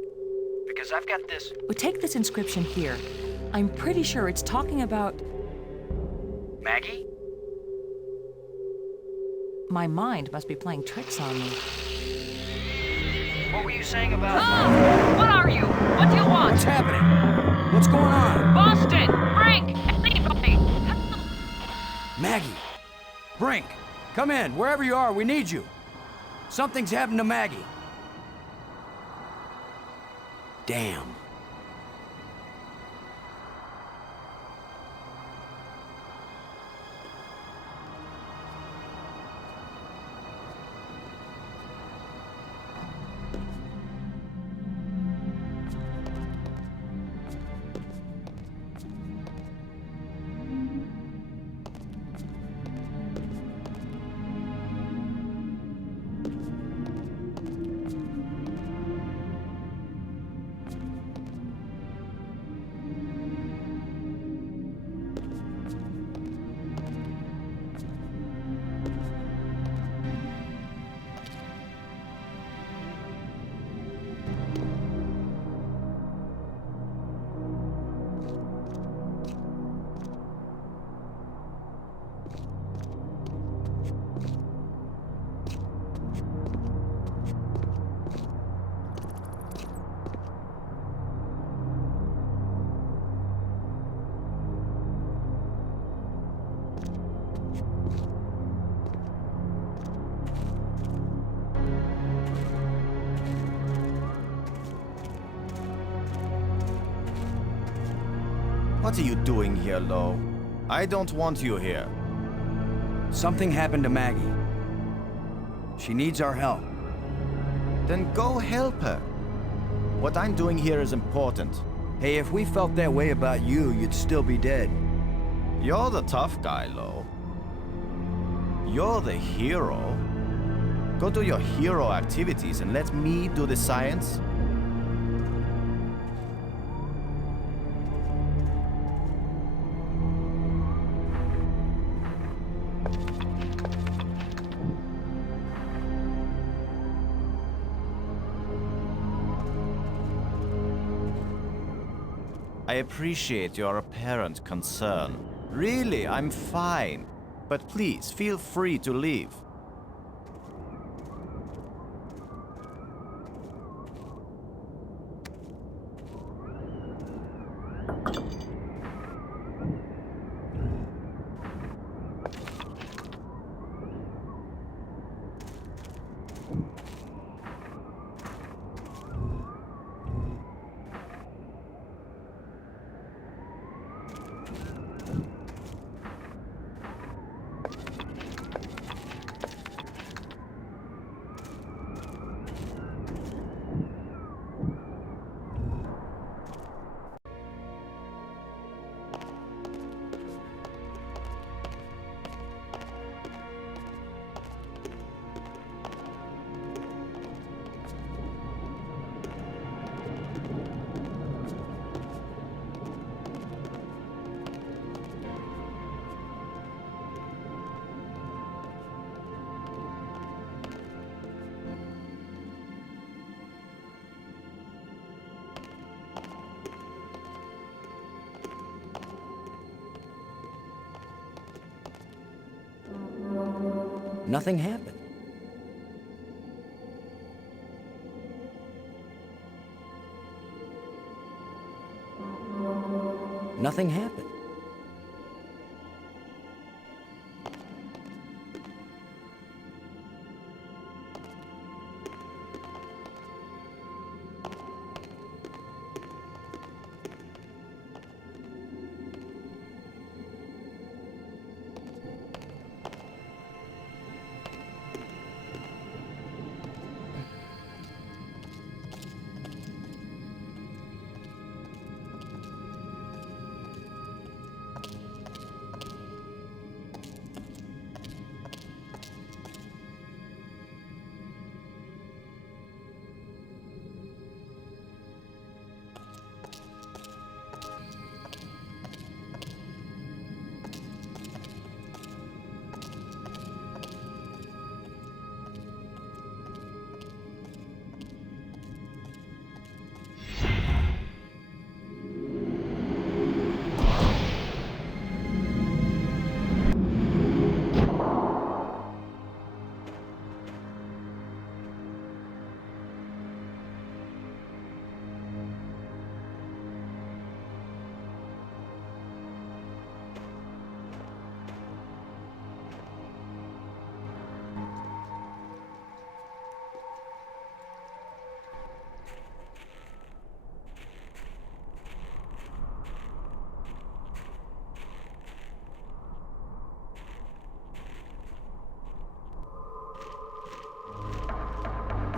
Because I've got this. But take this inscription here. I'm pretty sure it's talking about... Maggie? My mind must be playing tricks on me. What were you saying about... Oh! What are you? What do you want? What's happening? What's going on? Boston! Brink! Anybody! Maggie! Brink! Come in! Wherever you are, we need you! Something's happened to Maggie. Damn. What are you doing here, Lo? I don't want you here. Something happened to Maggie. She needs our help. Then go help her. What I'm doing here is important. Hey, if we felt that way about you, you'd still be dead. You're the tough guy, Lo. You're the hero. Go do your hero activities and let me do the science. I appreciate your apparent concern. Really, I'm fine. But please, feel free to leave. Nothing happened. Nothing happened.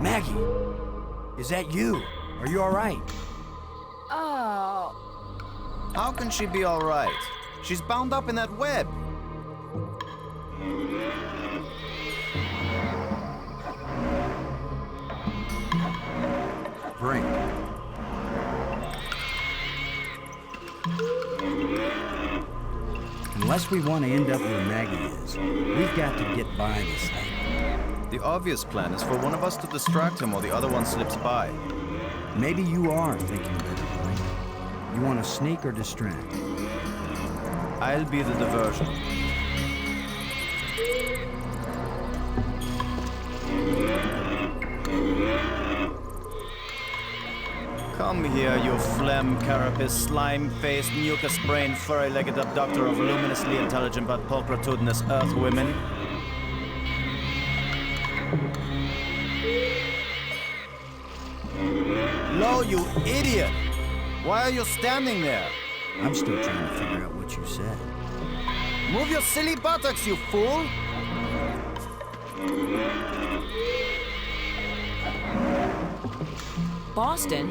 Maggie, is that you? Are you all right? Oh. How can she be all right? She's bound up in that web. Bring. Unless we want to end up where Maggie is, we've got to get by this thing. The obvious plan is for one of us to distract him while the other one slips by. Maybe you are thinking better, Blake. You want to sneak or distract? I'll be the diversion. Come here, you phlegm, carapace, slime-faced, mucus-brained, furry-legged abductor of luminously intelligent but pulchritudinous earth women. Lo, you idiot! Why are you standing there? I'm still trying to figure out what you said. Move your silly buttocks, you fool! Boston,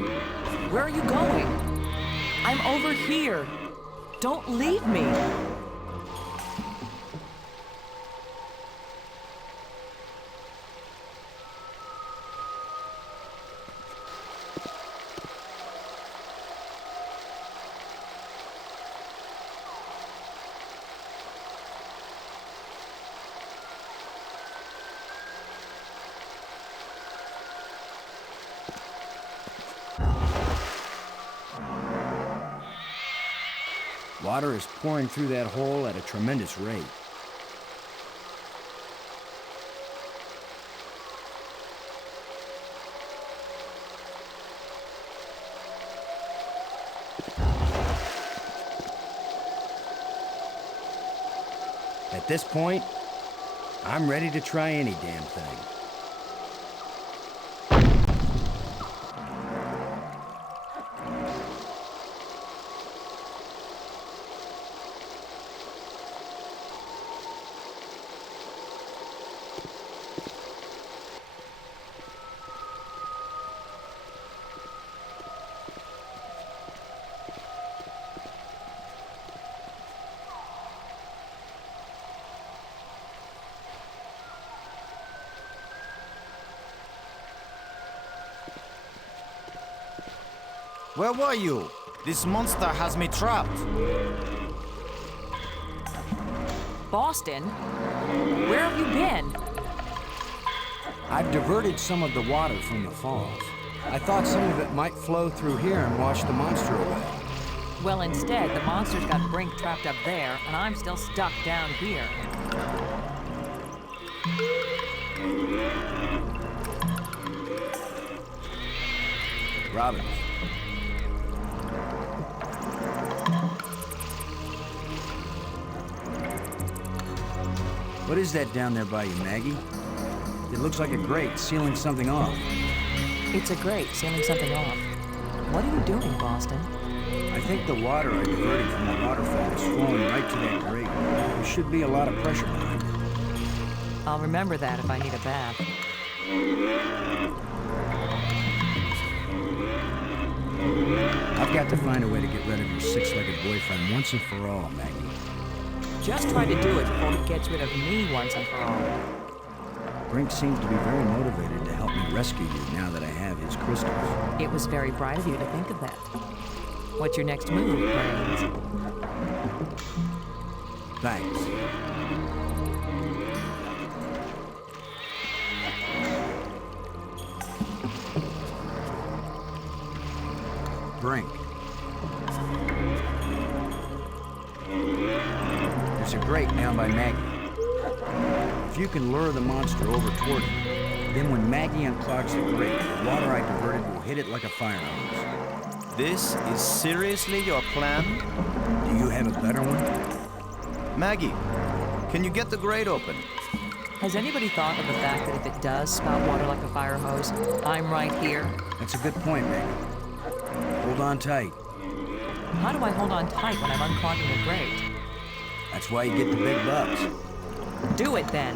where are you going? I'm over here. Don't leave me. Water is pouring through that hole at a tremendous rate. At this point, I'm ready to try any damn thing. Where were you? This monster has me trapped. Boston, where have you been? I've diverted some of the water from the falls. I thought some of it might flow through here and wash the monster away. Well, instead, the monster's got Brink trapped up there, and I'm still stuck down here. Robin. What is that down there by you, Maggie? It looks like a grate sealing something off. It's a grate sealing something off. What are you doing, Boston? I think the water I diverted from the waterfall is flowing right to that grate. There should be a lot of pressure behind it. I'll remember that if I need a bath. I've got to find a way to get rid of your six-legged boyfriend once and for all, Maggie. Just try to do it before he gets rid of me once and for all. Brink seems to be very motivated to help me rescue you now that I have his crystals. It was very bright of you to think of that. What's your next move, Brains? Thanks. Brink. There's a grate down by Maggie. If you can lure the monster over toward it, then when Maggie unclogs the grate, the water I diverted will hit it like a fire hose. This is seriously your plan? Do you have a better one? Maggie, can you get the grate open? Has anybody thought of the fact that if it does spout water like a fire hose, I'm right here? That's a good point, Maggie. Hold on tight. How do I hold on tight when I'm unclogging the grate? That's why you get the big bucks. Do it, then.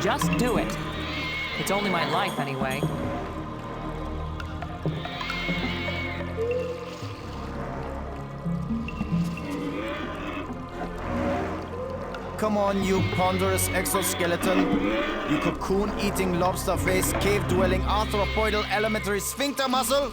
Just do it. It's only my life, anyway. Come on, you ponderous exoskeleton. You cocoon-eating, lobster-faced, cave-dwelling, arthropoidal elementary sphincter muscle.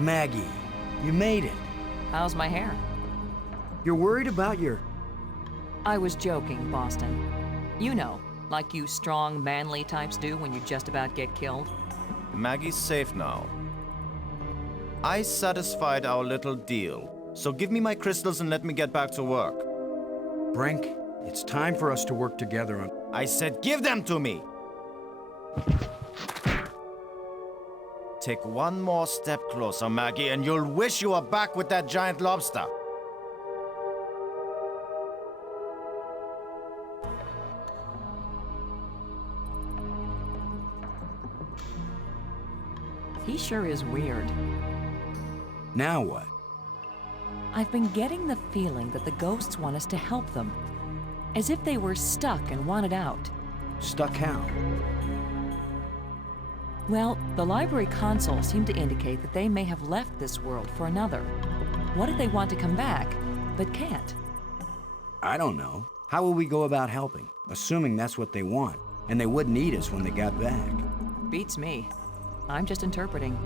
Maggie, you made it. How's my hair? You're worried about your... I was joking, Boston. You know, like you strong, manly types do when you just about get killed. Maggie's safe now. I satisfied our little deal, So give me my crystals and let me get back to work. Brink, it's time for us to work together on... I said give them to me! Take one more step closer, Maggie, and you'll wish you were back with that giant lobster. He sure is weird. Now what? I've been getting the feeling that the ghosts want us to help them. As if they were stuck and wanted out. Stuck how? Well, the library console seemed to indicate that they may have left this world for another. What if they want to come back, but can't? I don't know. How will we go about helping? Assuming that's what they want, and they wouldn't eat us when they got back. Beats me. I'm just interpreting.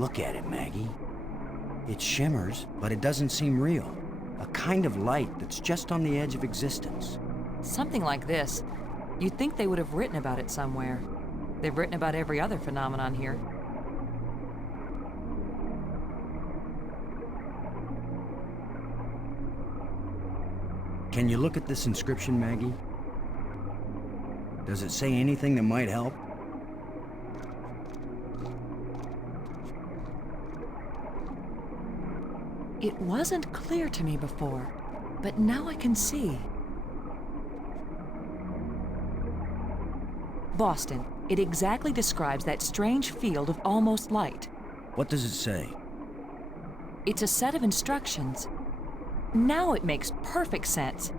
Look at it, Maggie. It shimmers, but it doesn't seem real. A kind of light that's just on the edge of existence. Something like this. You'd think they would have written about it somewhere. They've written about every other phenomenon here. Can you look at this inscription, Maggie? Does it say anything that might help? It wasn't clear to me before, but now I can see. Boston. It exactly describes that strange field of almost light. What does it say? It's a set of instructions. Now it makes perfect sense.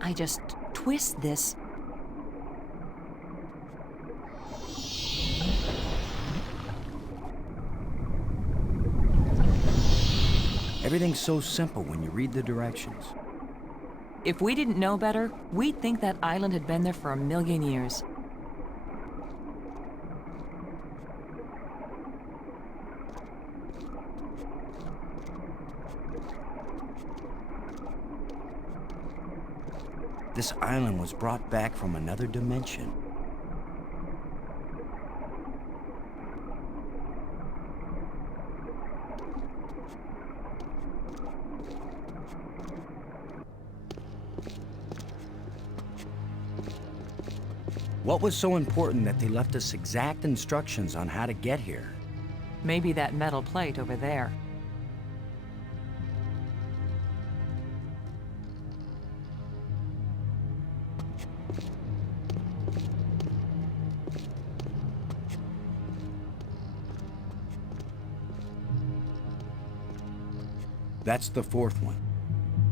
I just twist this. Everything's so simple when you read the directions. If we didn't know better, we'd think that island had been there for a million years. This island was brought back from another dimension. What was so important that they left us exact instructions on how to get here? Maybe that metal plate over there. That's the fourth one.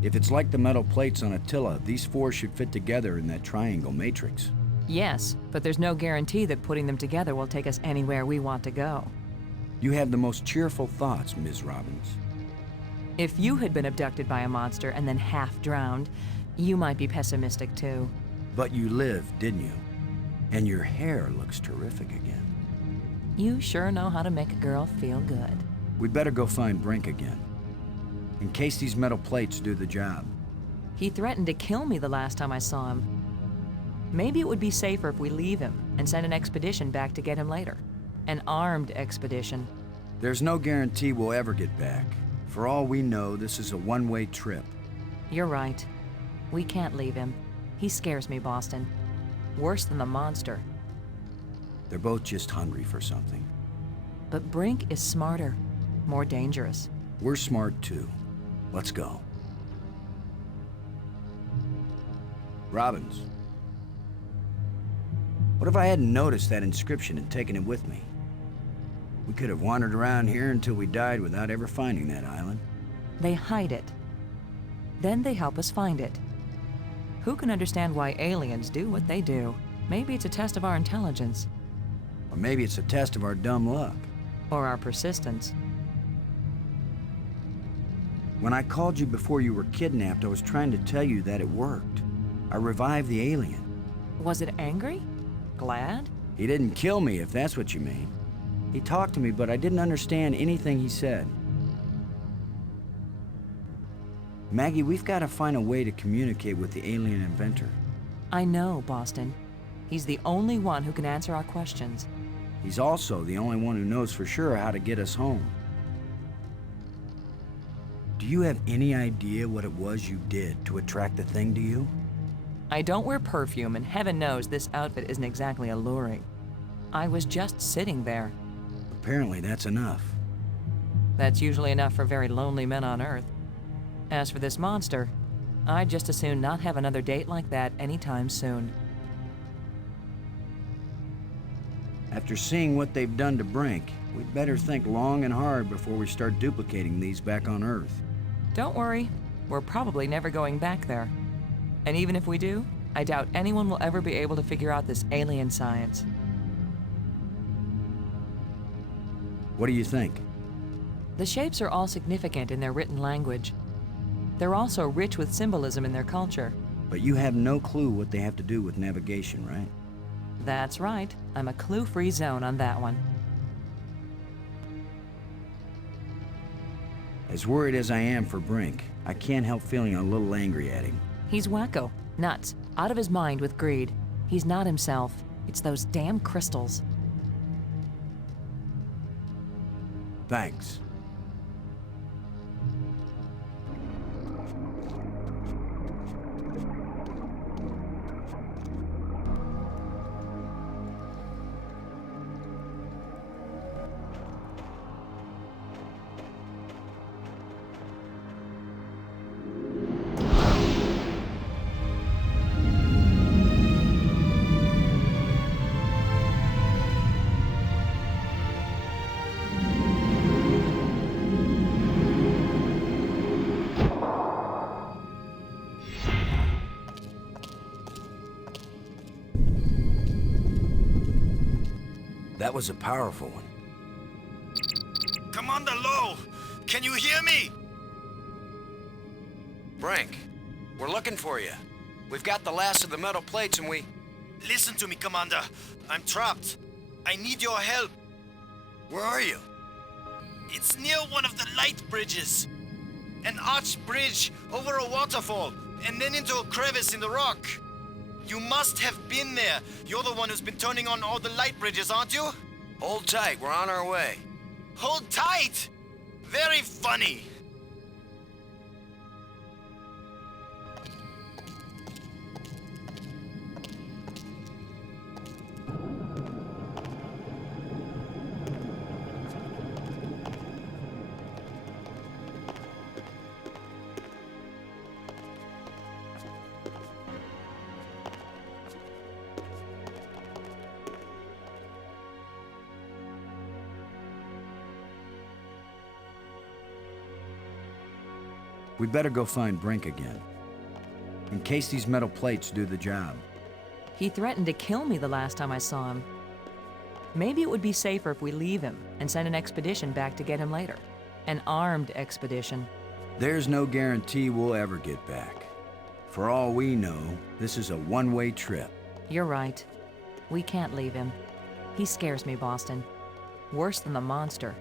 If it's like the metal plates on Attila, these four should fit together in that triangle matrix. Yes, but there's no guarantee that putting them together will take us anywhere we want to go. You have the most cheerful thoughts, Ms. Robbins. If you had been abducted by a monster and then half drowned, you might be pessimistic too. But you lived, didn't you? And your hair looks terrific again. You sure know how to make a girl feel good. We'd better go find Brink again. In case these metal plates do the job. He threatened to kill me the last time I saw him. Maybe it would be safer if we leave him and send an expedition back to get him later. An armed expedition. There's no guarantee we'll ever get back. For all we know, this is a one-way trip. You're right. We can't leave him. He scares me, Boston. Worse than the monster. They're both just hungry for something. But Brink is smarter, more dangerous. We're smart too. Let's go. Robbins. What if I hadn't noticed that inscription and taken it with me? We could have wandered around here until we died without ever finding that island. They hide it. Then they help us find it. Who can understand why aliens do what they do? Maybe it's a test of our intelligence. Or maybe it's a test of our dumb luck. Or our persistence. When I called you before you were kidnapped, I was trying to tell you that it worked. I revived the alien. Was it angry? Glad? He didn't kill me, if that's what you mean. He talked to me, but I didn't understand anything he said. Maggie, we've got to find a way to communicate with the alien inventor. I know, Boston. He's the only one who can answer our questions. He's also the only one who knows for sure how to get us home. Do you have any idea what it was you did to attract the thing to you? I don't wear perfume, and heaven knows this outfit isn't exactly alluring. I was just sitting there. Apparently that's enough. That's usually enough for very lonely men on Earth. As for this monster, I'd just as soon not have another date like that anytime soon. After seeing what they've done to Brink, we'd better think long and hard before we start duplicating these back on Earth. Don't worry, we're probably never going back there. And even if we do, I doubt anyone will ever be able to figure out this alien science. What do you think? The shapes are all significant in their written language. They're also rich with symbolism in their culture. But you have no clue what they have to do with navigation, right? That's right. I'm a clue-free zone on that one. As worried as I am for Brink, I can't help feeling a little angry at him. He's wacko, nuts, out of his mind with greed. He's not himself. It's those damn crystals. Thanks. That was a powerful one. Commander Lowe! Can you hear me? Brink, we're looking for you. We've got the last of the metal plates and we... Listen to me, Commander. I'm trapped. I need your help. Where are you? It's near one of the light bridges. An arched bridge over a waterfall, and then into a crevice in the rock. You must have been there. You're the one who's been turning on all the light bridges, aren't you? Hold tight, we're on our way. Hold tight! Very funny. We'd better go find Brink again. In case these metal plates do the job. He threatened to kill me the last time I saw him. Maybe it would be safer if we leave him and send an expedition back to get him later. An armed expedition. There's no guarantee we'll ever get back. For all we know, this is a one-way trip. You're right. We can't leave him. He scares me, Boston. Worse than the monster.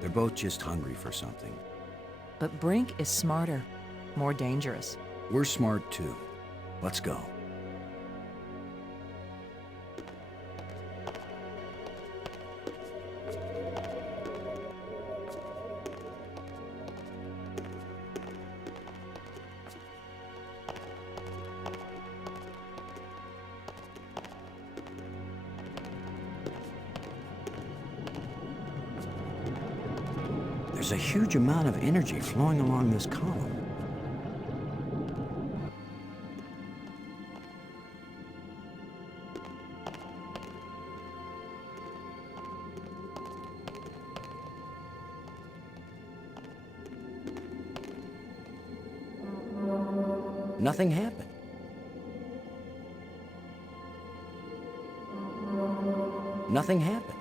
They're both just hungry for something. But Brink is smarter, more dangerous. We're smart too. Let's go. There's a huge amount of energy flowing along this column. Nothing happened. Nothing happened.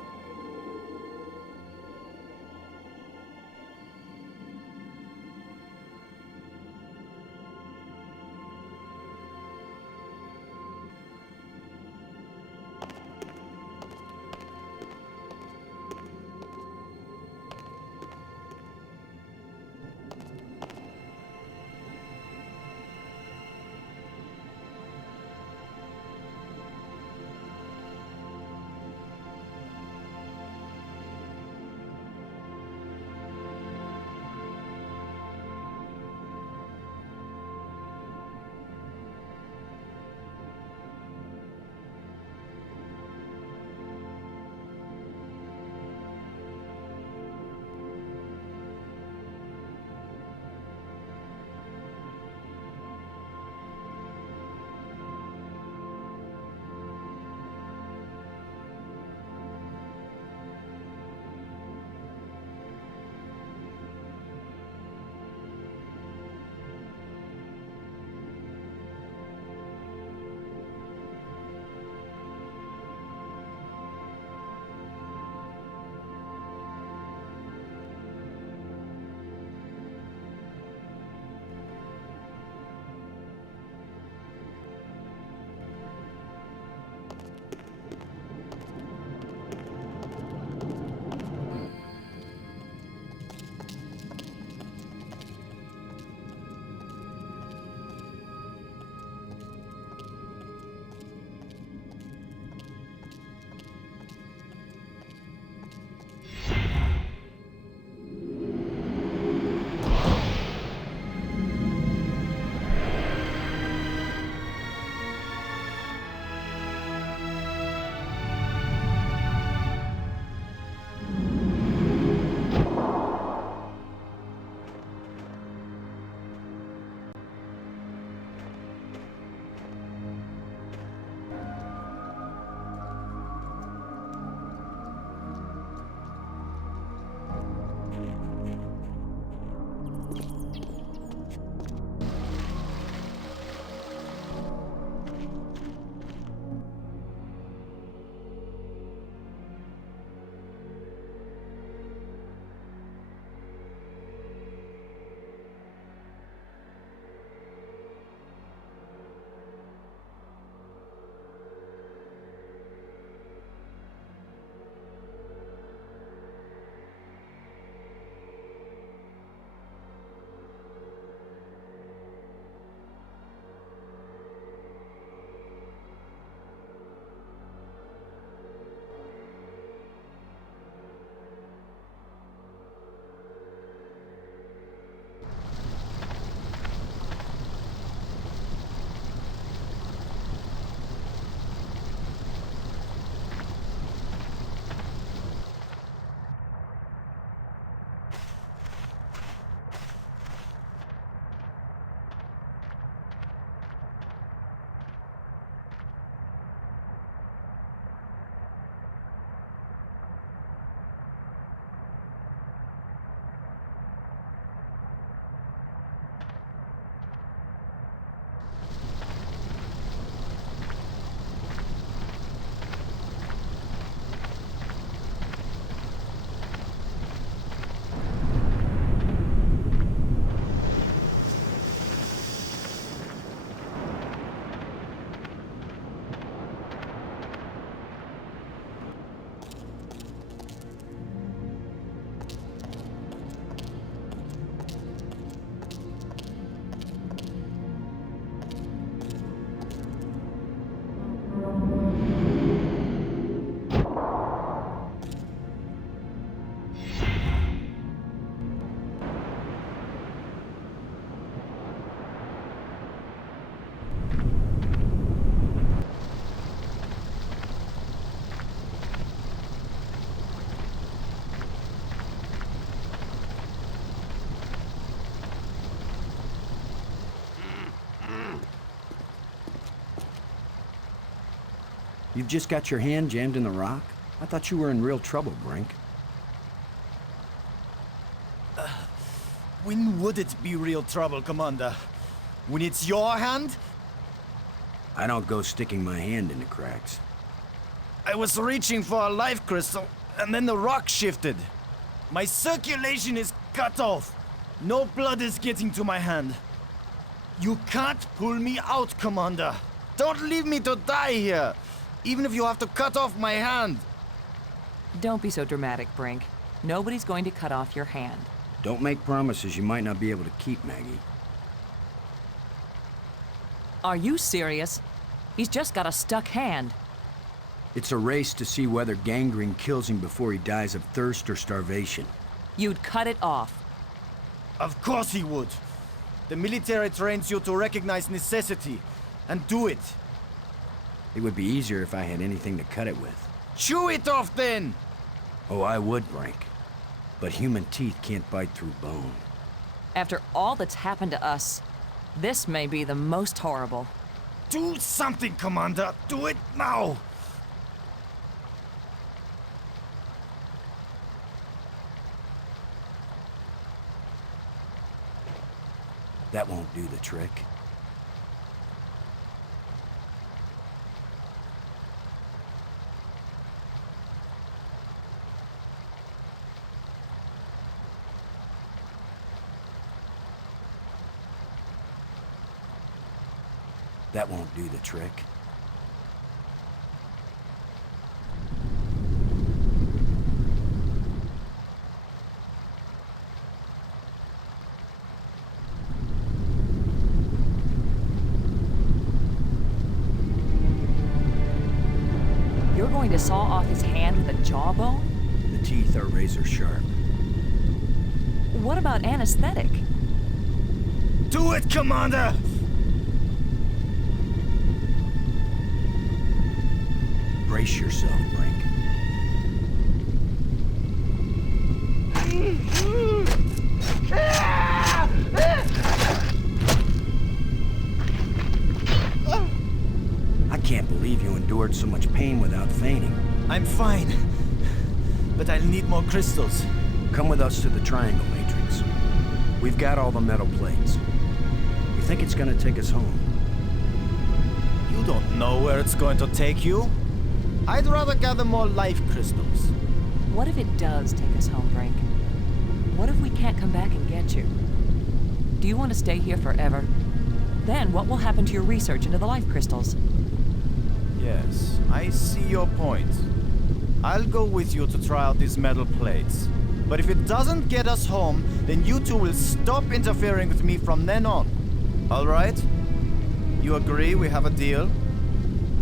You've just got your hand jammed in the rock? I thought you were in real trouble, Brink. When would it be real trouble, Commander? When it's your hand? I don't go sticking my hand in the cracks. I was reaching for a life crystal, and then the rock shifted. My circulation is cut off. No blood is getting to my hand. You can't pull me out, Commander. Don't leave me to die here, even if you have to cut off my hand. Don't be so dramatic, Brink. Nobody's going to cut off your hand. Don't make promises you might not be able to keep, Maggie. Are you serious? He's just got a stuck hand. It's a race to see whether gangrene kills him before he dies of thirst or starvation. You'd cut it off. Of course he would. The military trains you to recognize necessity and do it. It would be easier if I had anything to cut it with. Chew it off then! Oh, I would, Brink. But human teeth can't bite through bone. After all that's happened to us, this may be the most horrible. Do something, Commander! Do it now! That won't do the trick. That won't do the trick. You're going to saw off his hand with a jawbone? The teeth are razor sharp. What about anesthetic? Do it, Commander! Brace yourself, Brink. I can't believe you endured so much pain without fainting. I'm fine, but I'll need more crystals. Come with us to the Triangle Matrix. We've got all the metal plates. You think it's gonna take us home? You don't know where it's going to take you. I'd rather gather more life crystals. What if it does take us home, Brink? What if we can't come back and get you? Do you want to stay here forever? Then what will happen to your research into the life crystals? Yes, I see your point. I'll go with you to try out these metal plates. But if it doesn't get us home, then you two will stop interfering with me from then on. All right? You agree we have a deal?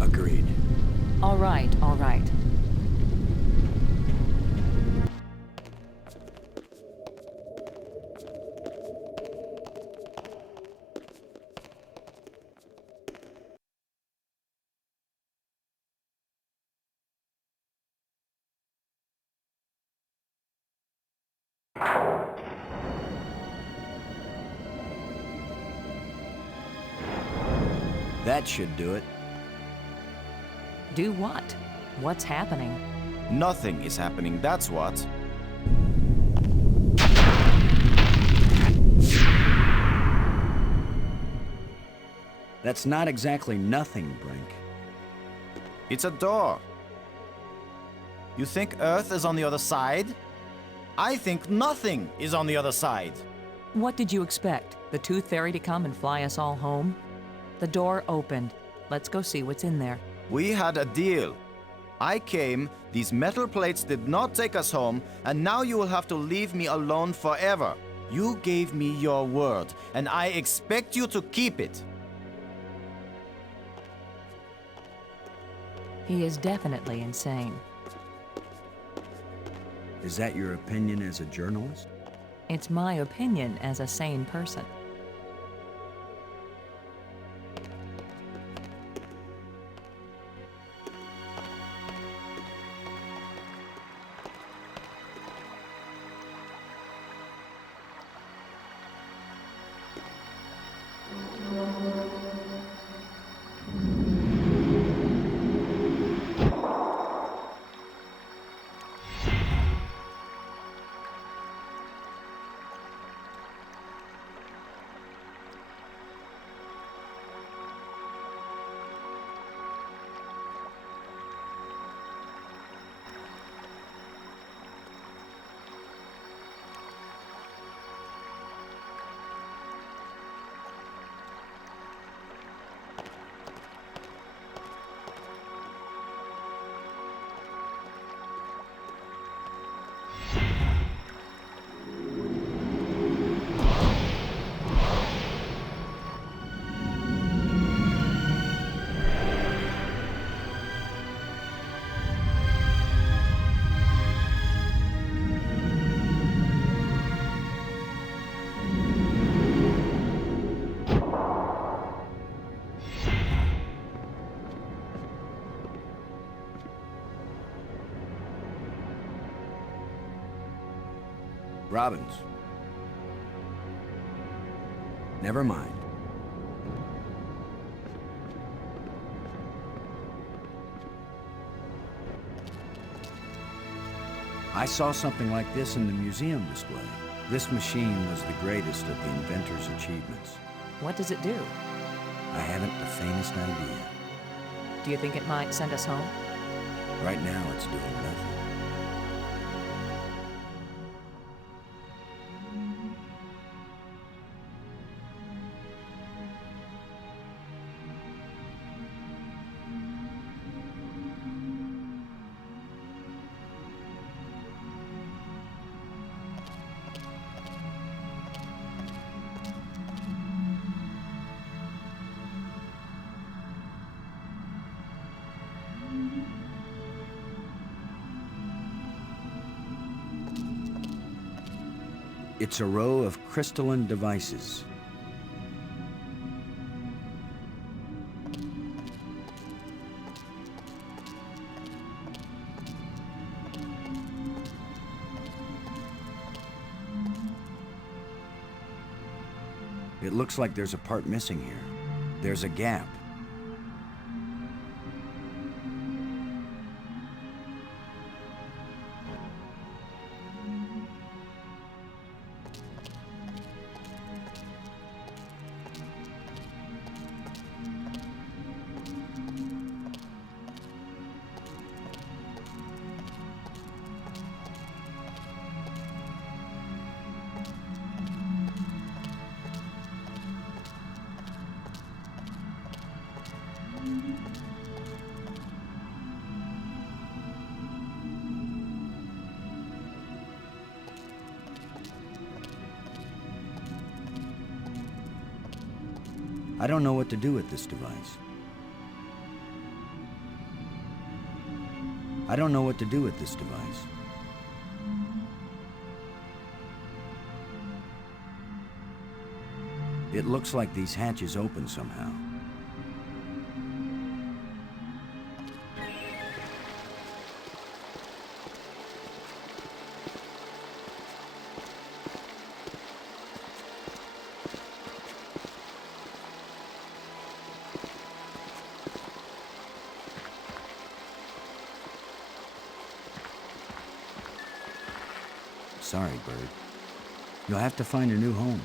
Agreed. All right, all right. That should do it. Do what? What's happening? Nothing is happening, that's what. That's not exactly nothing, Brink. It's a door. You think Earth is on the other side? I think nothing is on the other side. What did you expect? The Tooth Fairy to come and fly us all home? The door opened. Let's go see what's in there. We had a deal. I came, these metal plates did not take us home, and now you will have to leave me alone forever. You gave me your word, and I expect you to keep it. He is definitely insane. Is that your opinion as a journalist? It's my opinion as a sane person. Robbins. Never mind. I saw something like this in the museum display. This machine was the greatest of the inventor's achievements. What does it do? I haven't the faintest idea. Do you think it might send us home? Right now, it's doing nothing. It's a row of crystalline devices. It looks like there's a part missing here. There's a gap. I don't know what to do with this device. I don't know what to do with this device. It looks like these hatches open somehow. Sorry, Bird. You'll have to find a new home.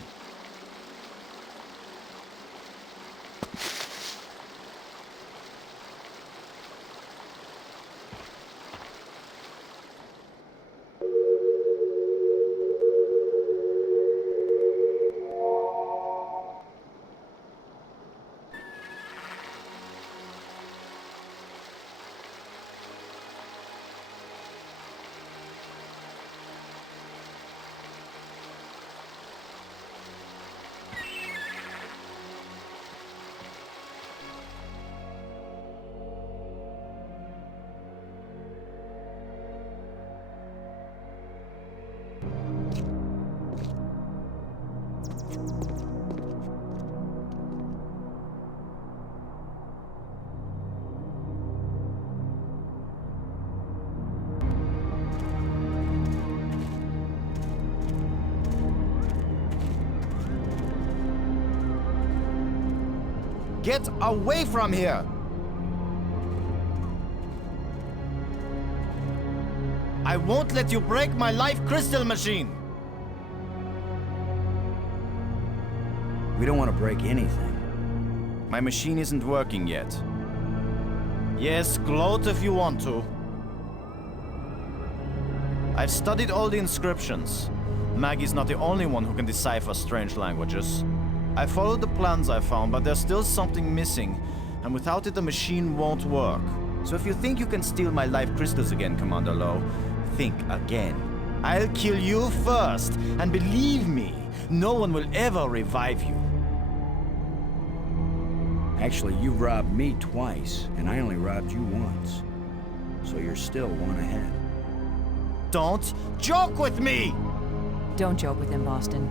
Get away from here! I won't let you break my life crystal machine! We don't want to break anything. My machine isn't working yet. Yes, gloat if you want to. I've studied all the inscriptions. Maggie's not the only one who can decipher strange languages. I followed the plans I found, but there's still something missing, and without it the machine won't work. So if you think you can steal my life crystals again, Commander Lowe, think again. I'll kill you first, and believe me, no one will ever revive you. Actually, you robbed me twice, and I only robbed you once. So you're still one ahead. Don't joke with me! Don't joke with him, Boston.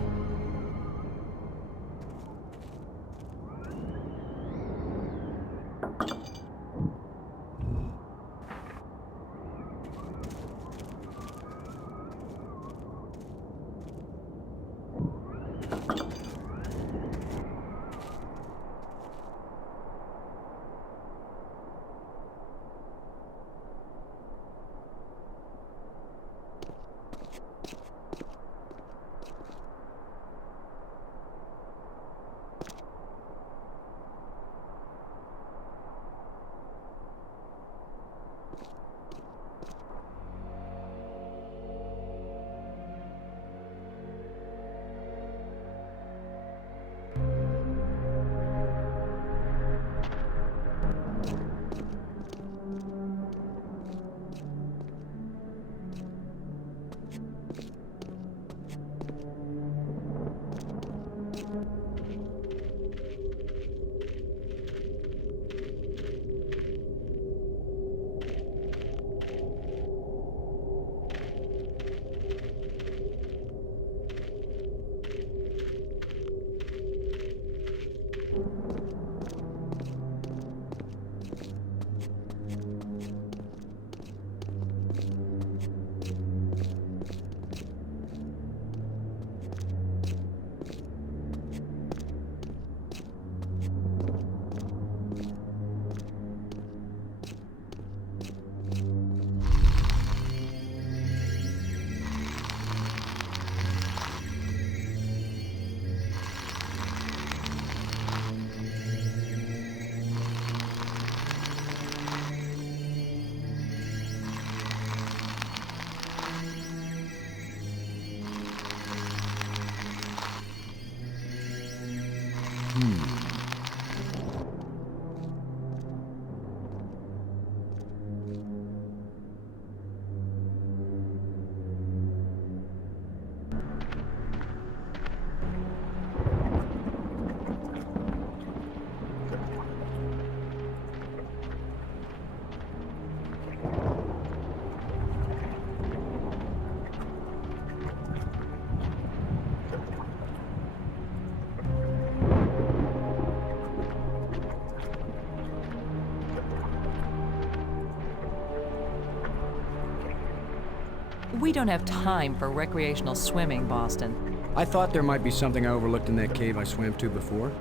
We don't have time for recreational swimming, Boston. I thought there might be something I overlooked in that cave I swam to before.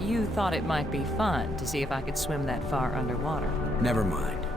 You thought it might be fun to see if I could swim that far underwater. Never mind.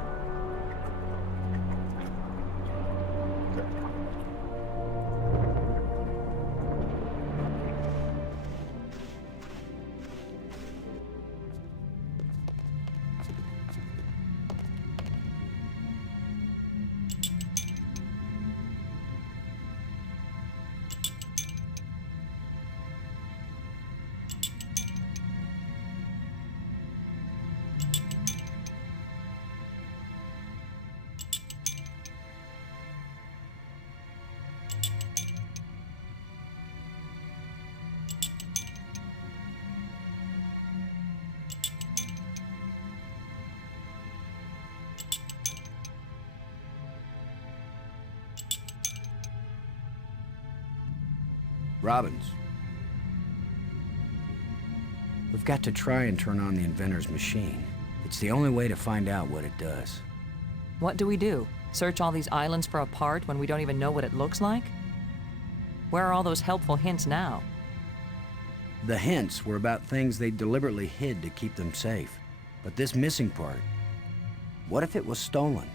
Robbins. We've got to try and turn on the inventor's machine. It's the only way to find out what it does. What do we do? Search all these islands for a part when we don't even know what it looks like? Where are all those helpful hints now? The hints were about things they deliberately hid to keep them safe. But this missing part, what if it was stolen?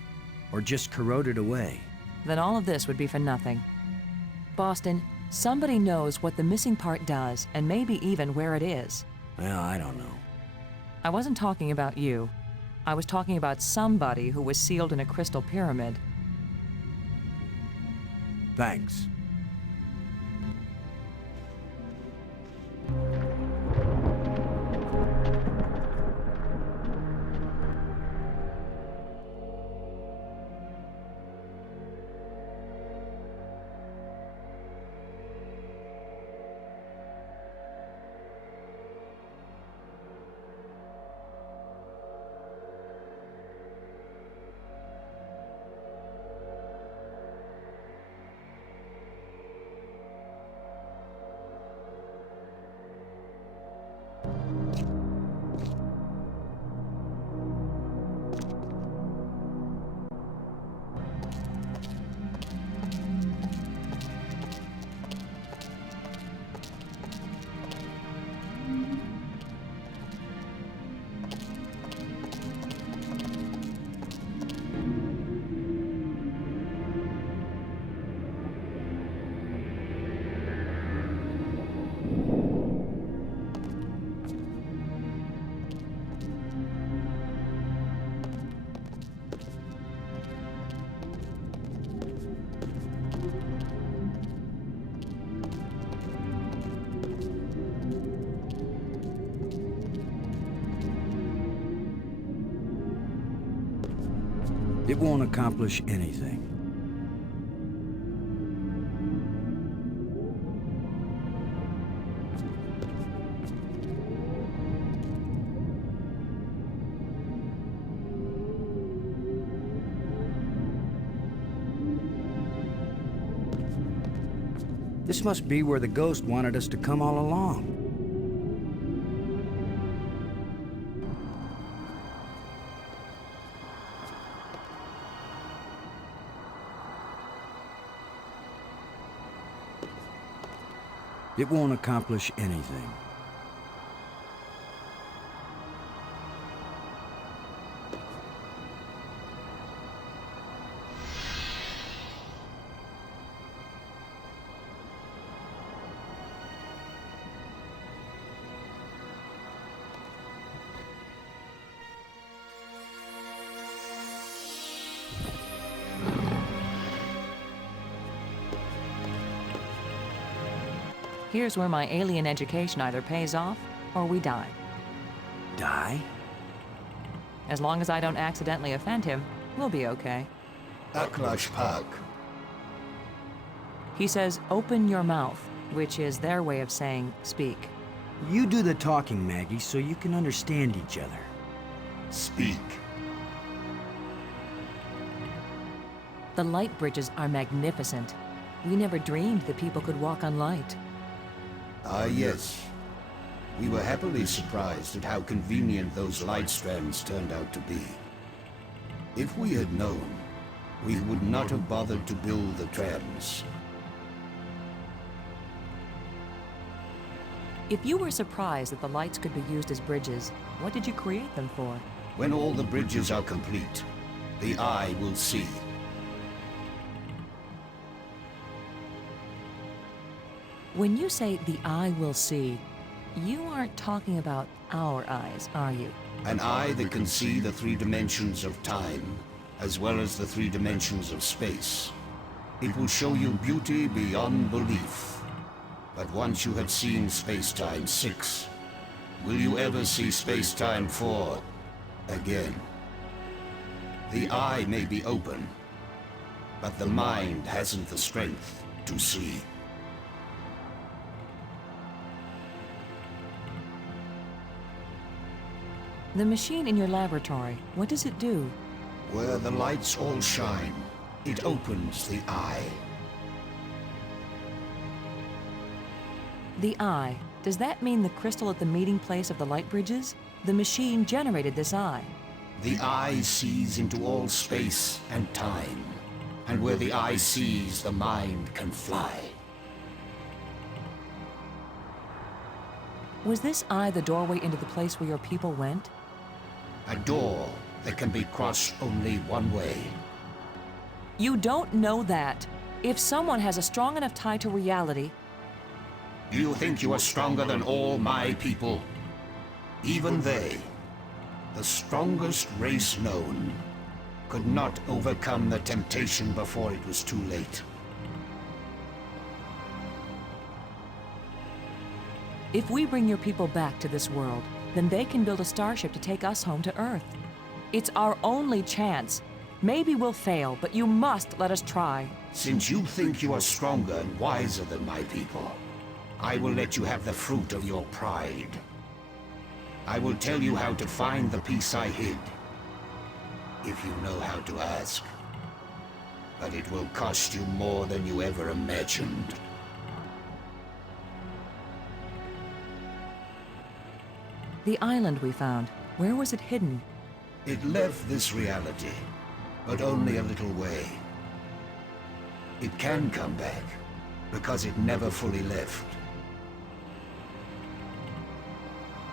Or just corroded away? Then all of this would be for nothing. Boston, somebody knows what the missing part does, and maybe even where it is. Well, I don't know. I wasn't talking about you. I was talking about somebody who was sealed in a crystal pyramid. Thanks. It won't accomplish anything. This must be where the ghost wanted us to come all along. It won't accomplish anything. Here's where my alien education either pays off or we die. Die? As long as I don't accidentally offend him, we'll be okay. Aklash Park. He says, open your mouth, which is their way of saying speak. You do the talking, Maggie, so you can understand each other. Speak. The light bridges are magnificent. We never dreamed that people could walk on light. Ah, yes. We were happily surprised at how convenient those light strands turned out to be. If we had known, we would not have bothered to build the trams. If you were surprised that the lights could be used as bridges, what did you create them for? When all the bridges are complete, the eye will see. When you say the eye will see, you aren't talking about our eyes, are you? An eye that can see the 3 dimensions of time, as well as the 3 dimensions of space. It will show you beauty beyond belief. But once you have seen Space-Time 6, will you ever see Space-Time 4 again? The eye may be open, but the mind hasn't the strength to see. The machine in your laboratory, what does it do? Where the lights all shine, it opens the eye. The eye. Does that mean the crystal at the meeting place of the light bridges? The machine generated this eye. The eye sees into all space and time. And where the eye sees, the mind can fly. Was this eye the doorway into the place where your people went? A door that can be crossed only one way. You don't know that. If someone has a strong enough tie to reality... Do you think you are stronger than all my people? Even they, the strongest race known, could not overcome the temptation before it was too late. If we bring your people back to this world, then they can build a starship to take us home to Earth. It's our only chance. Maybe we'll fail, but you must let us try. Since you think you are stronger and wiser than my people, I will let you have the fruit of your pride. I will tell you how to find the piece I hid, if you know how to ask. But it will cost you more than you ever imagined. The island we found, where was it hidden? It left this reality, but only a little way. It can come back, because it never fully left.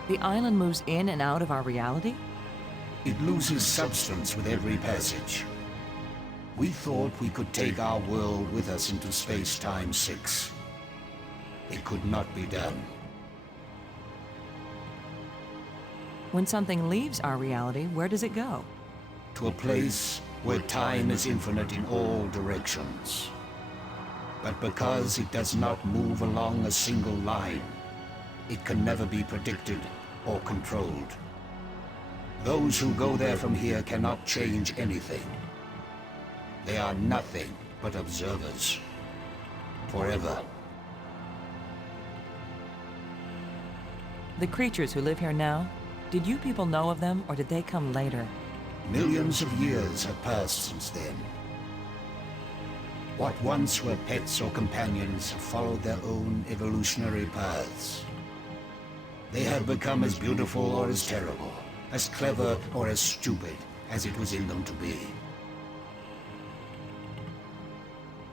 The island moves in and out of our reality? It loses substance with every passage. We thought we could take our world with us into Space-Time 6. It could not be done. When something leaves our reality, where does it go? To a place where time is infinite in all directions. But because it does not move along a single line, it can never be predicted or controlled. Those who go there from here cannot change anything. They are nothing but observers. Forever. The creatures who live here now, did you people know of them, or did they come later? Millions of years have passed since then. What once were pets or companions have followed their own evolutionary paths. They have become as beautiful or as terrible, as clever or as stupid as it was in them to be.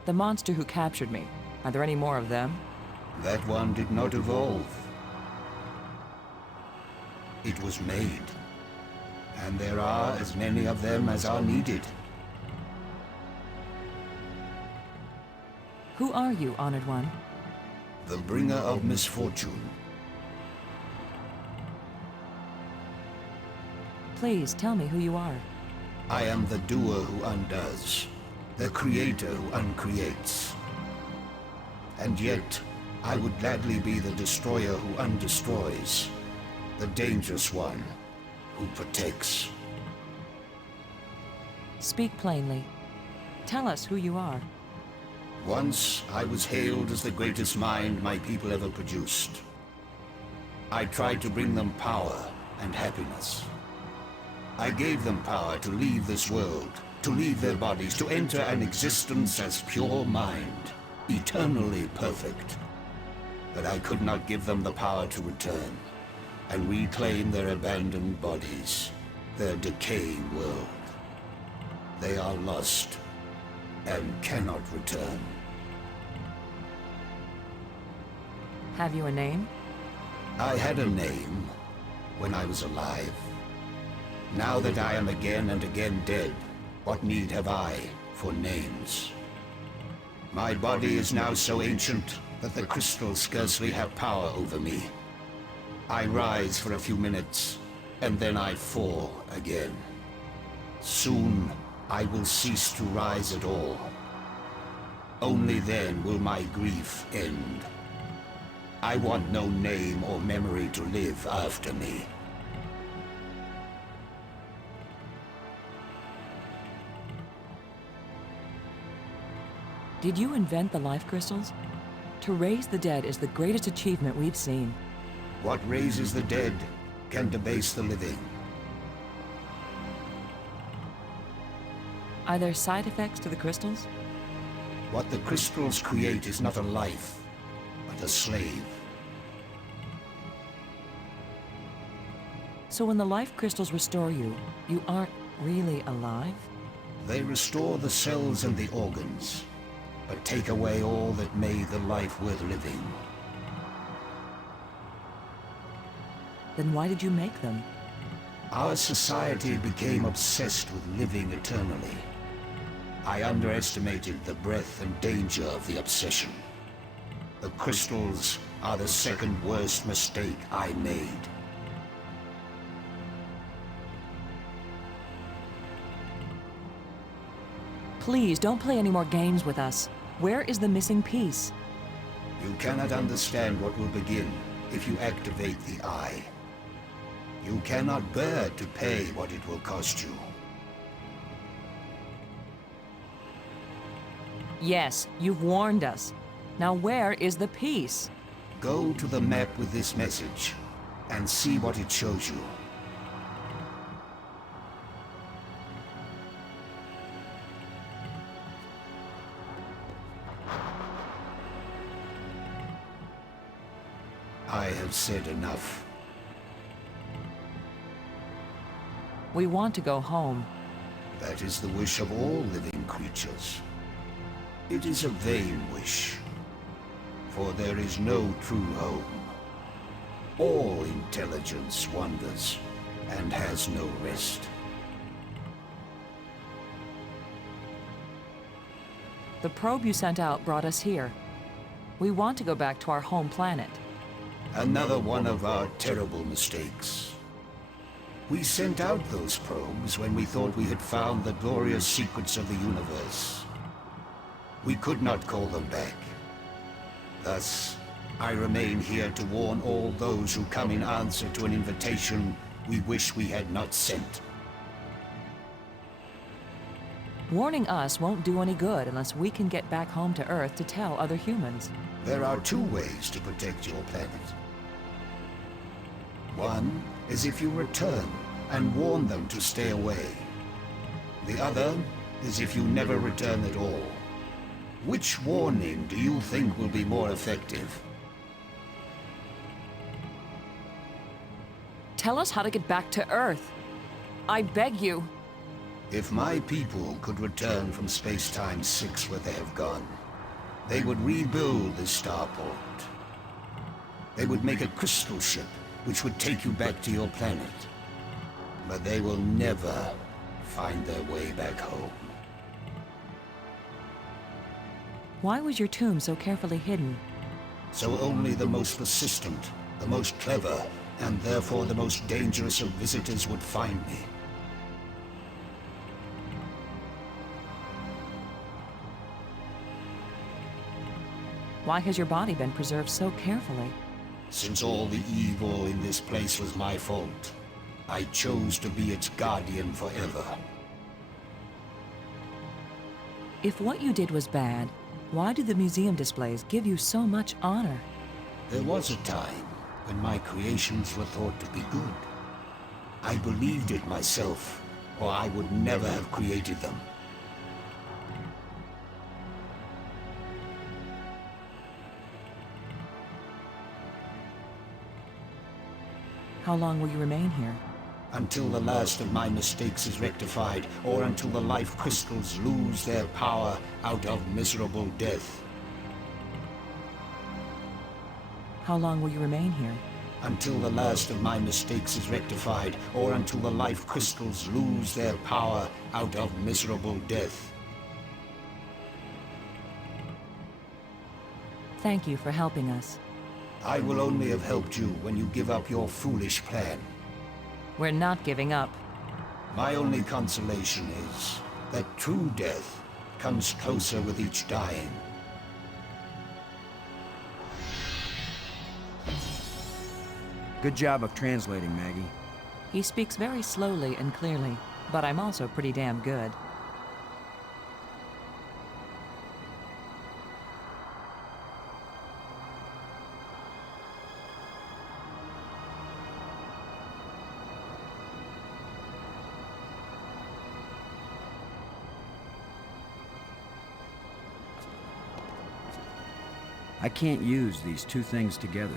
The monster who captured me, are there any more of them? That one did not evolve. It was made. And there are as many of them as are needed. Who are you, Honored One? The bringer of misfortune. Please, tell me who you are. I am the doer who undoes, the creator who uncreates. And yet, I would gladly be the destroyer who undestroys, The dangerous one who protects. Speak plainly. Tell us who you are. Once I was hailed as the greatest mind my people ever produced. I tried to bring them power and happiness. I gave them power to leave this world, to leave their bodies, to enter an existence as pure mind, eternally perfect. But I could not give them the power to return and reclaim their abandoned bodies, their decaying world. They are lost and cannot return. Have you a name? I had a name when I was alive. Now that I am again and again dead, what need have I for names? My body is now so ancient that the crystals scarcely have power over me. I rise for a few minutes, and then I fall again. Soon, I will cease to rise at all. Only then will my grief end. I want no name or memory to live after me. Did you invent the life crystals? To raise the dead is the greatest achievement we've seen. What raises the dead can debase the living. Are there side effects to the crystals? What the crystals create is not a life, but a slave. So when the life crystals restore you, you aren't really alive? They restore the cells and the organs, but take away all that made the life worth living. Then why did you make them? Our society became obsessed with living eternally. I underestimated the breadth and danger of the obsession. The crystals are the second worst mistake I made. Please, don't play any more games with us. Where is the missing piece? You cannot understand what will begin if you activate the eye. You cannot bear to pay what it will cost you. Yes, you've warned us. Now where is the piece? Go to the map with this message and see what it shows you. I have said enough. We want to go home. That is the wish of all living creatures. It is a vain wish, for there is no true home. All intelligence wanders and has no rest. The probe you sent out brought us here. We want to go back to our home planet. Another one of our terrible mistakes. We sent out those probes when we thought we had found the glorious secrets of the universe. We could not call them back. Thus, I remain here to warn all those who come in answer to an invitation we wish we had not sent. Warning us won't do any good unless we can get back home to Earth to tell other humans. There are two ways to protect your planet. One is if you return and warn them to stay away. The other is if you never return at all. Which warning do you think will be more effective? Tell us how to get back to Earth. I beg you. If my people could return from Space-Time 6 where they have gone, they would rebuild the starport. They would make a crystal ship which would take you back to your planet. But they will never find their way back home. Why was your tomb so carefully hidden? So only the most persistent, the most clever, and therefore the most dangerous of visitors would find me. Why has your body been preserved so carefully? Since all the evil in this place was my fault, I chose to be its guardian forever. If what you did was bad, why do the museum displays give you so much honor? There was a time when my creations were thought to be good. I believed it myself, or I would never have created them. How long will you remain here? Until the last of my mistakes is rectified, or until the life crystals lose their power out of miserable death. How long will you remain here? Until the last of my mistakes is rectified, or until the life crystals lose their power out of miserable death. Thank you for helping us. I will only have helped you when you give up your foolish plan. We're not giving up. My only consolation is that true death comes closer with each dying. Good job of translating, Maggie. He speaks very slowly and clearly, but I'm also pretty damn good. I can't use these two things together.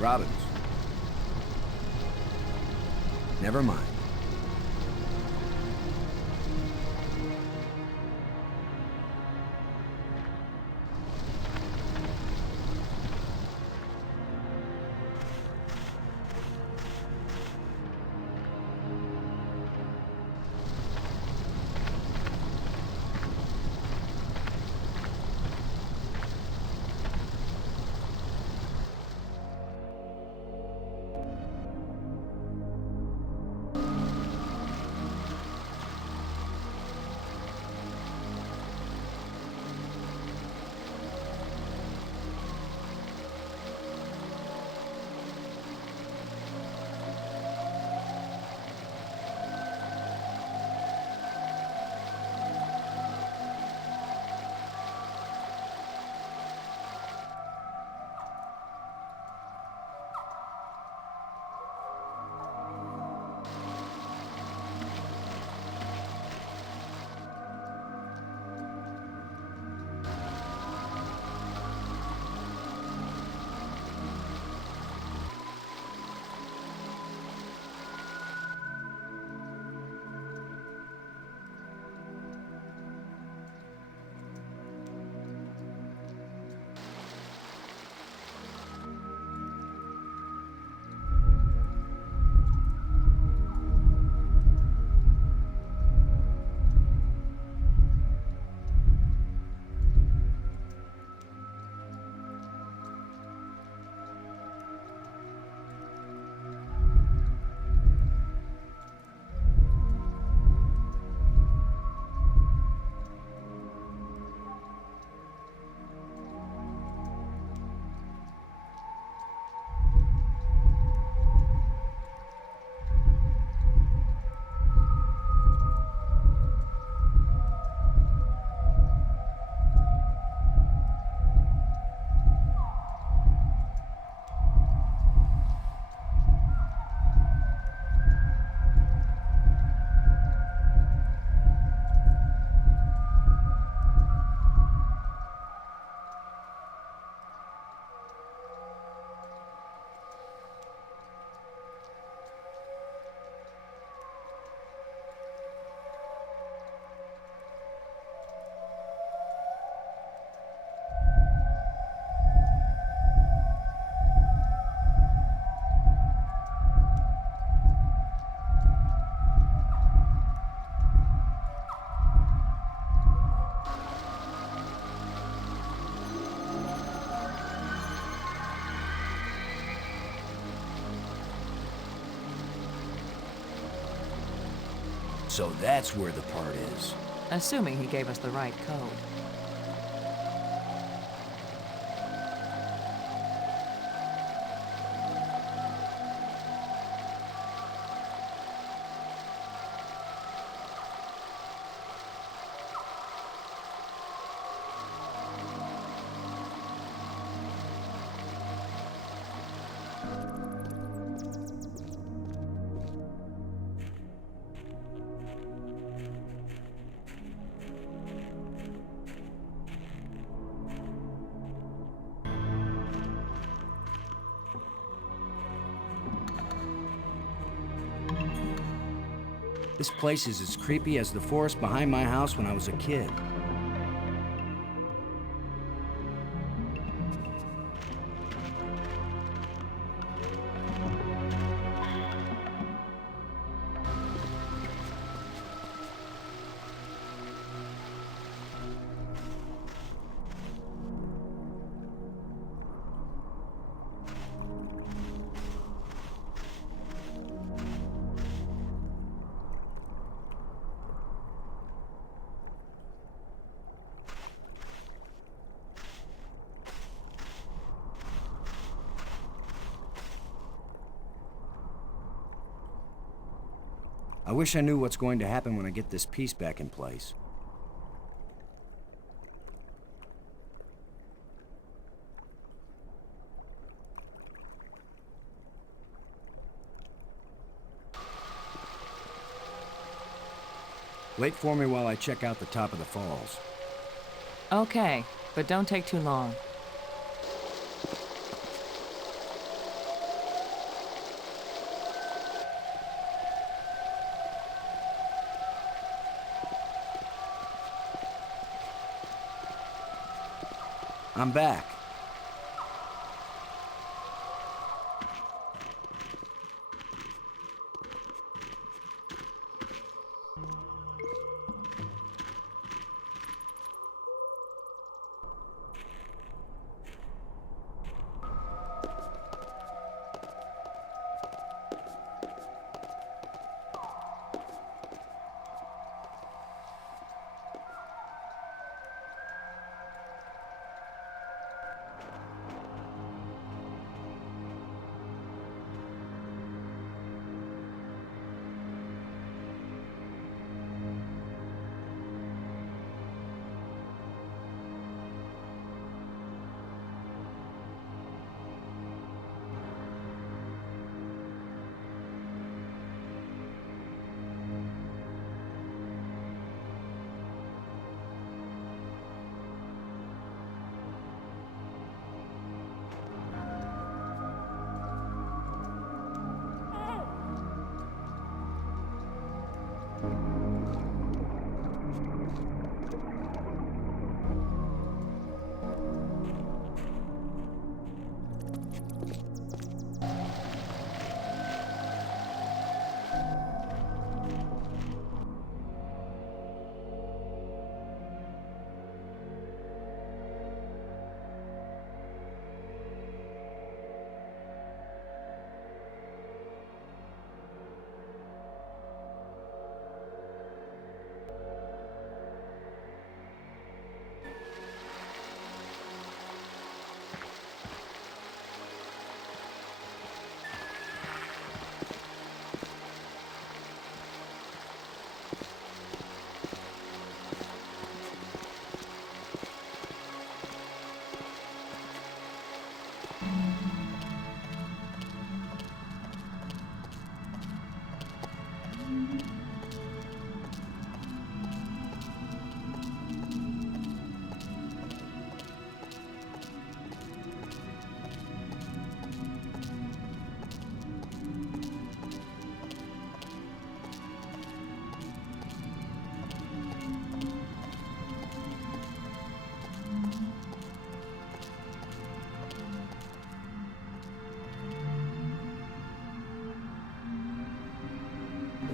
Robbins. Never mind. So that's where the part is. Assuming he gave us the right code. This place is as creepy as the forest behind my house when I was a kid. I wish I knew what's going to happen when I get this piece back in place. Wait for me while I check out the top of the falls. Okay, but don't take too long. I'm back.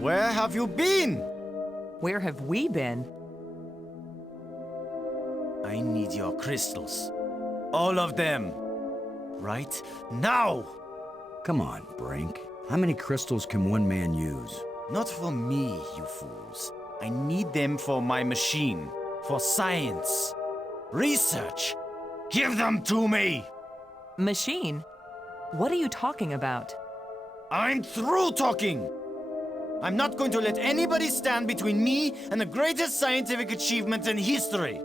Where have you been? Where have we been? I need your crystals. All of them. Right now! Come on, Brink. How many crystals can one man use? Not for me, you fools. I need them for my machine. For science. Research. Give them to me! Machine? What are you talking about? I'm through talking! I'm not going to let anybody stand between me and the greatest scientific achievement in history!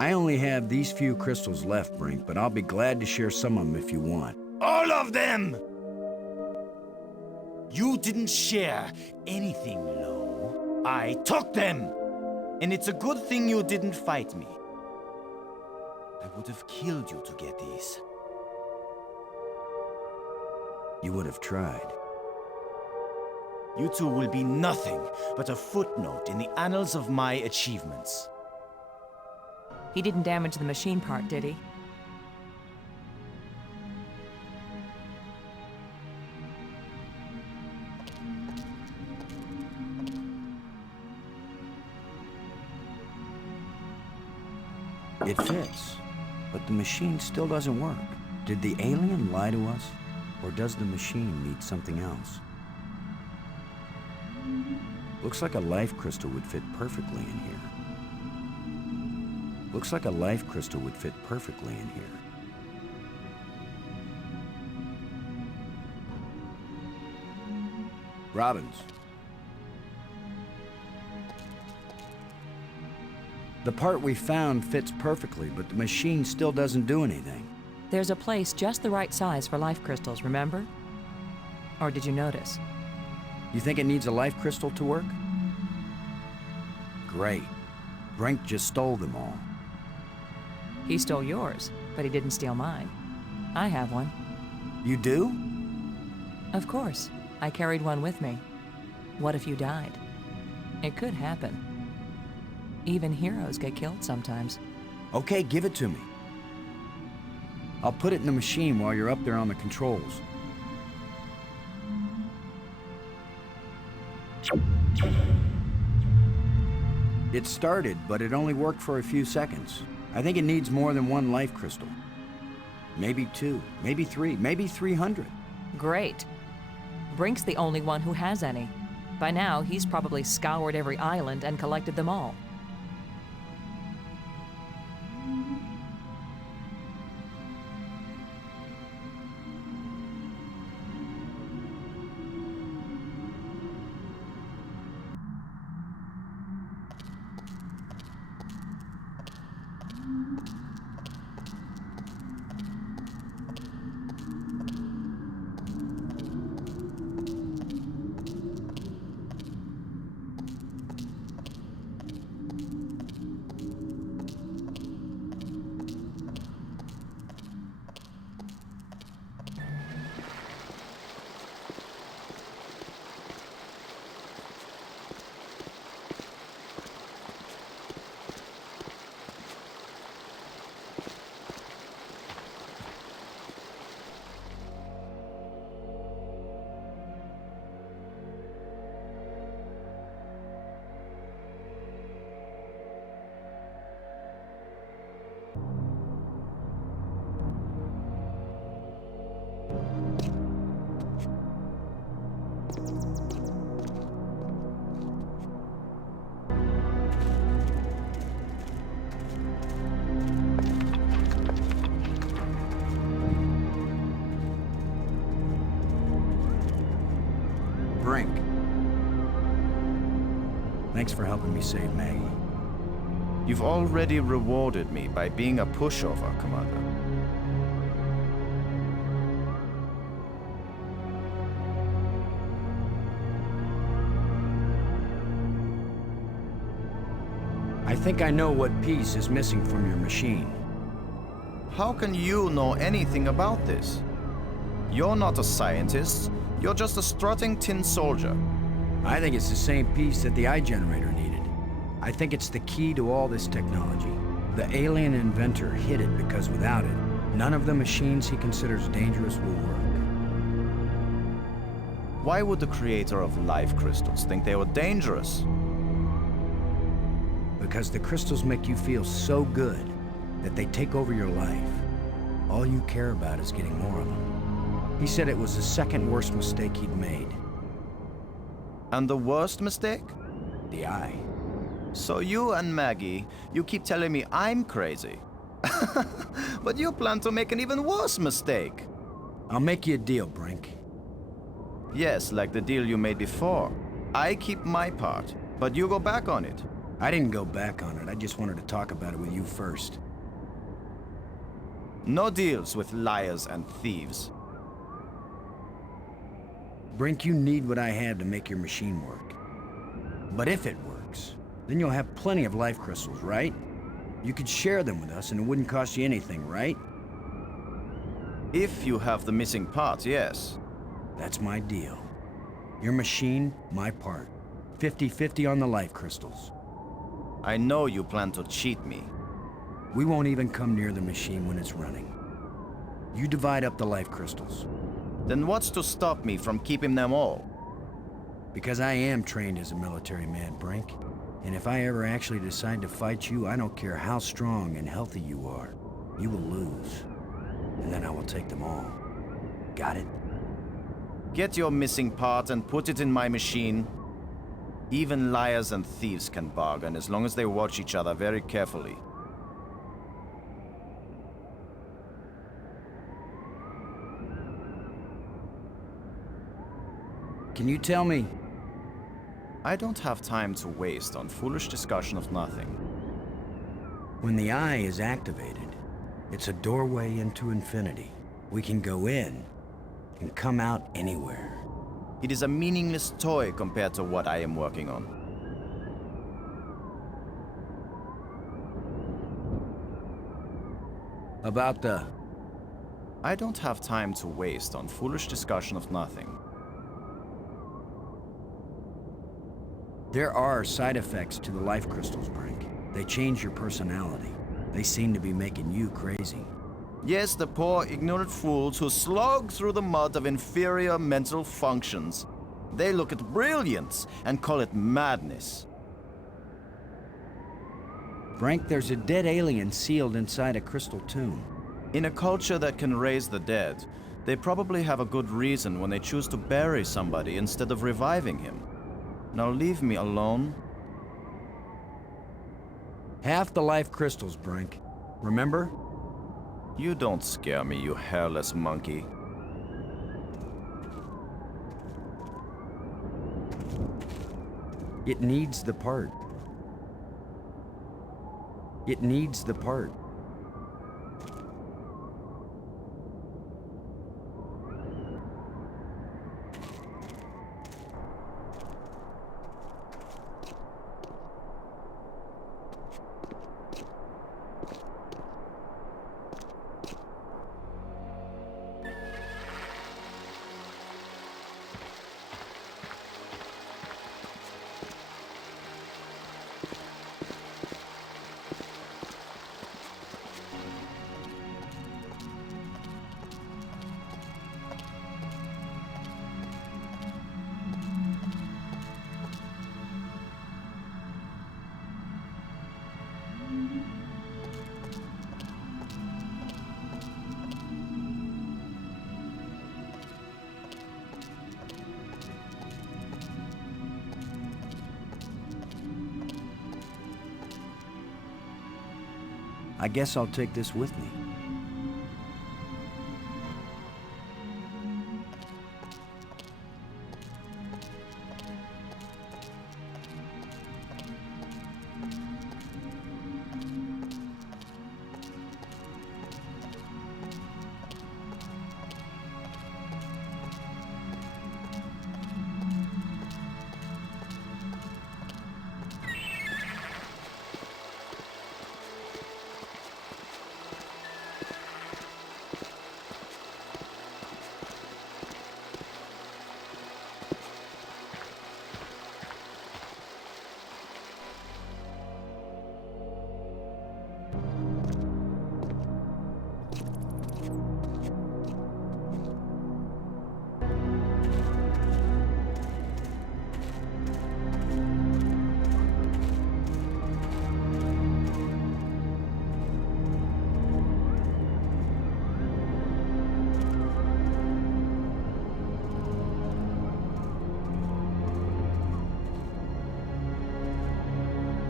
I only have these few crystals left, Brink, but I'll be glad to share some of them if you want. All of them! You didn't share anything, Lo. I took them! And it's a good thing you didn't fight me. I would have killed you to get these. You would have tried. You two will be nothing but a footnote in the annals of my achievements. He didn't damage the machine part, did he? It fits, but the machine still doesn't work. Did the alien lie to us? Or does the machine need something else? Looks like a life crystal would fit perfectly in here. Looks like a life crystal would fit perfectly in here. Robbins. The part we found fits perfectly, but the machine still doesn't do anything. There's a place just the right size for life crystals, remember? Or did you notice? You think it needs a life crystal to work? Great. Brink just stole them all. He stole yours, but he didn't steal mine. I have one. You do? Of course. I carried one with me. What if you died? It could happen. Even heroes get killed sometimes. Okay, give it to me. I'll put it in the machine while you're up there on the controls. It started, but it only worked for a few seconds. I think it needs more than one life crystal. Maybe 2, maybe 3, maybe 300. Great. Brink's the only one who has any. By now, he's probably scoured every island and collected them all. Brink. Thanks for helping me save Maggie. You've already rewarded me by being a pushover, Commander. I think I know what piece is missing from your machine. How can you know anything about this? You're not a scientist. You're just a strutting tin soldier. I think it's the same piece that the eye generator needed. I think it's the key to all this technology. The alien inventor hid it because without it, none of the machines he considers dangerous will work. Why would the creator of life crystals think they were dangerous? Because the crystals make you feel so good that they take over your life. All you care about is getting more of them. He said it was the second worst mistake he'd made. And the worst mistake? The eye. So you and Maggie, you keep telling me I'm crazy. But you plan to make an even worse mistake. I'll make you a deal, Brink. Yes, like the deal you made before. I keep my part, but you go back on it. I didn't go back on it. I just wanted to talk about it with you first. No deals with liars and thieves. Brink, you need what I have to make your machine work. But if it works, then you'll have plenty of life crystals, right? You could share them with us and it wouldn't cost you anything, right? If you have the missing part, yes. That's my deal. Your machine, my part. 50-50 on the life crystals. I know you plan to cheat me. We won't even come near the machine when it's running. You divide up the life crystals. Then what's to stop me from keeping them all? Because I am trained as a military man, Brink. And if I ever actually decide to fight you, I don't care how strong and healthy you are. You will lose. And then I will take them all. Got it? Get your missing part and put it in my machine. Even liars and thieves can bargain as long as they watch each other very carefully. Can you tell me? I don't have time to waste on foolish discussion of nothing. When the eye is activated, it's a doorway into infinity. We can go in and come out anywhere. It is a meaningless toy compared to what I am working on. About the... I don't have time to waste on foolish discussion of nothing. There are side effects to the life crystals, Brink. They change your personality. They seem to be making you crazy. Yes, the poor, ignorant fools who slog through the mud of inferior mental functions. They look at brilliance and call it madness. Brink, there's a dead alien sealed inside a crystal tomb. In a culture that can raise the dead, they probably have a good reason when they choose to bury somebody instead of reviving him. Now leave me alone. Half the life crystals, Brink. Remember? You don't scare me, you hairless monkey. It needs the part. It needs the part. I guess I'll take this with me.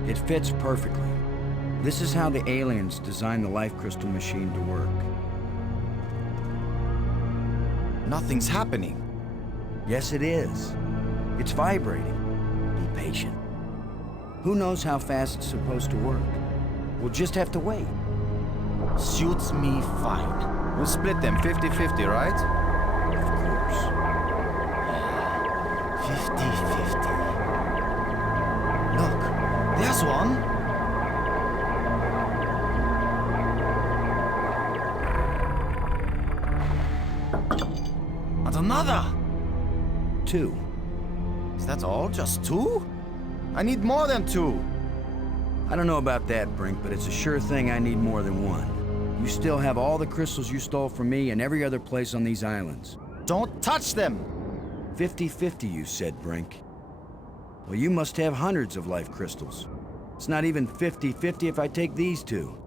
It fits perfectly. This is how the aliens designed the life crystal machine to work. Nothing's happening. Yes, it is. It's vibrating. Be patient. Who knows how fast it's supposed to work? We'll just have to wait. Suits me fine. We'll split them 50-50, right? Of course. 50-50. Look, there's one. And another. 2. Is that all? Just 2? I need more than 2. I don't know about that, Brink, but it's a sure thing I need more than 1. You still have all the crystals you stole from me and every other place on these islands. Don't touch them! 50-50, you said, Brink. Well, you must have hundreds of life crystals. It's not even 50-50 if I take these 2.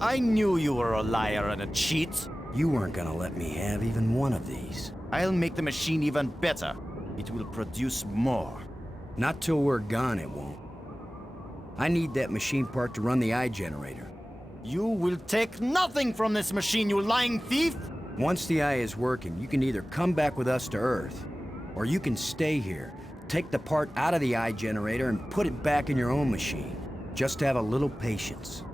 I knew you were a liar and a cheat. You weren't gonna let me have even one of these. I'll make the machine even better. It will produce more. Not till we're gone, it won't. I need that machine part to run the eye generator. You will take nothing from this machine, you lying thief! Once the eye is working, you can either come back with us to Earth, or you can stay here, take the part out of the eye generator and put it back in your own machine. Just have a little patience.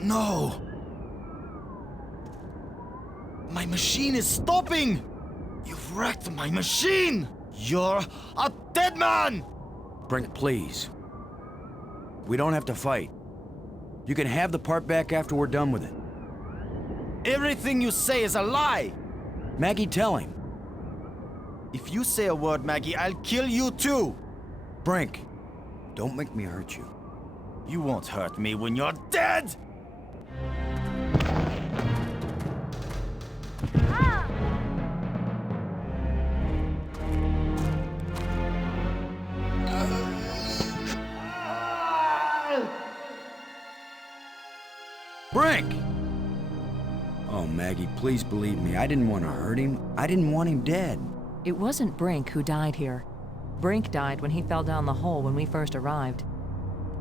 No! My machine is stopping! You've wrecked my machine! You're a dead man! Brink, please. We don't have to fight. You can have the part back after we're done with it. Everything you say is a lie! Maggie, tell him. If you say a word, Maggie, I'll kill you too! Brink, don't make me hurt you. You won't hurt me when you're dead! Brink! Oh, Maggie, please believe me. I didn't want to hurt him. I didn't want him dead. It wasn't Brink who died here. Brink died when he fell down the hole when we first arrived.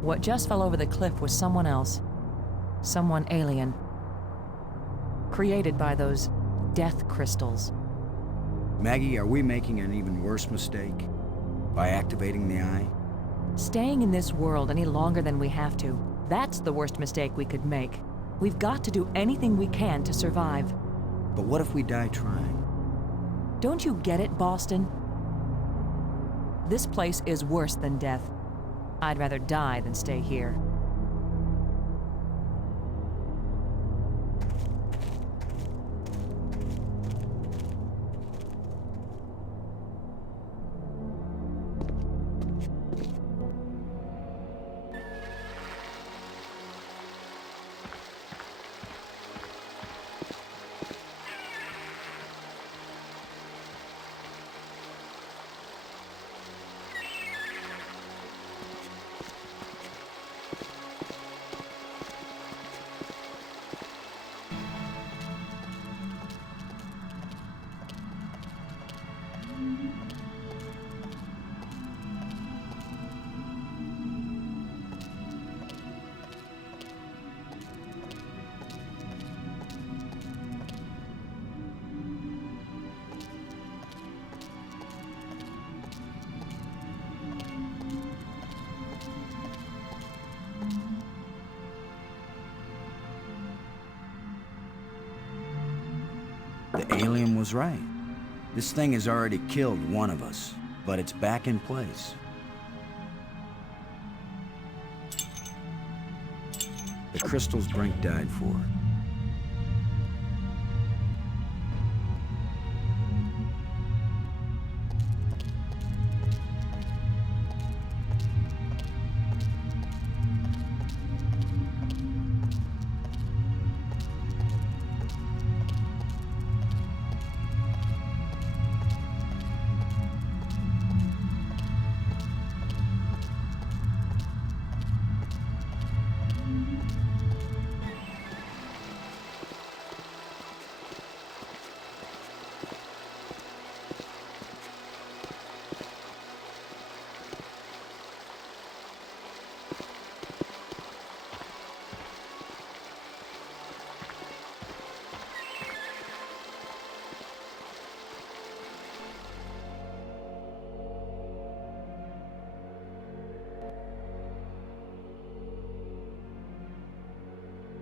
What just fell over the cliff was someone else. Someone alien. Created by those death crystals. Maggie, are we making an even worse mistake? By activating the eye? Staying in this world any longer than we have to. That's the worst mistake we could make. We've got to do anything we can to survive. But what if we die trying? Don't you get it, Boston? This place is worse than death. I'd rather die than stay here. The alien was right. This thing has already killed one of us, but it's back in place. The crystals Brink died for.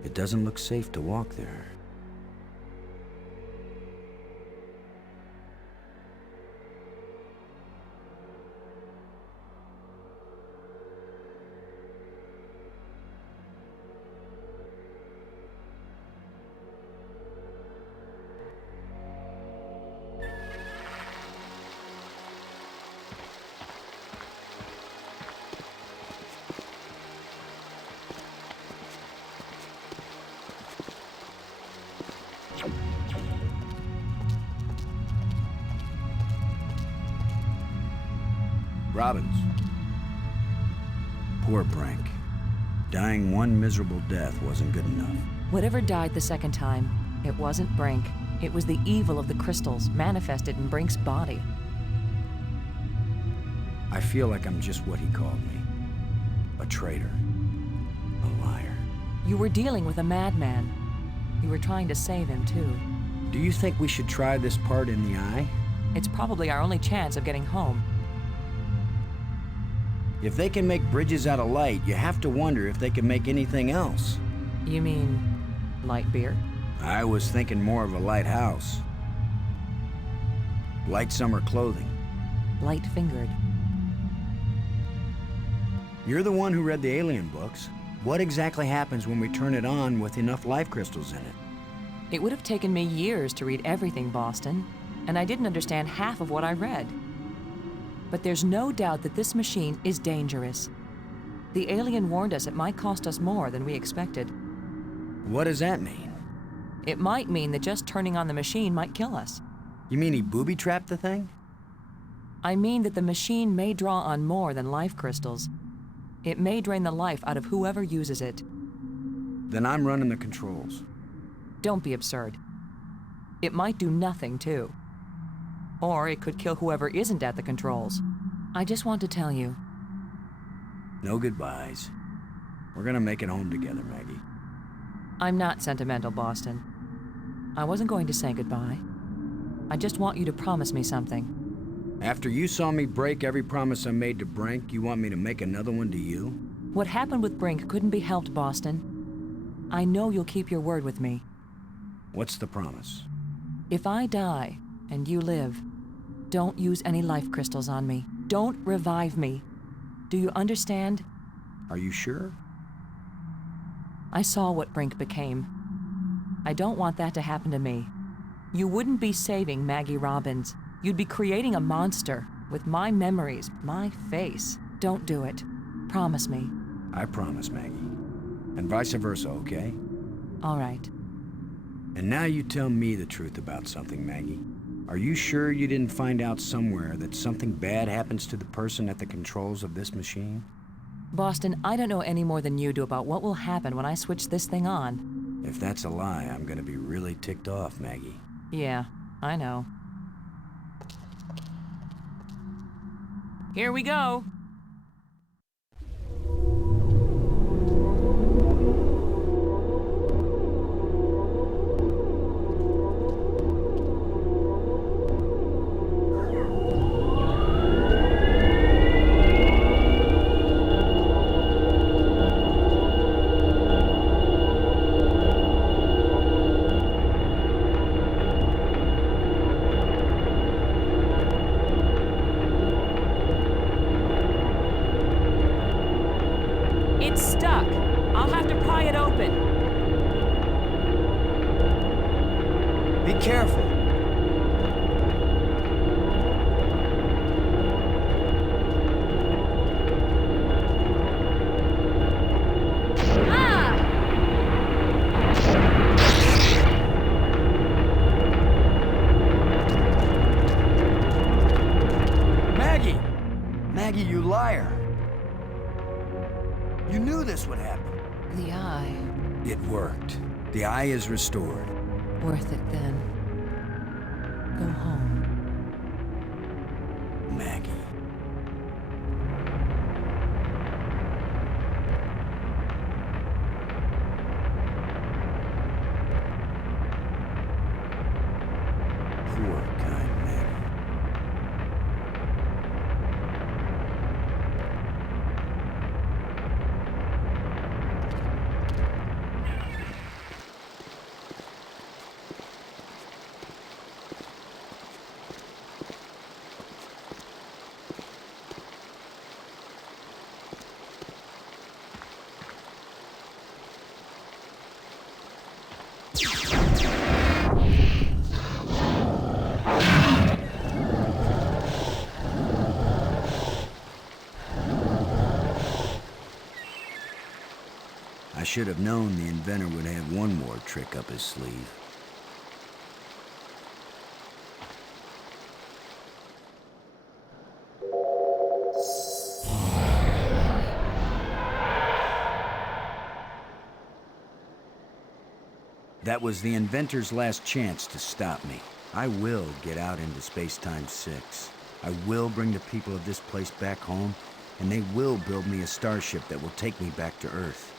It doesn't look safe to walk there. Robbins. Poor Brink. Dying one miserable death wasn't good enough. Whatever died the second time, it wasn't Brink. It was the evil of the crystals manifested in Brink's body. I feel like I'm just what he called me. A traitor. A liar. You were dealing with a madman. You were trying to save him, too. Do you think we should try this part in the eye? It's probably our only chance of getting home. If they can make bridges out of light, you have to wonder if they can make anything else. You mean light beer? I was thinking more of a lighthouse. Light summer clothing. Light-fingered. You're the one who read the alien books. What exactly happens when we turn it on with enough life crystals in it? It would have taken me years to read everything, Boston, and I didn't understand half of what I read. But there's no doubt that this machine is dangerous. The alien warned us it might cost us more than we expected. What does that mean? It might mean that just turning on the machine might kill us. You mean he booby-trapped the thing? I mean that the machine may draw on more than life crystals. It may drain the life out of whoever uses it. Then I'm running the controls. Don't be absurd. It might do nothing, too. Or it could kill whoever isn't at the controls. I just want to tell you. No goodbyes. We're gonna make it home together, Maggie. I'm not sentimental, Boston. I wasn't going to say goodbye. I just want you to promise me something. After you saw me break every promise I made to Brink, you want me to make another one to you? What happened with Brink couldn't be helped, Boston. I know you'll keep your word with me. What's the promise? If I die and you live, don't use any life crystals on me. Don't revive me. Do you understand? Are you sure? I saw what Brink became. I don't want that to happen to me. You wouldn't be saving Maggie Robbins. You'd be creating a monster with my memories, my face. Don't do it. Promise me. I promise, Maggie. And vice versa, okay? All right. And now you tell me the truth about something, Maggie. Are you sure you didn't find out somewhere that something bad happens to the person at the controls of this machine? Boston, I don't know any more than you do about what will happen when I switch this thing on. If that's a lie, I'm gonna be really ticked off, Maggie. Yeah, I know. Here we go. It's stuck. I'll have to pry it open. Be careful. Maggie! Maggie, you liar! You knew this would happen. The eye. It worked. The eye is restored. Worth it then. Go home. Maggie. Poor kind Maggie. should have known the inventor would have one more trick up his sleeve. That was the inventor's last chance to stop me. I will get out into Space-Time 6. I will bring the people of this place back home, and they will build me a starship that will take me back to Earth.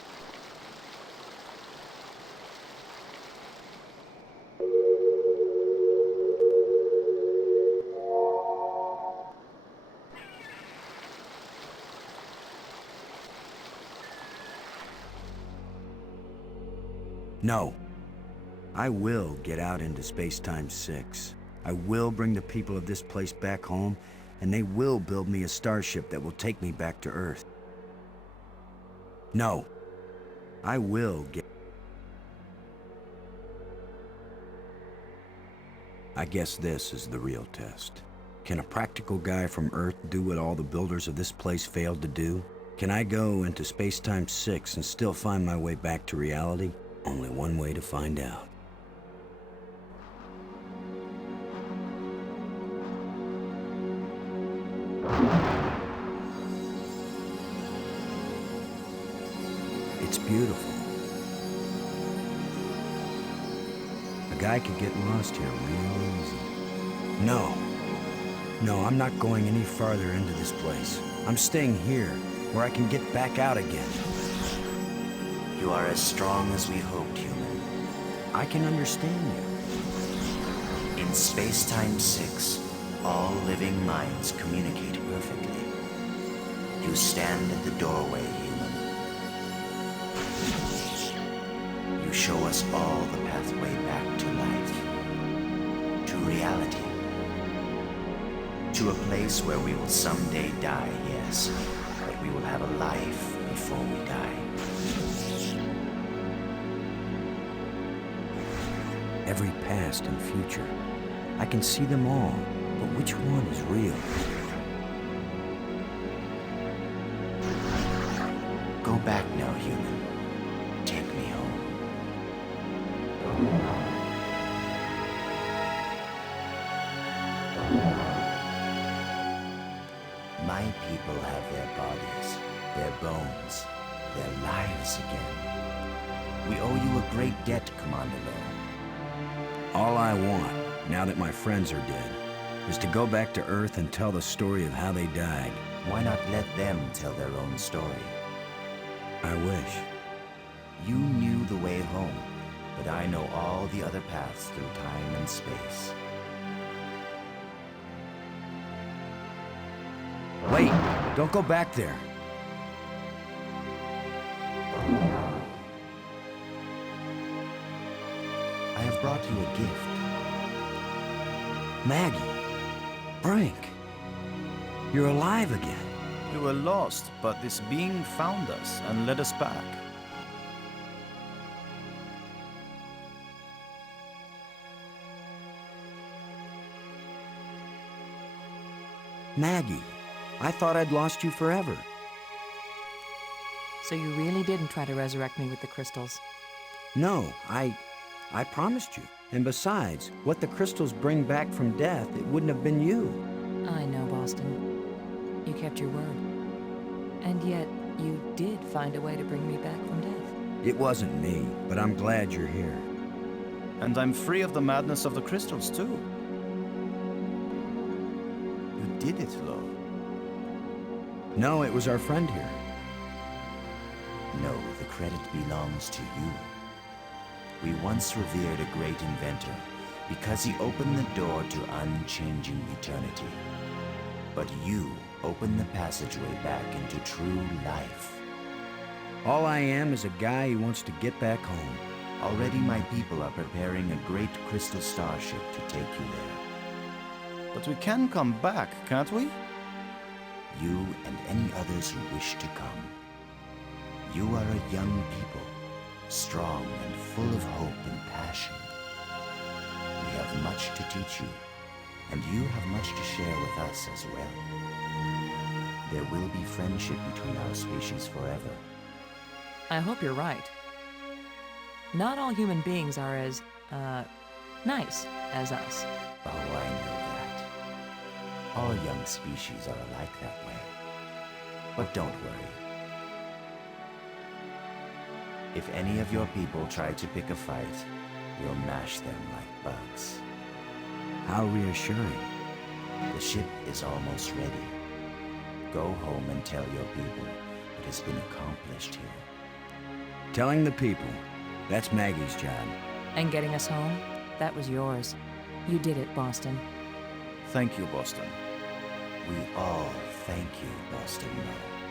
No. I will get out into Space-Time 6. I will bring the people of this place back home, and they will build me a starship that will take me back to Earth. No. I will get... I guess this is the real test. Can a practical guy from Earth do what all the builders of this place failed to do? Can I go into Space-Time 6 and still find my way back to reality? Only one way to find out. It's beautiful. A guy could get lost here real easy. No. No, I'm not going any farther into this place. I'm staying here, where I can get back out again. You are as strong as we hoped, human. I can understand you. In Space-Time 6, all living minds communicate perfectly. You stand at the doorway, human. You show us all the pathway back to life, to reality, to a place where we will someday die, yes, but we will have a life before we die. Every past and future. I can see them all, but which one is real? Go back now, human. Take me home. My people have their bodies, their bones, their lives again. We owe you a great debt, Commander Lowe. All I want, now that my friends are dead, is to go back to Earth and tell the story of how they died. Why not let them tell their own story? I wish. You knew the way home, but I know all the other paths through time and space. Wait! Don't go back there! I have brought you a gift. Maggie! Brink! You're alive again. We were lost, but this being found us and led us back. Maggie, I thought I'd lost you forever. So you really didn't try to resurrect me with the crystals? No, I promised you. And besides, what the crystals bring back from death, it wouldn't have been you. I know, Boston. You kept your word. And yet, you did find a way to bring me back from death. It wasn't me, but I'm glad you're here. And I'm free of the madness of the crystals, too. You did it, Lo. No, it was our friend here. No, the credit belongs to you. We once revered a great inventor because he opened the door to unchanging eternity. But you opened the passageway back into true life. All I am is a guy who wants to get back home. Already my people are preparing a great crystal starship to take you there. But we can come back, can't we? You and any others who wish to come. You are a young people, strong and full of hope and passion. We have much to teach you, and you have much to share with us as well. There will be friendship between our species forever. I hope you're right. Not all human beings are as, nice as us. Oh, I know that. All young species are alike that way. But don't worry. If any of your people try to pick a fight, we'll mash them like bugs. How reassuring. The ship is almost ready. Go home and tell your people what has been accomplished here. Telling the people, that's Maggie's job. And getting us home, that was yours. You did it, Boston. Thank you, Boston. We all thank you, Boston Low.